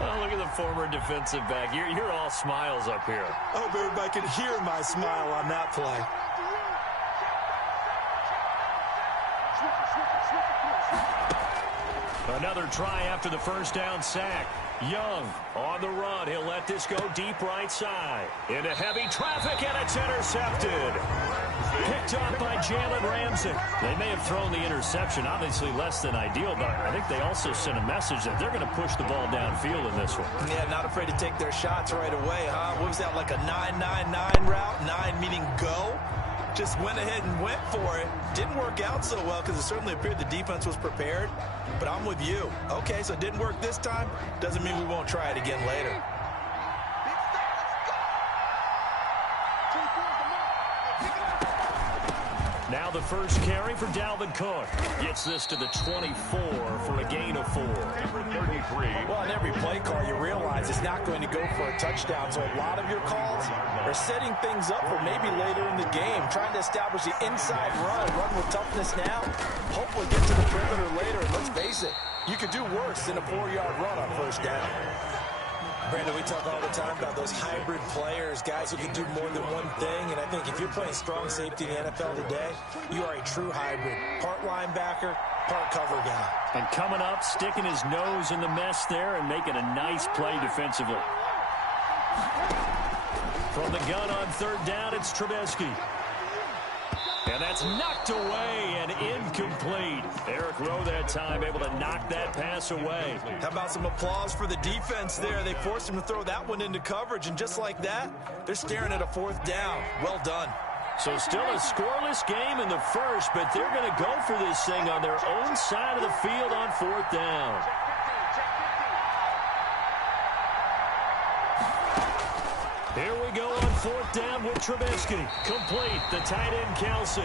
Oh, look at the former defensive back. You're all smiles up here. I hope everybody can hear my smile on that play. Another try after the first down sack. Young on the run. He'll let this go deep right side. Into heavy traffic, and it's intercepted. Picked up by Jalen Ramsey. They may have thrown the interception, obviously less than ideal, but I think they also sent a message that they're going to push the ball downfield in this one. Yeah, not afraid to take their shots right away, huh? What was that, like a 9-9-9 route? 9 meaning go? Just went ahead and went for it. Didn't work out so well because it certainly appeared the defense was prepared. But I'm with you. Okay, so it didn't work this time. Doesn't mean we won't try it again later. Now the first carry for Dalvin Cook. Gets this to the 24 for a gain of 4. Well, in every play call, you realize it's not going to go for a touchdown. So a lot of your calls are setting things up for maybe later in the game, trying to establish the inside run with toughness now. Hopefully get to the perimeter later. And let's face it, you could do worse than a 4-yard run on first down. Brandon, we talk all the time about those hybrid players, guys who can do more than one thing. And I think if you're playing strong safety in the NFL today, you are a true hybrid. Part linebacker, part cover guy. And coming up, sticking his nose in the mess there and making a nice play defensively. From the gun on 3rd down, it's Trubisky. And that's knocked away and incomplete. Eric Rowe that time able to knock that pass away. How about some applause for the defense there? They forced him to throw that one into coverage, and just like that, they're staring at a 4th down. Well done. So still a scoreless game in the first, but they're going to go for this thing on their own side of the field on 4th down. Here we go on 4th down with Trubisky. Complete, the tight end Kelsey.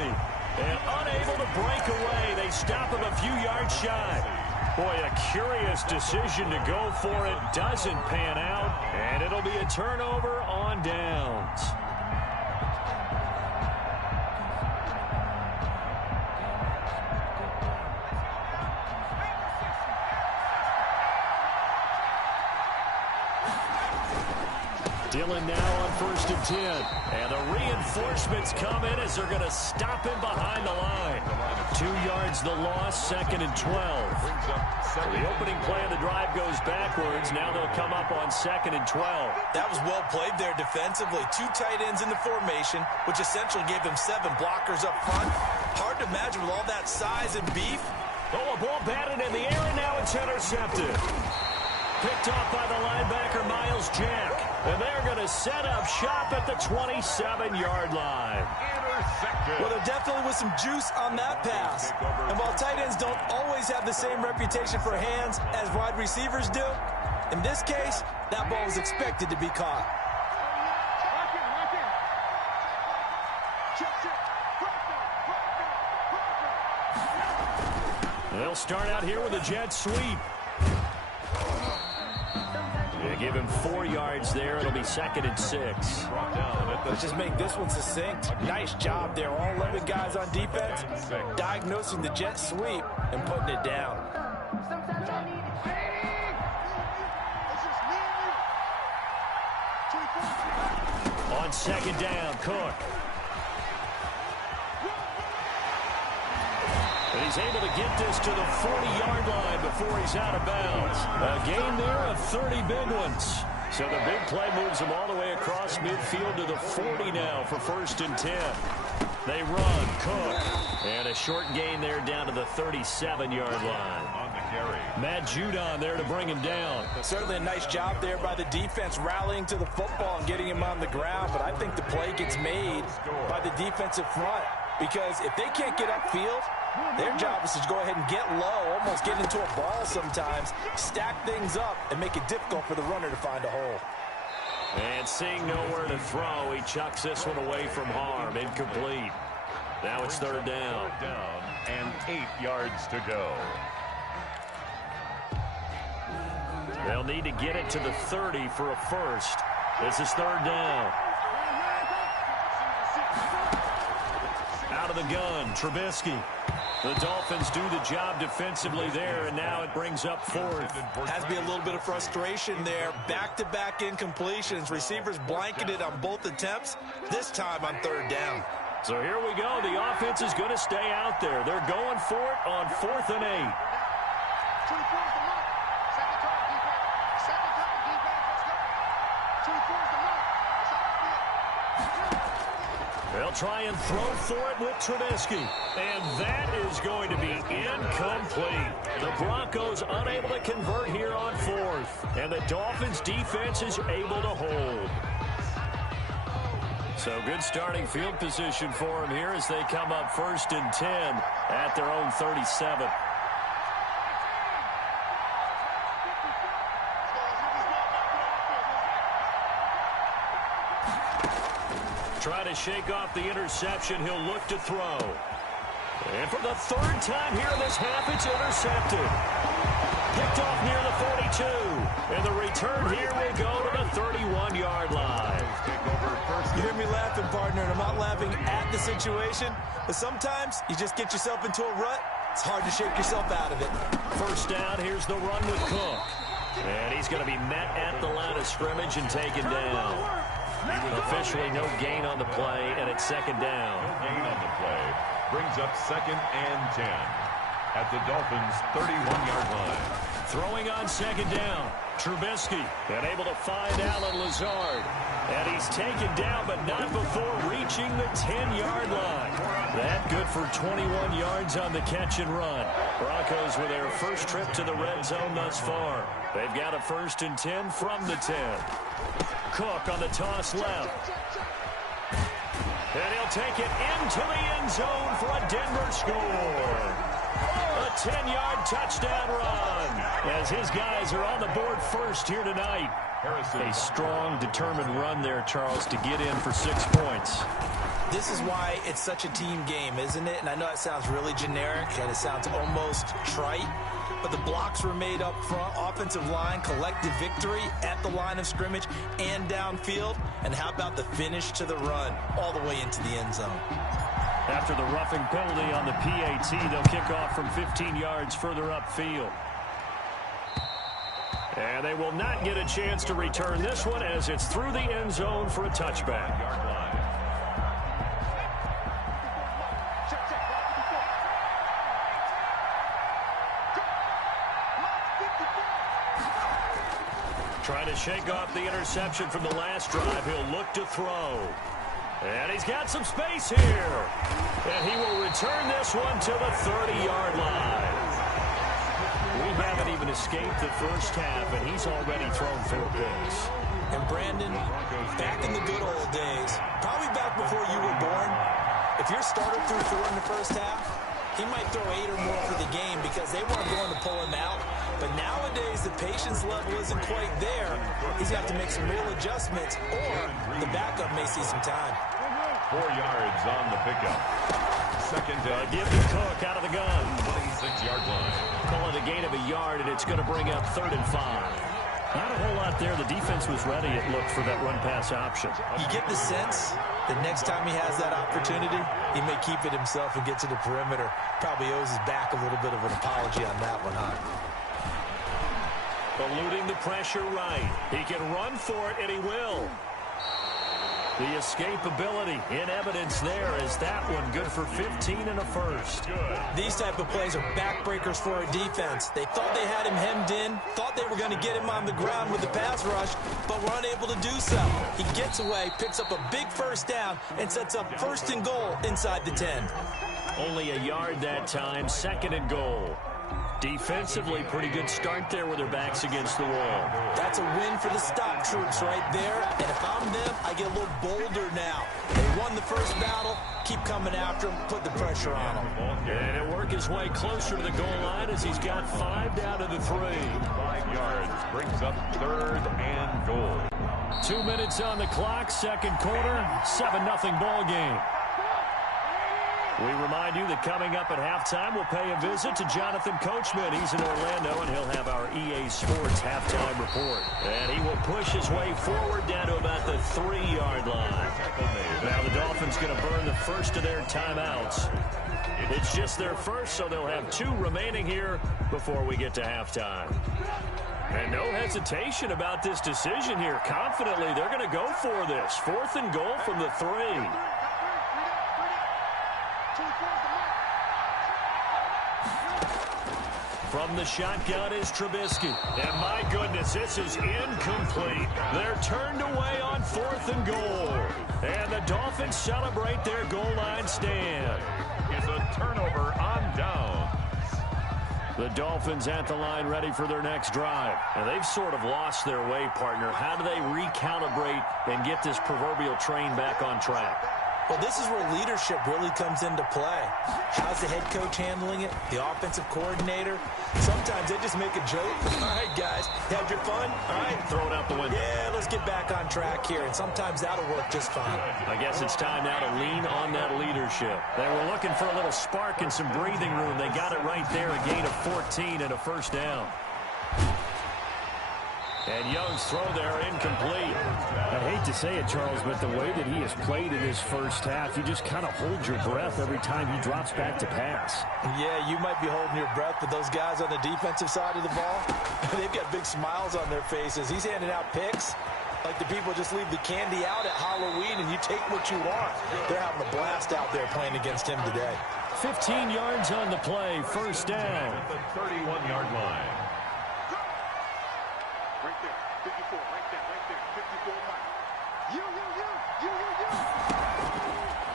And unable to break away. They stop him a few yards shy. Boy, a curious decision to go for it. Doesn't pan out. And it'll be a turnover on downs. Dillon now on 1st and 10. And the reinforcements come in as they're going to stop him behind the line. 2 yards the loss, 2nd and 12. The opening play of the drive goes backwards. Now they'll come up on 2nd and 12. That was well played there defensively. 2 tight ends in the formation, which essentially gave them 7 blockers up front. Hard to imagine with all that size and beef. Oh, a ball batted in the air, and now it's intercepted. Picked off by the linebacker, Miles Jack. And they're going to set up shop at the 27-yard line. Well, there definitely was some juice on that pass. And while tight ends don't always have the same reputation for hands as wide receivers do, in this case, that ball was expected to be caught. They'll start out here with a jet sweep. They give him 4 yards there. It'll be 2nd and 6. Let's just make this one succinct. Nice job there. All 11 guys on defense diagnosing the jet sweep and putting it down. On 2nd down, Cook. And he's able to get this to the 40-yard line before he's out of bounds. A gain there of 30 big ones. So the big play moves him all the way across midfield to the 40 now for 1st and 10. They run, Cook. And a short gain there down to the 37-yard line. On the carry. Matt Judon there to bring him down. Certainly a nice job there by the defense rallying to the football and getting him on the ground. But I think the play gets made by the defensive front. Because if they can't get upfield, their job is to go ahead and get low, almost get into a ball sometimes, stack things up, and make it difficult for the runner to find a hole. And seeing nowhere to throw, he chucks this one away from harm. Incomplete. Now it's 3rd down. And 8 yards to go. They'll need to get it to the 30 for a first. This is 3rd down. Out of the gun, Trubisky. The Dolphins do the job defensively there, and now it brings up 4th. Has to be a little bit of frustration there. Back-to-back incompletions. Receivers blanketed on both attempts, this time on 3rd down. So here we go. The offense is going to stay out there. They're going for it on 4th and 8. They'll try and throw for it with Trubisky. And that is going to be incomplete. The Broncos unable to convert here on 4th. And the Dolphins defense is able to hold. So good starting field position for them here as they come up 1st and 10 at their own 37. Try to shake off the interception. He'll look to throw. And for the 3rd time here in this half, it's intercepted. Picked off near the 42. And the return here will go to the 31-yard line. You hear me laughing, partner, and I'm not laughing at the situation. But sometimes you just get yourself into a rut. It's hard to shake yourself out of it. 1st down, here's the run with Cook. And he's going to be met at the line of scrimmage and taken down. Officially no gain on the play, and it's 2nd down. No gain on the play. Brings up 2nd and 10 at the Dolphins' 31-yard line. Throwing on 2nd down. Trubisky and able to find Allen Lazard. And he's taken down, but not before reaching the 10-yard line. That good for 21 yards on the catch and run. Broncos with their first trip to the red zone thus far. They've got a 1st and 10 from the 10. Cook on the toss left. And he'll take it into the end zone for a Denver score. A 10-yard touchdown run as his guys are on the board first here tonight. A strong, determined run there, Charles, to get in for 6 points. This is why it's such a team game, isn't it? And I know it sounds really generic and it sounds almost trite, but the blocks were made up front, offensive line, collective victory at the line of scrimmage and downfield. And how about the finish to the run all the way into the end zone? After the roughing penalty on the PAT, they'll kick off from 15 yards further upfield. And they will not get a chance to return this one as it's through the end zone for a touchback. Trying to shake off the interception from the last drive. He'll look to throw. And he's got some space here. And he will return this one to the 30-yard line. We haven't even escaped the first half, and he's already thrown 4 picks. And Brandon, back in the good old days, probably back before you were born, if your starter threw 4 in the first half, he might throw 8 or more for the game because they weren't going to pull him out. But nowadays, the patience level isn't quite there. He's going to have to make some real adjustments, or the backup may see some time. 4 yards on the pickup. Second down. Give to Cook out of the gun. 26-yard line. Call it a gain of a yard, and it's going to bring up 3rd and 5. Not a whole lot there. The defense was ready, it looked, for that run-pass option. You get the sense that next time he has that opportunity, he may keep it himself and get to the perimeter. Probably owes his back a little bit of an apology on that one, huh? Eluding the pressure right. He can run for it, and he will. The escapability in evidence there is that one good for 15 and a first. These type of plays are backbreakers for a defense. They thought they had him hemmed in, thought they were going to get him on the ground with the pass rush, but were unable to do so. He gets away, picks up a big first down, and sets up 1st and goal inside the 10. Only a yard that time, 2nd and goal. Defensively, pretty good start there with their backs against the wall. That's a win for the stop troops right there. And if I'm them, I get a little bolder now. They won the first battle. Keep coming after him. Put the pressure on him. And he'll work his way closer to the goal line as he's got 5 down to the 3. 5 yards brings up 3rd and goal. 2 minutes on the clock, 2nd quarter, 7-0 ball game. We remind you that coming up at halftime, we'll pay a visit to Jonathan Coachman. He's in Orlando, and he'll have our EA Sports halftime report. And he will push his way forward down to about the 3-yard line. Now the Dolphins going to burn the first of their timeouts. It's just their first, so they'll have 2 remaining here before we get to halftime. And no hesitation about this decision here. Confidently, they're going to go for this. 4th and goal from the 3. From the shotgun is Trubisky. And my goodness, this is incomplete. They're turned away on 4th and goal. And the Dolphins celebrate their goal line stand. It's a turnover on down. The Dolphins at the line ready for their next drive. And they've sort of lost their way, partner. How do they recalibrate and get this proverbial train back on track? Well, this is where leadership really comes into play. How's the head coach handling it? The offensive coordinator? Sometimes they just make a joke. All right, guys, had your fun? All right, throw it out the window. Yeah, let's get back on track here. And sometimes that'll work just fine. I guess it's time now to lean on that leadership. They were looking for a little spark and some breathing room. They got it right there, a gain of 14 and a first down. And Young's throw there incomplete. I hate to say it, Charles, but the way that he has played in his first half, you just kind of hold your breath every time he drops back to pass. Yeah, you might be holding your breath, but those guys on the defensive side of the ball, they've got big smiles on their faces. He's handing out picks like the people just leave the candy out at Halloween and you take what you want. They're having a blast out there playing against him today. 15 yards on the play, first down. At the 31-yard line. Right there, 54, right there, 54 line.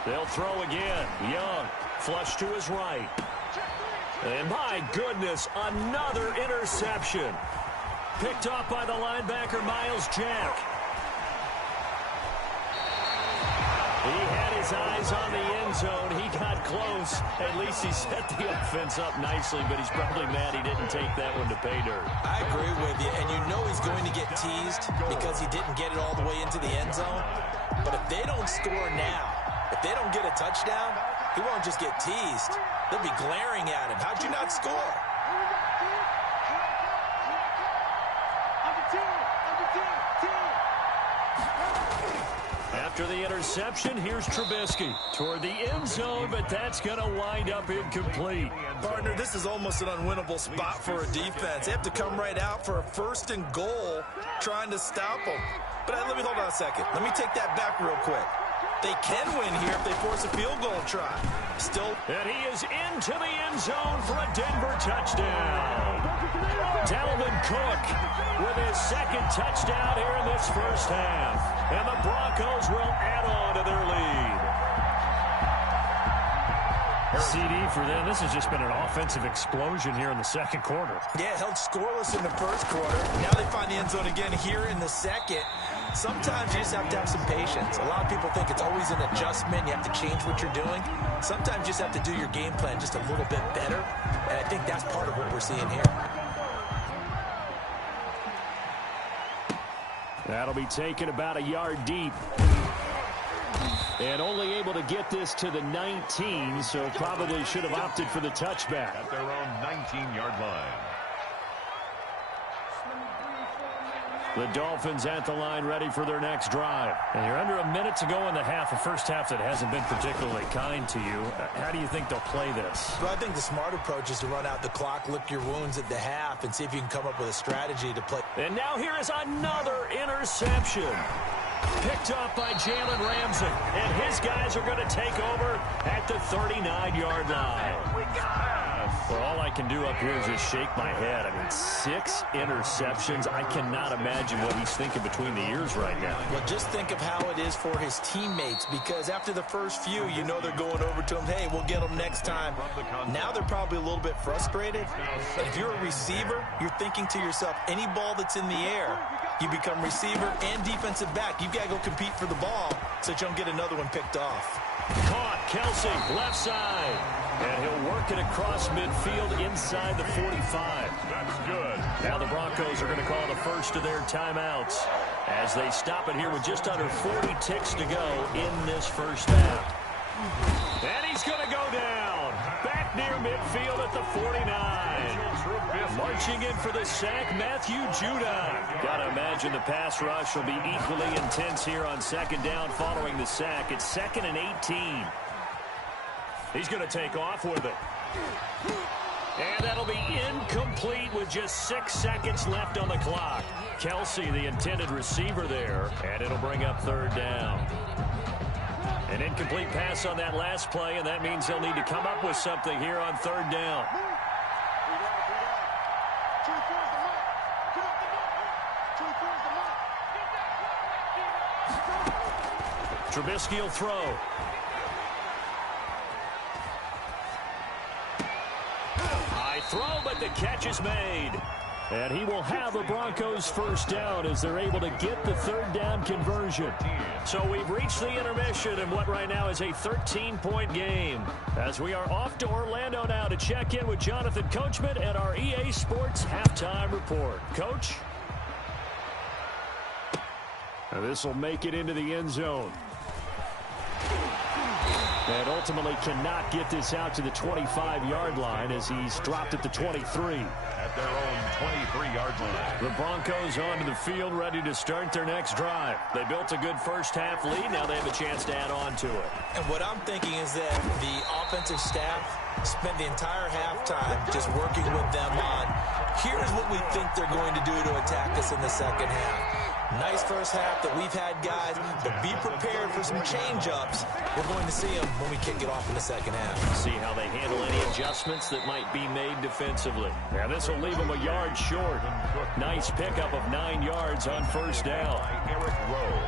They'll throw again. Young, flush to his right. And my goodness, another interception. Picked off by the linebacker, Miles Jack. He had his eyes on the end zone. He got close. At least he set the offense up nicely, but he's probably mad he didn't take that one to pay dirt. I agree with you, and you know he's going to get teased because he didn't get it all the way into the end zone. But if they don't score now, if they don't touchdown, he won't just get teased. They'll be glaring at him. How'd you not score? After the interception, here's Trubisky toward the end zone, but that's going to wind up incomplete. Partner, this is almost an unwinnable spot for a defense. They have to come right out for a 1st and goal trying to stop them. But let me hold on a second. Let me take that back real quick. They can win here if they force a field goal try. Still. And he is into the end zone for a Denver touchdown. Dalvin Cook with his 2nd touchdown here in this first half. And the Broncos will add on to their lead. CD for them. This has just been an offensive explosion here in the 2nd quarter. Yeah, held scoreless in the 1st quarter. Now they find the end zone again here in the 2nd. Sometimes you just have to have some patience. A lot of people think it's always an adjustment. You have to change what you're doing. Sometimes you just have to do your game plan just a little bit better. And I think that's part of what we're seeing here. That'll be taken about a yard deep. And only able to get this to the 19, so probably should have opted for the touchback. At their own 19-yard line. The Dolphins at the line ready for their next drive. And you're under a minute to go in the half, a first half that hasn't been particularly kind to you. How do you think they'll play this? Well, I think the smart approach is to run out the clock, lick your wounds at the half, and see if you can come up with a strategy to play. And now here is another interception. Picked off by Jalen Ramsey. And his guys are going to take over at the 39-yard line. Well, all I can do up here is just shake my head. I mean, 6 interceptions. I cannot imagine what he's thinking between the ears right now. Well, just think of how it is for his teammates, because after the first few, you know they're going over to him, hey, we'll get them next time. Now they're probably a little bit frustrated. And if you're a receiver, you're thinking to yourself, any ball that's in the air, you become receiver and defensive back. You've got to go compete for the ball so that you don't get another one picked off. Caught, Kelsey, left side. And he'll work it across midfield inside the 45. That's good. Now the Broncos are going to call the first of their timeouts as they stop it here with just under 40 ticks to go in this first half. And he's going to go down. Back near midfield at the 49. Marching in for the sack, Matthew Judon. Got to imagine the pass rush will be equally intense here on 2nd down following the sack. It's 2nd and 18. He's going to take off with it. And that'll be incomplete with just 6 seconds left on the clock. Kelsey, the intended receiver there, and it'll bring up 3rd down. An incomplete pass on that last play, and that means they'll need to come up with something here on 3rd down. Trubisky will throw. High throw, but the catch is made. And he will have the Broncos first down as they're able to get the 3rd down conversion. So we've reached the intermission in what right now is a 13-point game. As we are off to Orlando now to check in with Jonathan Coachman at our EA Sports Halftime Report. Coach? This will make it into the end zone. And ultimately cannot get this out to the 25-yard line as he's dropped at the 23. At their own 23-yard line. The Broncos onto the field ready to start their next drive. They built a good first-half lead. Now they have a chance to add on to it. And what I'm thinking is that the offensive staff spent the entire halftime just working with them on, here's what we think they're going to do to attack us in the second half. Nice first half that we've had, guys, but be prepared for some change-ups. We're going to see them when we kick it off in the second half. See how they handle any adjustments that might be made defensively. Now this will leave them a yard short. Nice pickup of 9 yards on first down. Eric Rowe.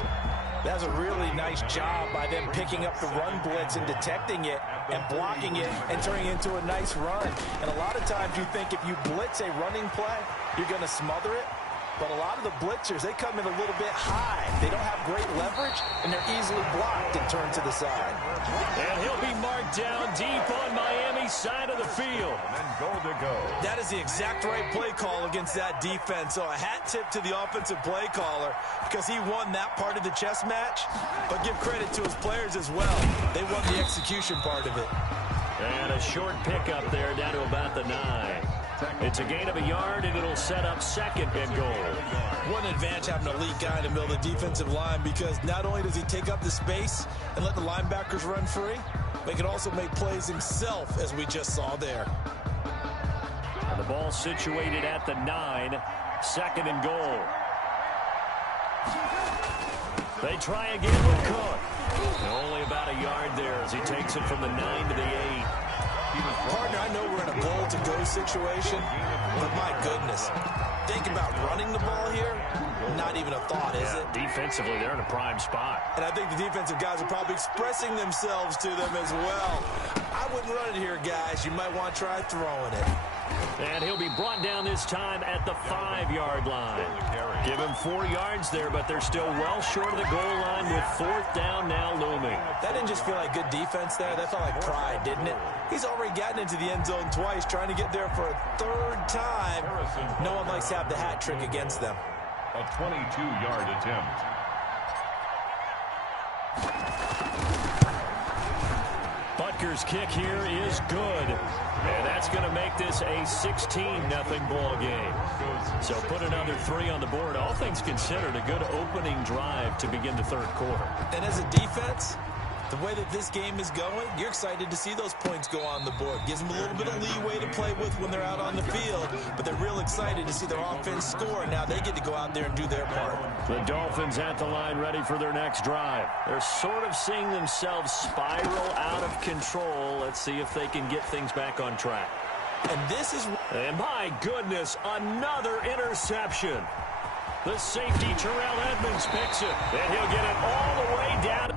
That's a really nice job by them picking up the run blitz and detecting it and blocking it and turning it into a nice run. And a lot of times you think if you blitz a running play, you're going to smother it. But a lot of the blitzers, they come in a little bit high. They don't have great leverage, and they're easily blocked and turned to the side. And he'll be marked down deep on Miami's side of the field. And then goal to go. That is the exact right play call against that defense. So a hat tip to the offensive play caller because he won that part of the chess match. But give credit to his players as well. They won the execution part of it. And a short pickup there down to about the 9. It's a gain of a yard, and it'll set up second and goal. What an advantage having an elite guy in the middle of the defensive line, because not only does he take up the space and let the linebackers run free, but he can also make plays himself, as we just saw there. And the ball situated at the 9, second and goal. They try again with Cook. Only about a yard there as he takes it from the 9 to the 8. Partner, I know we're in a goal-to-go situation, but my goodness, think about running the ball here. Not even a thought, is it? Defensively, they're in a prime spot. And I think the defensive guys are probably expressing themselves to them as well. I wouldn't run it here, guys. You might want to try throwing it. And he'll be brought down this time at the 5-yard line. Give him 4 yards there, but they're still well short of the goal line with 4th down now looming. That didn't just feel like good defense there. That felt like pride, didn't it? He's already gotten into the end zone twice, trying to get there for a 3rd time. No one likes to have the hat trick against them. A 22-yard attempt. Butker's kick here is good. And that's going to make this a 16-0 ball game. So put another 3 on the board. All things considered, a good opening drive to begin the 3rd quarter. And as a defense, the way that this game is going, you're excited to see those points go on the board. Gives them a little bit of leeway to play with when they're out on the field, but they're real excited to see their offense score. Now they get to go out there and do their part. The Dolphins at the line ready for their next drive. They're sort of seeing themselves spiral out of control. Let's see if they can get things back on track. And my goodness, another interception. The safety, Terrell Edmonds, picks it, and he'll get it all the way down.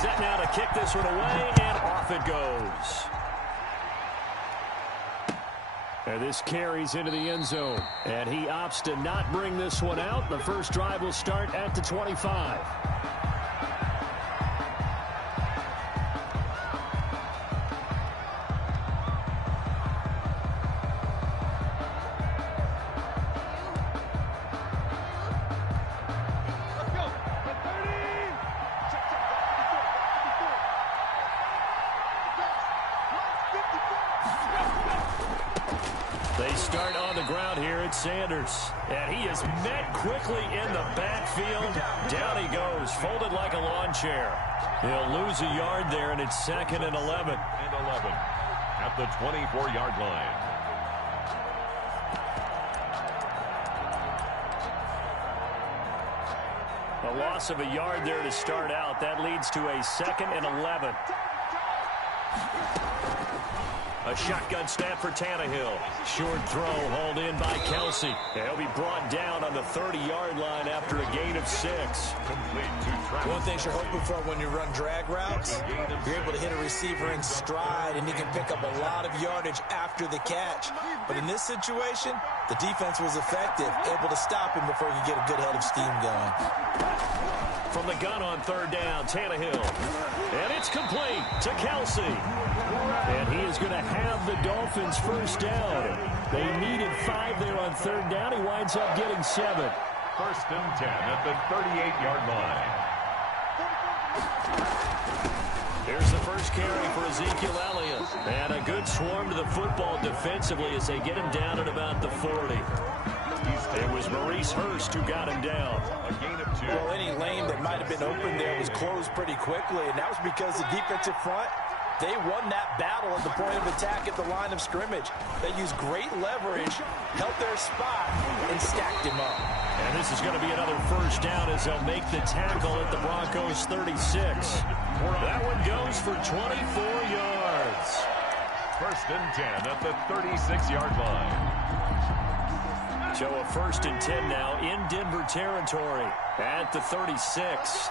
Set now to kick this one away, and off it goes. And this carries into the end zone. And he opts to not bring this one out. The first drive will start at the 25. They start on the ground here at Sanders. And he is met quickly in the backfield. Down he goes, folded like a lawn chair. He'll lose a yard there, and it's 2nd and 11. And 11 at the 24-yard line. A loss of a yard there to start out. That leads to a 2nd and 11. A shotgun snap for Tannehill. Short throw hauled in by Kelsey. He'll be brought down on the 30-yard line after a gain of 6. Complete to Travis. One thing you're hoping for when you run drag routes, you're able to hit a receiver in stride, and he can pick up a lot of yardage after the catch. But in this situation, the defense was effective, able to stop him before he could get a good head of steam going. From the gun on 3rd down, Tannehill. And it's complete to Kelsey. And he is going to have the Dolphins first down. They needed 5 there on 3rd down. He winds up getting 7. 1st and 10 at the 38-yard line. Here's the first carry for Ezekiel Elliott. And a good swarm to the football defensively as they get him down at about the 40. It was Maurice Hurst who got him down. A gain of 2. Well, any lane that might have been open there was closed pretty quickly, and that was because the defensive front, they won that battle at the point of attack at the line of scrimmage. They used great leverage, held their spot, and stacked him up. And this is going to be another first down as they'll make the tackle at the Broncos 36. That one goes for 24 yards. 1st and 10 at the 36-yard line. So a 1st and 10 now in Denver territory at the 36.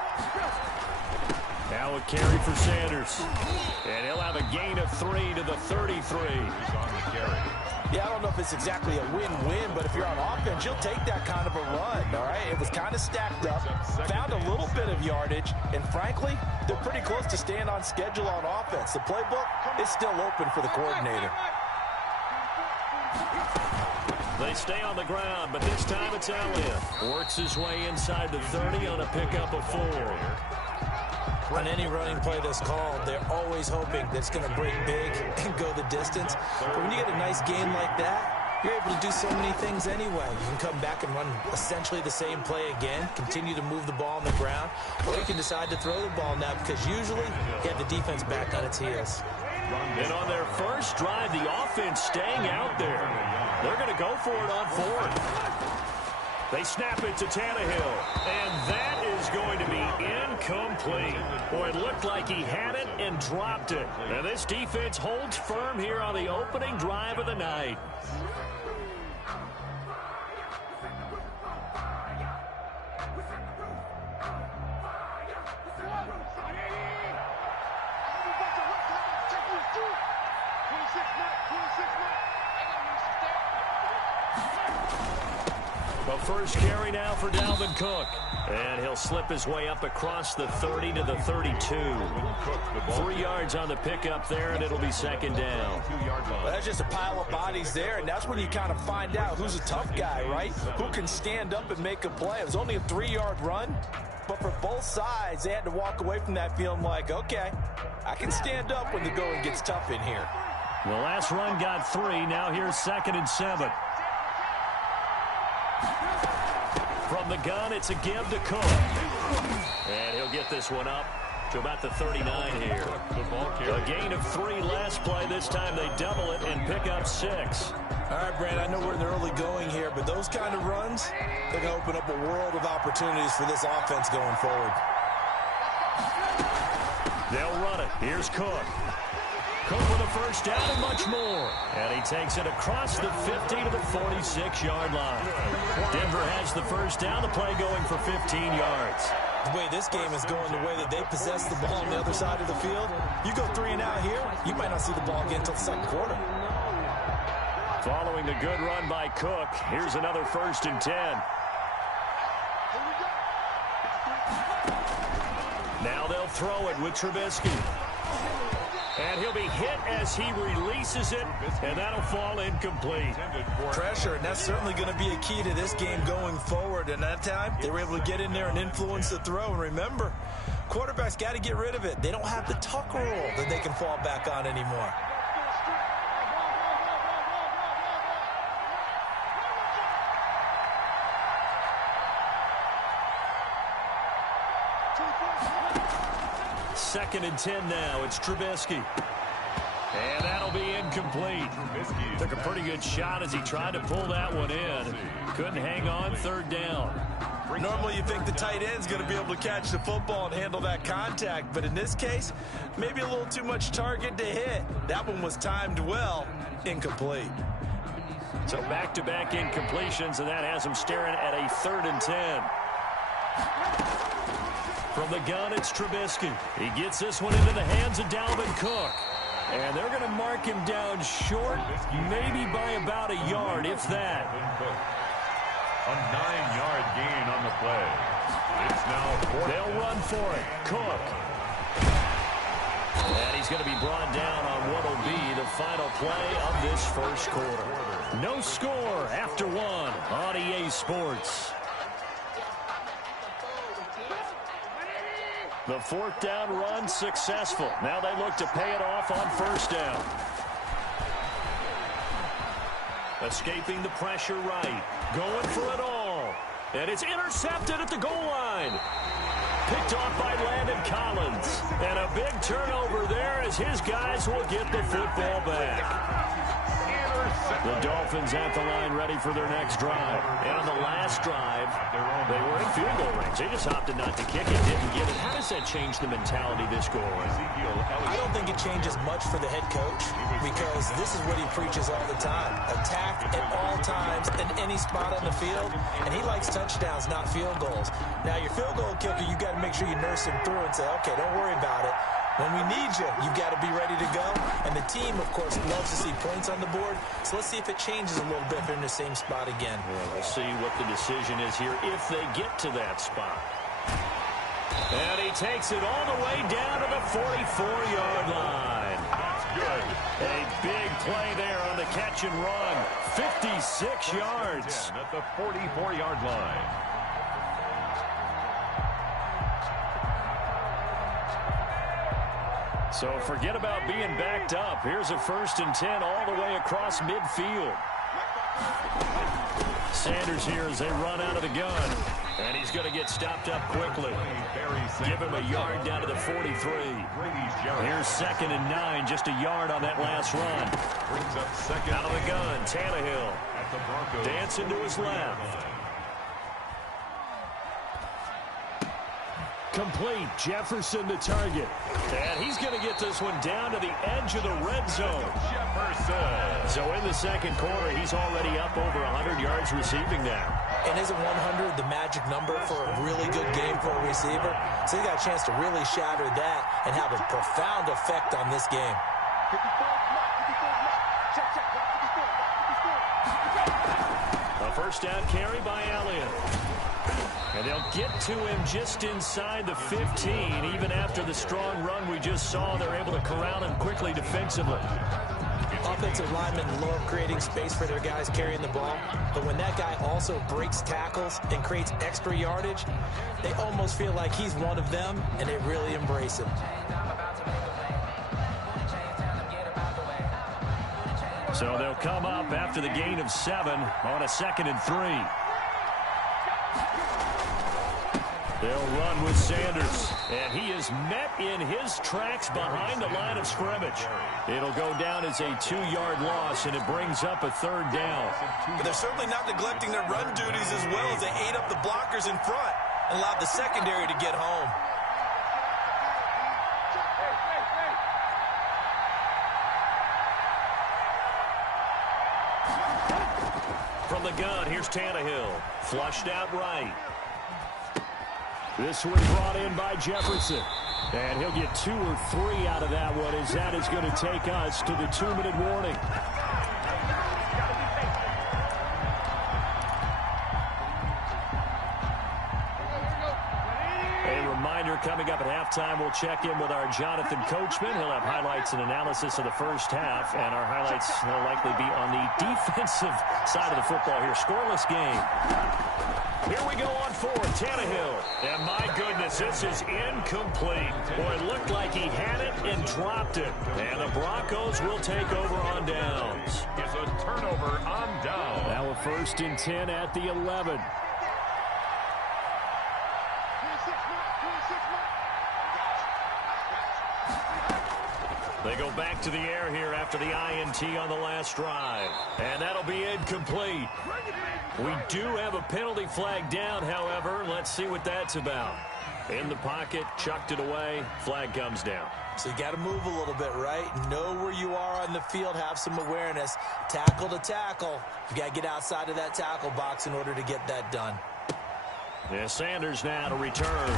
Now a carry for Sanders. And he'll have a gain of 3 to the 33. He's on the carry. Yeah, I don't know if it's exactly a win-win, but if you're on offense, you'll take that kind of a run, all right? It was kind of stacked up, found a little bit of yardage, and frankly, they're pretty close to staying on schedule on offense. The playbook is still open for the coordinator. They stay on the ground, but this time it's Elliott. Works his way inside the 30 on a pickup of 4. On any running play that's called, they're always hoping that it's going to break big and go the distance. But when you get a nice game like that, you're able to do so many things anyway. You can come back and run essentially the same play again, continue to move the ball on the ground, or you can decide to throw the ball now because usually you have the defense back on its heels. And on their first drive, the offense staying out there. They're going to go for it on 4th. They snap it to Tannehill, and that is going to be incomplete. Boy, it looked like he had it and dropped it. And this defense holds firm here on the opening drive of the night. The first carry now for Dalvin Cook. And he'll slip his way up across the 30 to the 32. 3 yards on the pickup there, and it'll be 2nd down. Well, that's just a pile of bodies there, and that's when you kind of find out who's a tough guy, right? Who can stand up and make a play. It was only a 3-yard run, but for both sides, they had to walk away from that feeling like, okay, I can stand up when the going gets tough in here. The last run got 3. Now here's 2nd and 7. From the gun, it's a give to Cook. And he'll get this one up to about the 39 here. A gain of 3 last play. This time they double it and pick up 6. All right, Brand, I know we're in the early going here, but those kind of runs, they're going to open up a world of opportunities for this offense going forward. They'll run it. Here's Cook. Cook with a first down and much more. And he takes it across the 50 to the 46-yard line. Denver has the first down. The play going for 15 yards. The way this game is going, the way that they possess the ball on the other side of the field, you go 3 and out here, you might not see the ball again until the second quarter. Following the good run by Cook, here's another 1st and 10. Now they'll throw it with Trubisky. And he'll be hit as he releases it, and that'll fall incomplete. Pressure, and that's certainly going to be a key to this game going forward. And that time, they were able to get in there and influence the throw. And remember, quarterbacks got to get rid of it. They don't have the tuck rule that they can fall back on anymore. Second and 10 now. It's Trubisky. And that'll be incomplete. Took a pretty good shot as he tried to pull that one in. Couldn't hang on. 3rd down. Normally you think the tight end's going to be able to catch the football and handle that contact. But in this case, maybe a little too much target to hit. That one was timed well. Incomplete. So back-to-back incompletions, and that has him staring at a 3rd and 10. From the gun, it's Trubisky. He gets this one into the hands of Dalvin Cook. And they're going to mark him down short, maybe by about a yard, if that. A 9-yard gain on the play. It's now 4th. They'll run for it. Cook. And he's going to be brought down on what will be the final play of this first quarter. No score after 1 on EA Sports. The 4th down run successful. Now they look to pay it off on 1st down. Escaping the pressure right. Going for it all. And it's intercepted at the goal line. Picked off by Landon Collins. And a big turnover there as his guys will get the football back. The Dolphins at the line ready for their next drive. And on the last drive, they were in field goal range. They just opted not to kick it, didn't get it. How does that change the mentality this go around? I don't think it changes much for the head coach because this is what he preaches all the time. Attack at all times in any spot on the field, and he likes touchdowns, not field goals. Now, your field goal kicker, you got to make sure you nurse him through and say, okay, don't worry about it. When we need you, you've got to be ready to go. And the team, of course, loves to see points on the board. So let's see if it changes a little bit if they're in the same spot again. Well, we'll see what the decision is here if they get to that spot. And he takes it all the way down to the 44-yard line. Good. A big play there on the catch and run. 56 yards. At the 44-yard line. So forget about being backed up. Here's a 1st and 10 all the way across midfield. Sanders here as they run out of the gun. And he's going to get stopped up quickly. Give him a yard down to the 43. Here's 2nd and 9, just a yard on that last run. Brings up second. Out of the gun, Tannehill. Dancing to his left. Complete. Jefferson the target. And he's going to get this one down to the edge of the red zone. Jefferson. So in the second quarter, he's already up over 100 yards receiving now. And isn't 100 the magic number for a really good game for a receiver? So he got a chance to really shatter that and have a profound effect on this game. A 1st down carry by Elliott. And they'll get to him just inside the 15. Even after the strong run we just saw, they're able to corral him quickly defensively. Offensive linemen love creating space for their guys carrying the ball. But when that guy also breaks tackles and creates extra yardage, they almost feel like he's one of them, and they really embrace him. So they'll come up after the gain of 7 on a 2nd and 3. They'll run with Sanders, and he is met in his tracks behind the line of scrimmage. It'll go down as a 2-yard loss, and it brings up a 3rd down. But they're certainly not neglecting their run duties as well as they ate up the blockers in front and allowed the secondary to get home. From the gun, here's Tannehill. Flushed out right. This one brought in by Jefferson. And he'll get 2 or 3 out of that one, as that is going to take us to the 2-minute warning. A reminder coming up at halftime, we'll check in with our Jonathan Coachman. He'll have highlights and analysis of the first half, and our highlights will likely be on the defensive side of the football here. Scoreless game. Here we go on 4, Tannehill. And my goodness, this is incomplete. Boy, it looked like he had it and dropped it. And the Broncos will take over on downs. Is a turnover on down. Now a 1st and 10 at the 11. They go back to the air here after the INT on the last drive. And that'll be incomplete. We do have a penalty flag down, however. Let's see what that's about. In the pocket, chucked it away, flag comes down. So you got to move a little bit, right? Know where you are on the field, have some awareness. Tackle to tackle. You got to get outside of that tackle box in order to get that done. Yeah, Sanders now to return.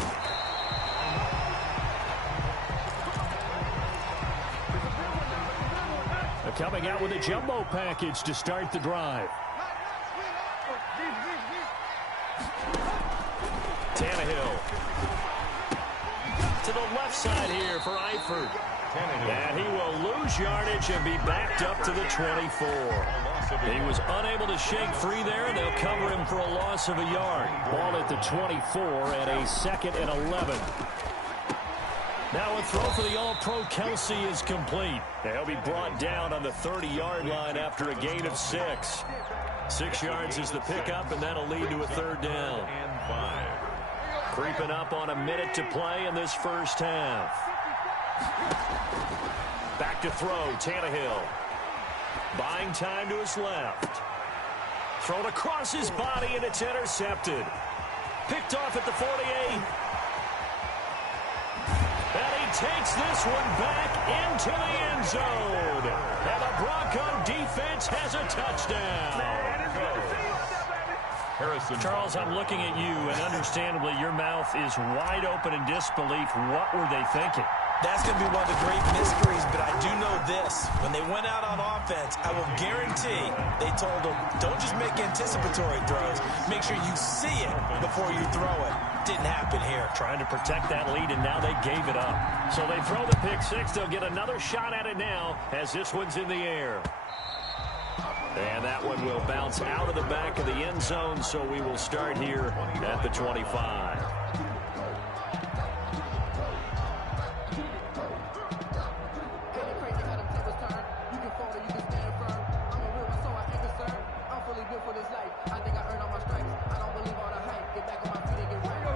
Coming out with a jumbo package to start the drive. Tannehill. To the left side here for Eifert. And he will lose yardage and be backed up to the 24. He was unable to shake free there, and they'll cover him for a loss of a yard. Ball at the 24 and a 2nd and 11. Now a throw for the All-Pro Kelsey is complete. He'll be brought down on the 30-yard line after a gain of 6. 6 yards is the pickup, and that'll lead to a 3rd down. And 5. Creeping up on a minute to play in this first half. Back to throw, Tannehill. Buying time to his left. Thrown across his body, and it's intercepted. Picked off at the 48. And he takes this one back into the end zone. And the Bronco defense has a touchdown. Charles, I'm looking at you, and understandably, your mouth is wide open in disbelief. What were they thinking? That's going to be one of the great mysteries, but I do know this. When they went out on offense, I will guarantee they told them, don't just make anticipatory throws. Make sure you see it before you throw it. Didn't happen here. Trying to protect that lead, and now they gave it up. So they throw the pick 6. They'll get another shot at it now as this one's in the air. And that one will bounce out of the back of the end zone, so we will start here at the 25.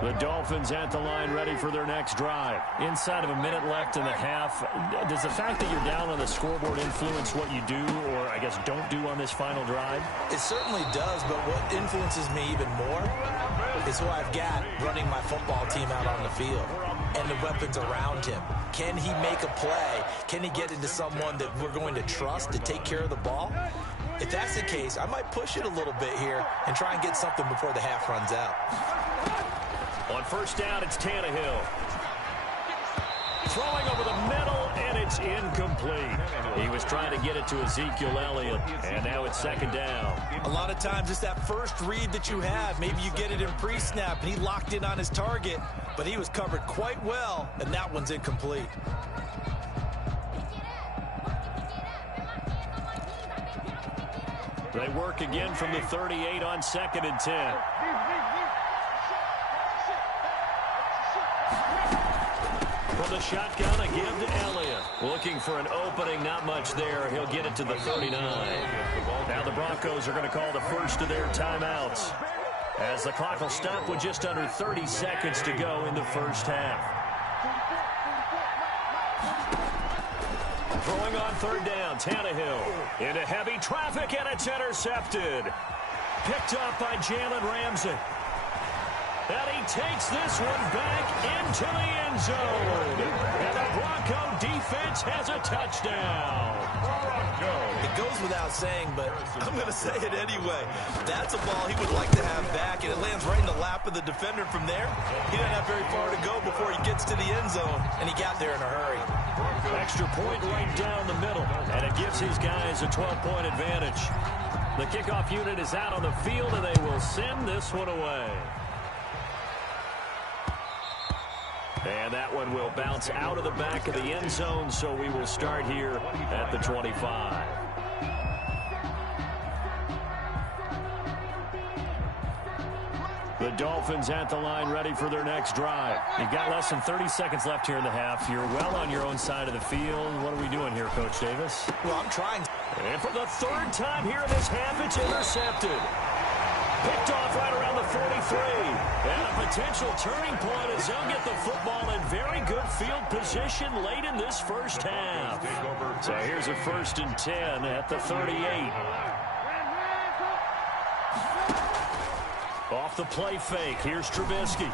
The Dolphins at the line, ready for their next drive. Inside of a minute left in the half, does the fact that you're down on the scoreboard influence what you do, or I guess don't do on this final drive? It certainly does, but what influences me even more is who I've got running my football team out on the field and the weapons around him. Can he make a play? Can he get into someone that we're going to trust to take care of the ball? If that's the case, I might push it a little bit here and try and get something before the half runs out. On 1st down, it's Tannehill. Throwing over the middle, and it's incomplete. He was trying to get it to Ezekiel Elliott, and now it's 2nd down. A lot of times it's that first read that you have. Maybe you get it in pre-snap, and he locked in on his target, but he was covered quite well, and that one's incomplete. They work again from the 38 on 2nd and 10. From the shotgun, a give to Elliott. Looking for an opening, not much there. He'll get it to the 39. Now the Broncos are going to call the first of their timeouts, as the clock will stop with just under 30 seconds to go in the first half. Throwing on 3rd down, Tannehill into heavy traffic, and it's intercepted. Picked up by Jalen Ramsey. And he takes this one back into the end zone. And the Bronco defense has a touchdown. It goes without saying, but I'm going to say it anyway. That's a ball he would like to have back, and it lands right in the lap of the defender from there. He doesn't have very far to go before he gets to the end zone, and he got there in a hurry. Extra point right down the middle, and it gives his guys a 12-point advantage. The kickoff unit is out on the field, and they will send this one away. And that one will bounce out of the back of the end zone, so we will start here at the 25. The Dolphins at the line ready for their next drive. You've got less than 30 seconds left here in the half. You're well on your own side of the field. What are we doing here, Coach Davis? Well, I'm trying. And for the third time here in this half, it's intercepted. Picked off right around the 43. And a potential turning point as they'll get the football in very good field position late in this first half. So here's a 1st and 10 at the 38. Off the play fake. Here's Trubisky.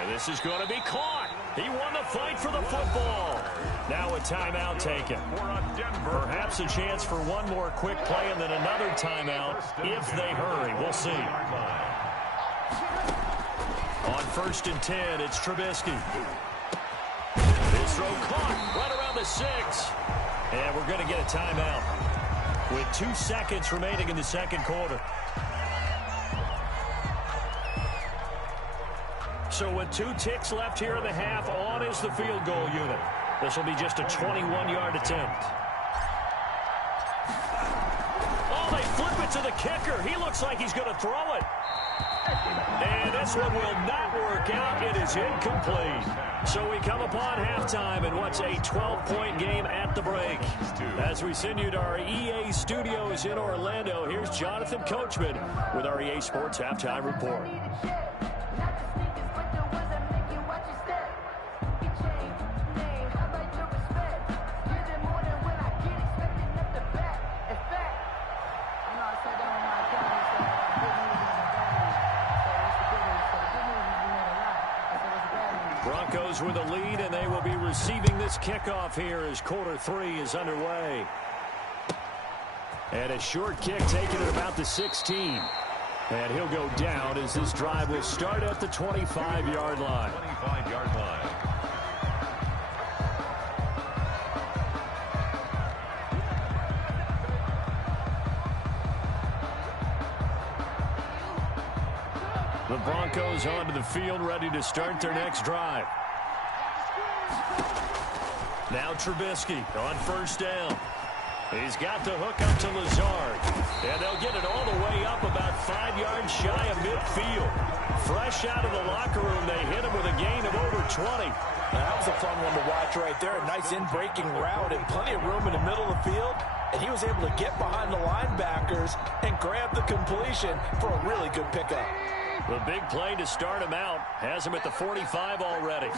And this is going to be caught. He won the fight for the football. Now a timeout taken. Perhaps a chance for one more quick play and then another timeout if they hurry. We'll see. On 1st and 10, it's Trubisky. This throw caught right around the 6. And we're going to get a timeout with 2 seconds remaining in the second quarter. So with 2 ticks left here in the half, on is the field goal unit. This will be just a 21-yard attempt. Oh, they flip it to the kicker. He looks like he's going to throw it. And this one will not work out. It is incomplete. So we come upon halftime in what's a 12-point game at the break. As we send you to our EA studios in Orlando, here's Jonathan Coachman with our EA Sports Halftime Report. Broncos with a lead, and they will be receiving this kickoff here as quarter 3 is underway. And a short kick taken at about the 16. And he'll go down as this drive will start at the 25-yard line. 25-yard line. The Broncos onto the field, ready to start their next drive. Now Trubisky on 1st down. He's got the hook up to Lazard. And they'll get it all the way up about 5 yards shy of midfield. Fresh out of the locker room, they hit him with a gain of over 20. That was a fun one to watch right there. A nice in-breaking route and plenty of room in the middle of the field. And he was able to get behind the linebackers and grab the completion for a really good pickup. The big play to start him out has him at the 45 already.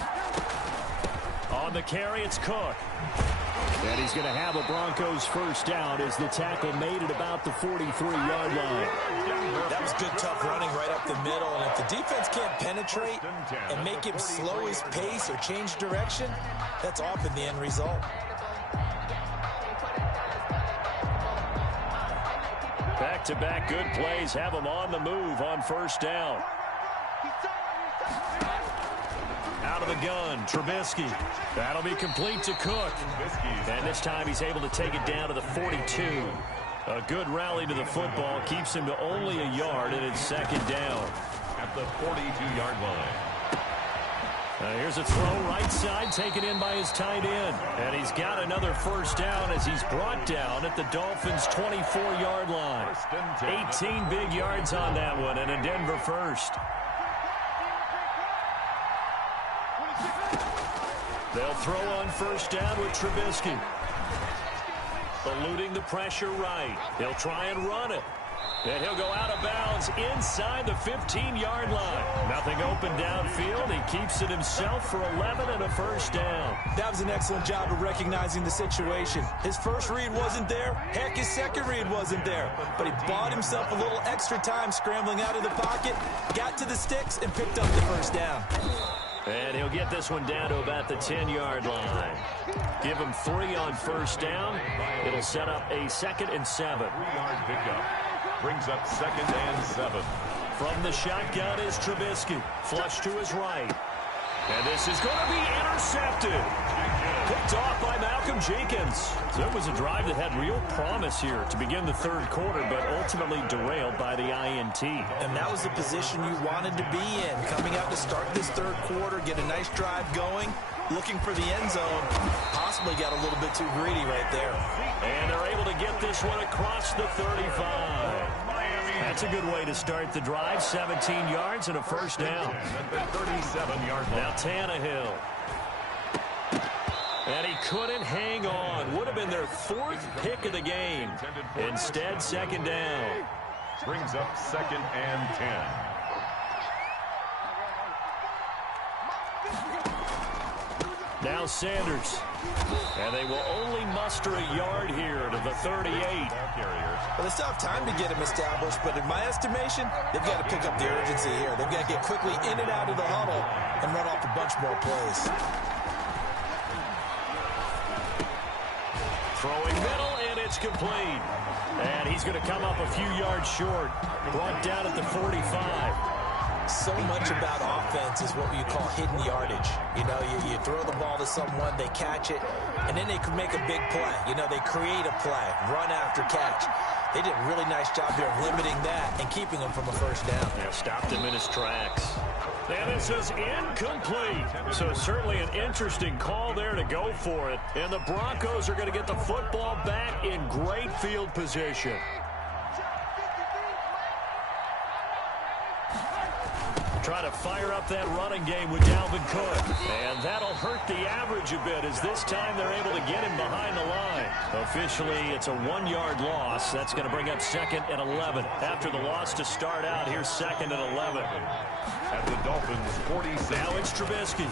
On the carry, it's Cook. And he's going to have a Broncos 1st down as the tackle made it about the 43-yard line. That was good, tough running right up the middle. And if the defense can't penetrate and make him slow his pace or change direction, that's often the end result. Back-to-back good plays have them on the move on 1st down. Out of the gun, Trubisky. That'll be complete to Cook. And this time he's able to take it down to the 42. A good rally to the football keeps him to only a yard, and it's 2nd down. At the 42-yard line. Here's a throw right side taken in by his tight end. And he's got another 1st down as he's brought down at the Dolphins' 24-yard line. 18 big yards on that one and a Denver 1st. They'll throw on 1st down with Trubisky. Eluding the pressure right. He'll try and run it. And he'll go out of bounds inside the 15-yard line. Nothing open downfield. He keeps it himself for 11 and a first down. That was an excellent job of recognizing the situation. His first read wasn't there. Heck, his second read wasn't there. But he bought himself a little extra time scrambling out of the pocket, got to the sticks, and picked up the first down. And he'll get this one down to about the 10-yard line. Give him 3 on first down. It'll set up a 2nd and 7. 3-yard pickup. Brings up 2nd and 7. From the shotgun is Trubisky. Flush to his right. And this is going to be intercepted. Picked off by Malcolm Jenkins. So it was a drive that had real promise here to begin the third quarter, but ultimately derailed by the INT. And that was the position you wanted to be in. Coming out to start this third quarter, get a nice drive going, looking for the end zone. Possibly got a little bit too greedy right there. And they're able to get this one across the 35. That's a good way to start the drive. 17 yards and a first down. At the 37-yard line. Now Tannehill. And he couldn't hang on. Would have been their 4th pick of the game. Instead, 2nd down. Brings up 2nd and 10. Now Sanders. And they will only muster a yard here to the 38. Well, they still have time to get him established, but in my estimation, they've got to pick up the urgency here. They've got to get quickly in and out of the huddle and run off a bunch more plays. Throwing middle, and it's complete. And he's going to come up a few yards short. Brought down at the 45. So much about offense is what you call hidden yardage. You know, you throw the ball to someone, they catch it, and then they can make a big play. You know, they create a play, run after catch. They did a really nice job here of limiting that and keeping him from a first down. Yeah, stopped him in his tracks. And this is incomplete. So certainly an interesting call there to go for it. And the Broncos are going to get the football back in great field position. Try to fire up that running game with Dalvin Cook. And that'll hurt the average a bit as this time they're able to get him behind the line. Officially, it's a 1-yard loss. That's going to bring up 2nd and 11. After the loss to start out, here's 2nd and 11. At the Dolphins' 46. Now it's Trubisky.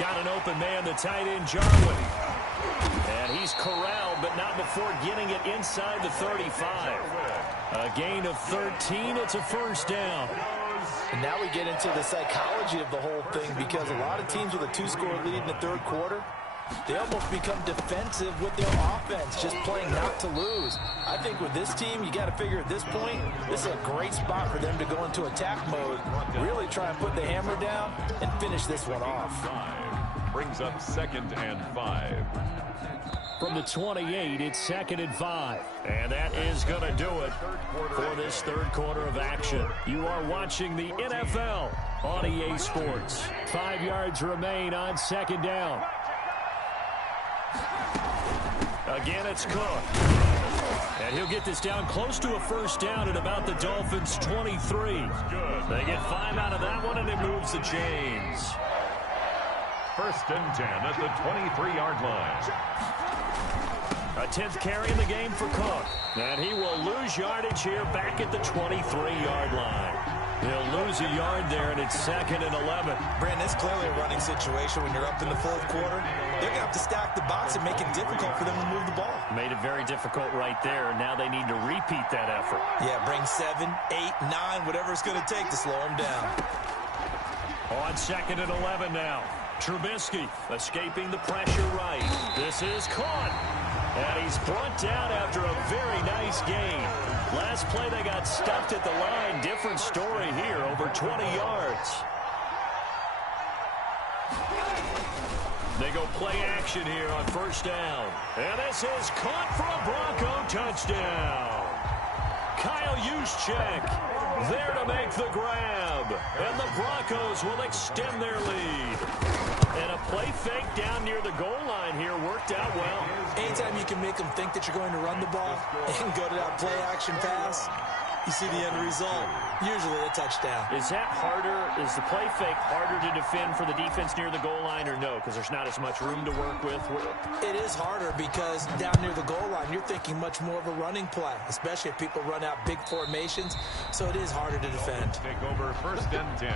Got an open man, the tight end, Jarwin. And he's corralled, but not before getting it inside the 35. A gain of 13. It's a first down. And now we get into the psychology of the whole thing, because a lot of teams with a 2-score lead in the third quarter, they almost become defensive with their offense, just playing not to lose. I think with this team, you got to figure at this point, this is a great spot for them to go into attack mode, really try and put the hammer down and finish this one off. Brings up 2nd and 5. From the 28, it's 2nd and 5. And that is going to do it for this third quarter of action. You are watching the NFL on EA Sports. 5 yards remain on 2nd down. Again, it's Cook. And he'll get this down close to a first down at about the Dolphins' 23. They get 5 out of that one, and it moves the chains. 1st and 10 at the 23-yard line. A 10th carry in the game for Cook. And he will lose yardage here back at the 23-yard line. He'll lose a yard there, and it's 2nd and 11. Brandon, it's clearly a running situation when you're up in the fourth quarter. They're going to have to stack the box and make it difficult for them to move the ball. Made it very difficult right there, and now they need to repeat that effort. Yeah, bring 7, 8, 9, whatever it's going to take to slow them down. On 2nd and 11 now. Trubisky escaping the pressure right. This is caught. And he's brought down after a very nice gain. Last play they got stuffed at the line. Different story here, over 20 yards. They go play action here on first down. And this is caught for a Bronco touchdown. Kyle Juszczyk there to make the grab. And the Broncos will extend their lead. And a play fake down near the goal line here worked out well. Anytime you can make them think that you're going to run the ball and go to that play action pass, You see the end result, usually a touchdown. Is that harder? Is the play fake harder to defend for the defense near the goal line or no? Because there's not as much room to work with. It is harder because down near the goal line, you're thinking much more of a running play, especially if people run out big formations. So it is harder to defend. Take over 1st and 10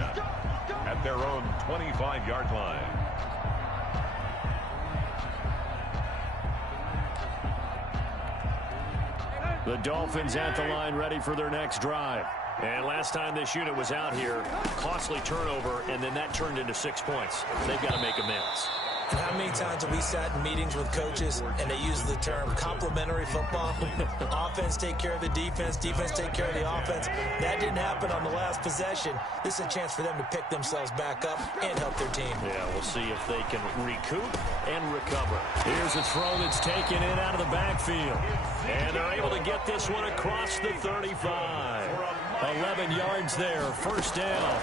at their own 25-yard line. The Dolphins at the line ready for their next drive. And last time this unit was out here, costly turnover, and then that turned into 6 points. They've got to make amends. And how many times have we sat in meetings with coaches and they use the term complementary football? Offense take care of the defense, defense take care of the offense. That didn't happen on the last possession. This is a chance for them to pick themselves back up and help their team. Yeah, we'll see if they can recoup and recover. Here's a throw that's taken in out of the backfield. And they're able to get this one across the 35. 11 yards there, 1st down.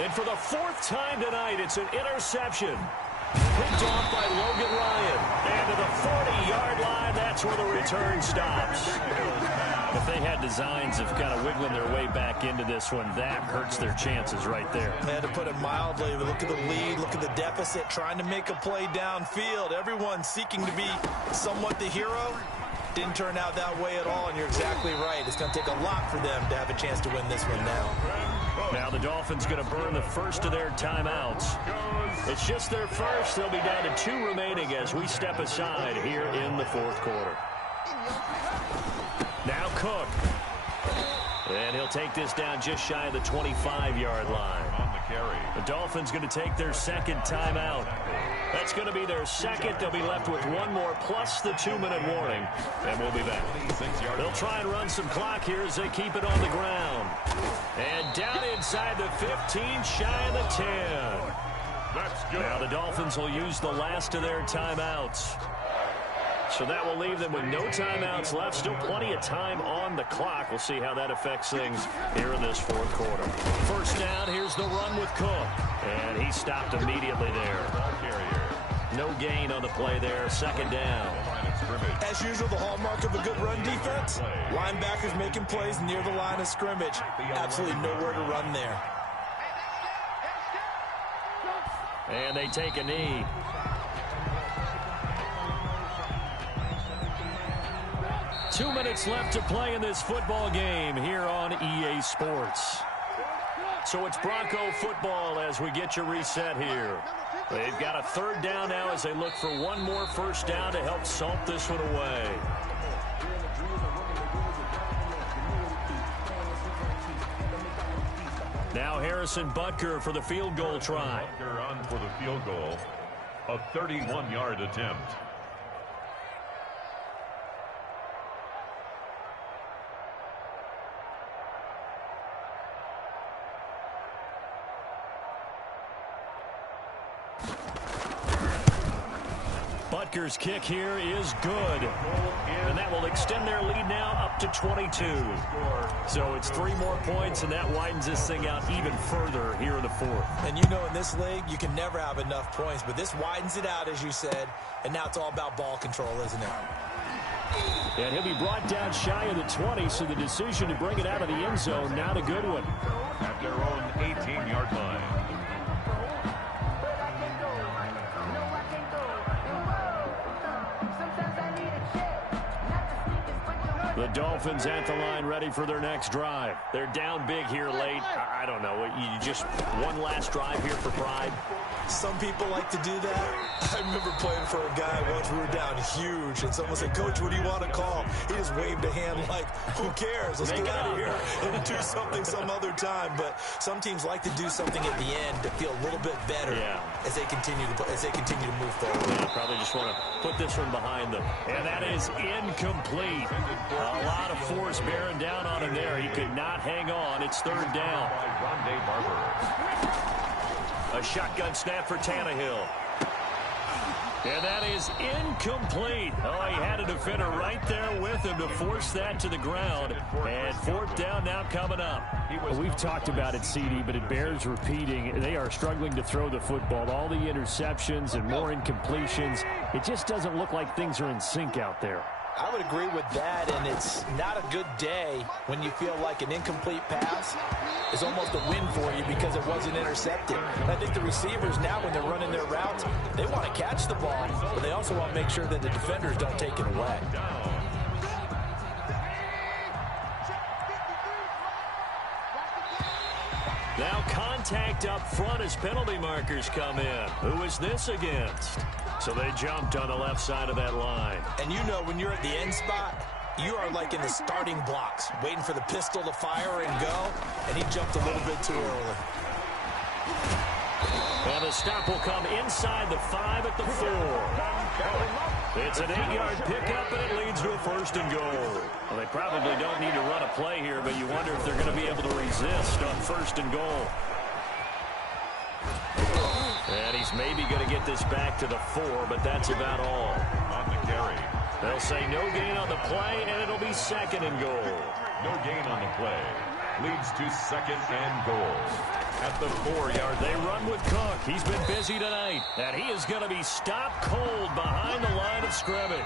And for the 4th time tonight, it's an interception. Picked off by Logan Ryan. And to the 40-yard line, that's where the return stops. If they had designs of kind of wiggling their way back into this one, that hurts their chances right there. They had to put it mildly. Look at the lead, look at the deficit, trying to make a play downfield. Everyone seeking to be somewhat the hero. Didn't turn out that way at all, and you're exactly right. It's going to take a lot for them to have a chance to win this one now. Now the Dolphins going to burn the first of their timeouts. It's just their first. They'll be down to 2 remaining as we step aside here in the 4th quarter. Now Cook. And he'll take this down just shy of the 25-yard line. On the carry. The Dolphins going to take their 2nd timeout. That's going to be their 2nd. They'll be left with 1 more plus the 2-minute warning. And we'll be back. They'll try and run some clock here as they keep it on the ground. And down inside the 15, shy of the 10. That's good. Now the Dolphins will use the last of their timeouts. So that will leave them with no timeouts left. Still plenty of time on the clock. We'll see how that affects things here in this 4th quarter. 1st down, here's the run with Cook. And he stopped immediately there. No gain on the play there. 2nd down. As usual, the hallmark of a good run defense, linebackers making plays near the line of scrimmage. Absolutely nowhere to run there. And they take a knee. Two minutes left to play in this football game here on EA Sports. So it's Bronco football as we get you reset here. They've got a 3rd down now as they look for 1 more 1st down to help salt this one away. Now Harrison Butker for the field goal try. Butker on for the field goal. A 31-yard attempt. Butker's kick here is good. And that will extend their lead now up to 22. So it's 3 more points, and that widens this thing out even further here in the 4th. And you know in this league, you can never have enough points, but this widens it out, as you said, and now it's all about ball control, isn't it? And he'll be brought down shy of the 20, so the decision to bring it out of the end zone, not a good one. At their own 18-yard line. The Dolphins at the line ready for their next drive. They're down big here late. I don't know. You just one last drive here for pride. Some people like to do that. I remember playing for a guy once. We were down huge, and someone said, "Coach, what do you want to call?" He just waved a hand like, "Who cares? Let's get out of here and do something some other time." But some teams like to do something at the end to feel a little bit better as they continue to move forward. Yeah, probably just want to put this one behind them. And that is incomplete. A lot of force bearing down on him there. He could not hang on. It's 3rd down. Rondé Barber. A shotgun snap for Tannehill. And that is incomplete. Oh, he had a defender right there with him to force that to the ground. And 4th down now coming up. Well, we've talked about it, CD, but it bears repeating. They are struggling to throw the football. All the interceptions and more incompletions. It just doesn't look like things are in sync out there. I would agree with that, and it's not a good day when you feel like an incomplete pass is almost a win for you because it wasn't intercepted. And I think the receivers now, when they're running their routes, they want to catch the ball, but they also want to make sure that the defenders don't take it away. Now contact up front as penalty markers come in. Who is this against? So they jumped on the left side of that line. And you know when you're at the end spot, you are like in the starting blocks, waiting for the pistol to fire and go, and he jumped a little bit too early. And the stop will come inside the 5 at the 4. It's an 8-yard pickup, and it leads to a 1st and goal. Well, they probably don't need to run a play here, but you wonder if they're going to be able to resist on 1st and goal. And he's maybe going to get this back to the 4, but that's about all. On the carry. They'll say no gain on the play, and it'll be 2nd and goal. No gain on the play. Leads to 2nd and goal. At the 4-yard. They run with Cook. He's been busy tonight, and he is going to be stopped cold behind the line of scrimmage.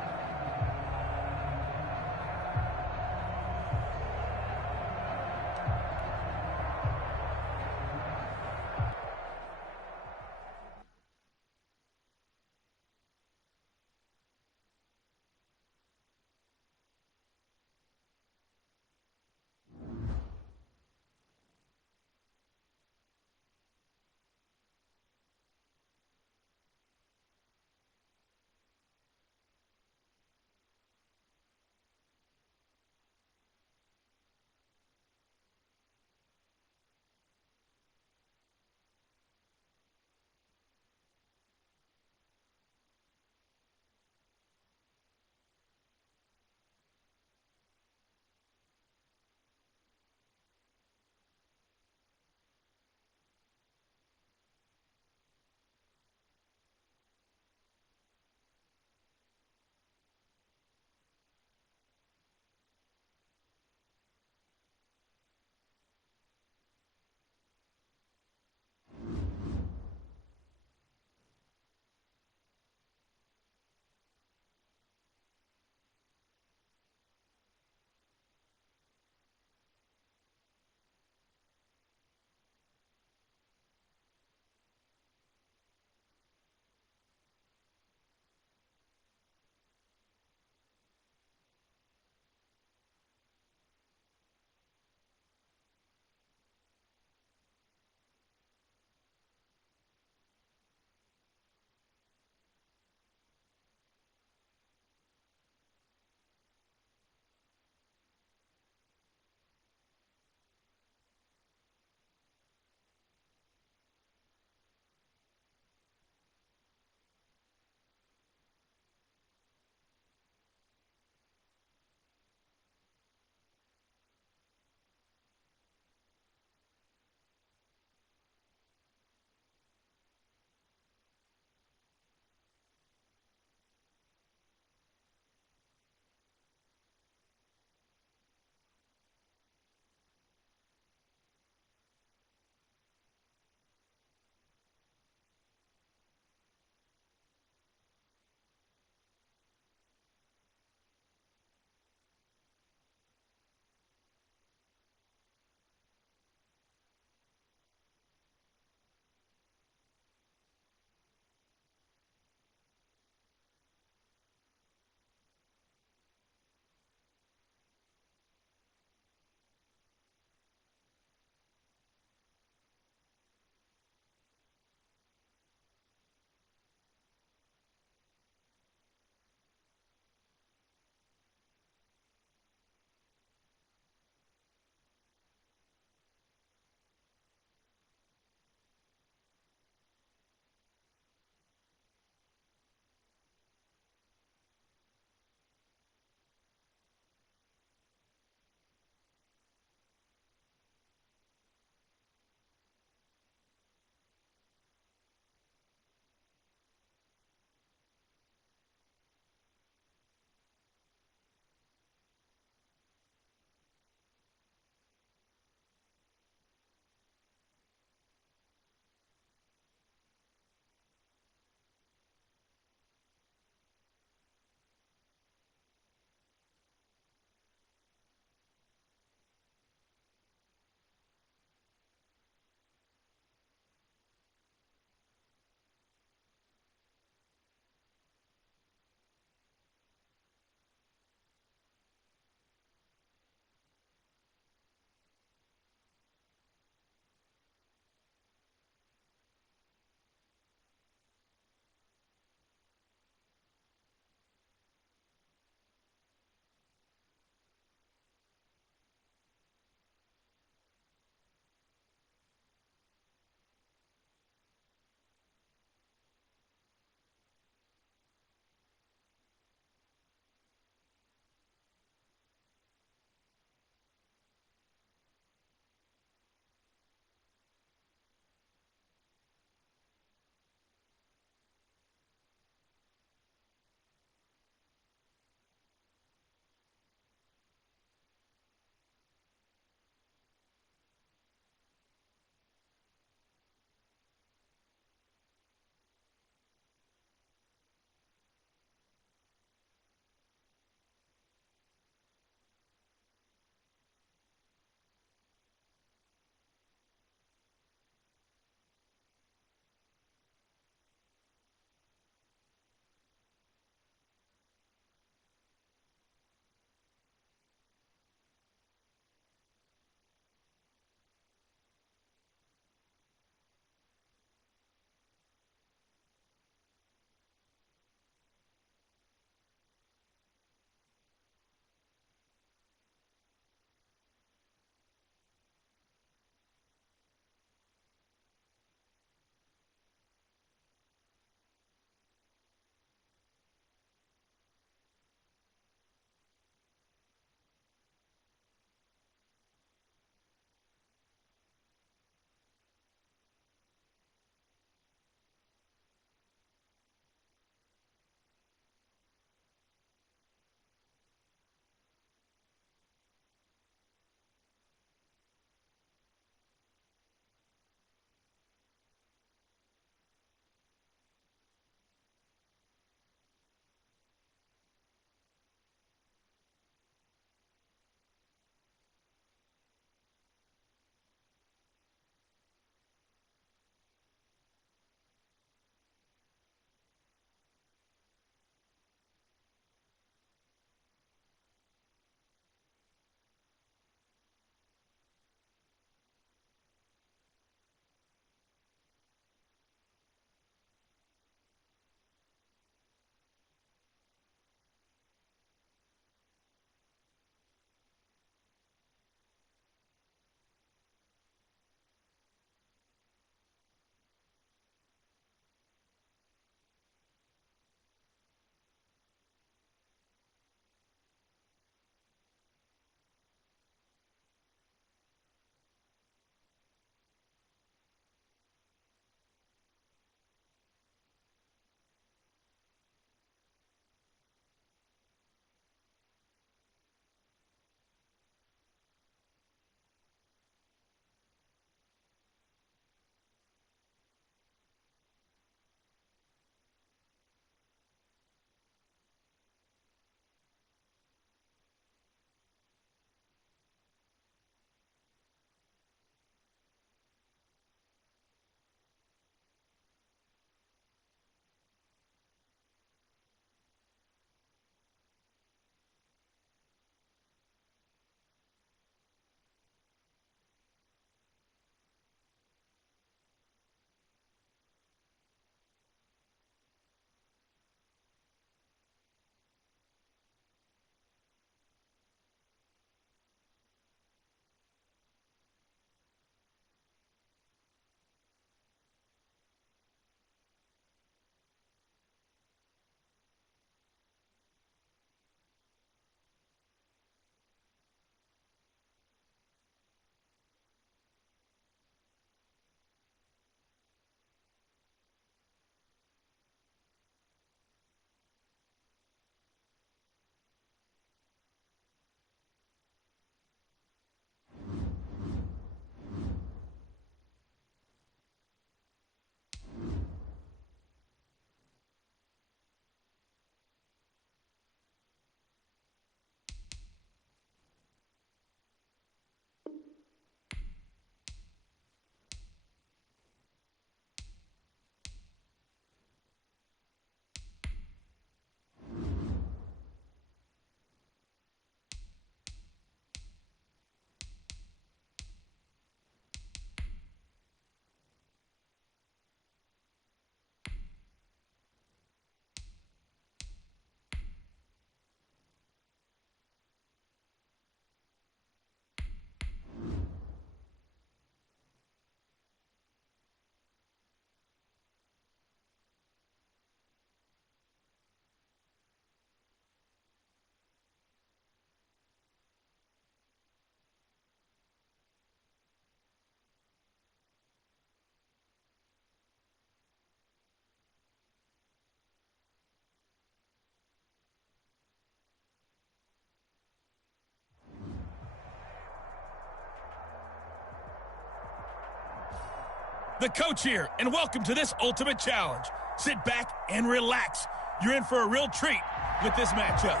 The coach here, and welcome to this Ultimate Challenge. Sit back and relax. You're in for a real treat with this matchup.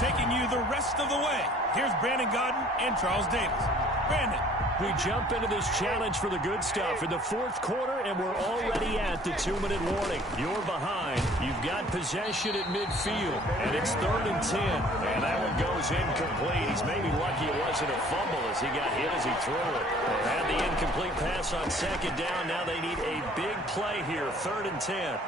Taking you the rest of the way, here's Brandon Godden and Charles Davis. Brandon. We jump into this challenge for the good stuff in the fourth quarter, and we're already at the 2-minute warning. You're behind. You've got possession at midfield, and it's 3rd and 10. And that one goes incomplete. He's maybe lucky it wasn't a fumble as he got hit as he threw it. They had the incomplete pass on 2nd down. Now they need a big play here, 3rd and 10.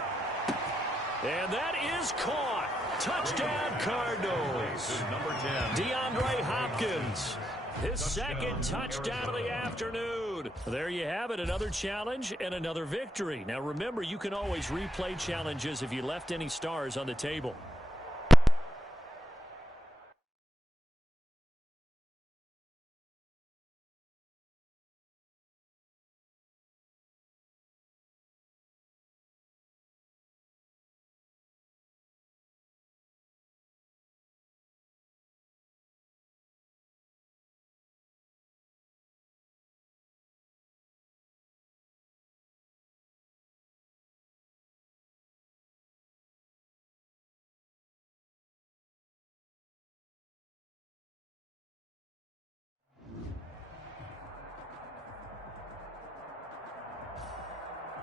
And that is caught. Touchdown, Cardinals. Number 10. DeAndre Hopkins. His 2nd touchdown of the afternoon. There you have it, another challenge and another victory. Now remember, you can always replay challenges if you left any stars on the table.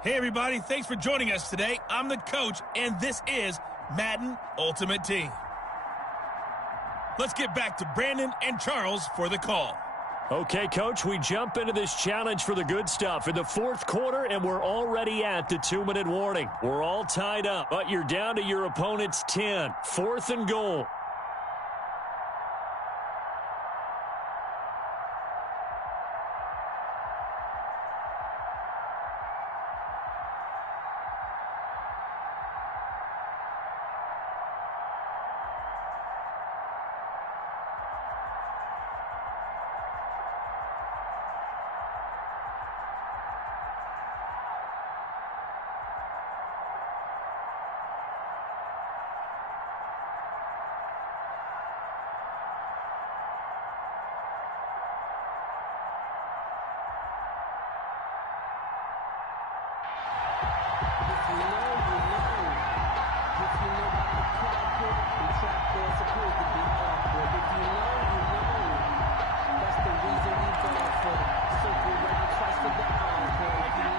Hey, everybody. Thanks for joining us today. I'm the coach, and this is Madden Ultimate Team. Let's get back to Brandon and Charles for the call. Okay, Coach, we jump into this challenge for the good stuff in the fourth quarter, and we're already at the 2-minute warning. We're all tied up, but you're down to your opponent's 10. 4th and goal.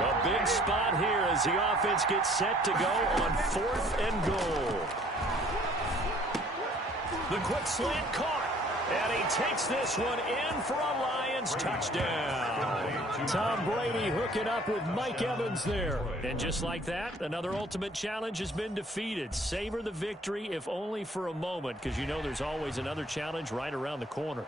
A big spot here as the offense gets set to go on 4th and goal. The quick slant caught. And he takes this one in for a Lions touchdown. Tom Brady hooking up with Mike Evans there. And just like that, another Ultimate Challenge has been defeated. Savor the victory, if only for a moment, because you know there's always another challenge right around the corner.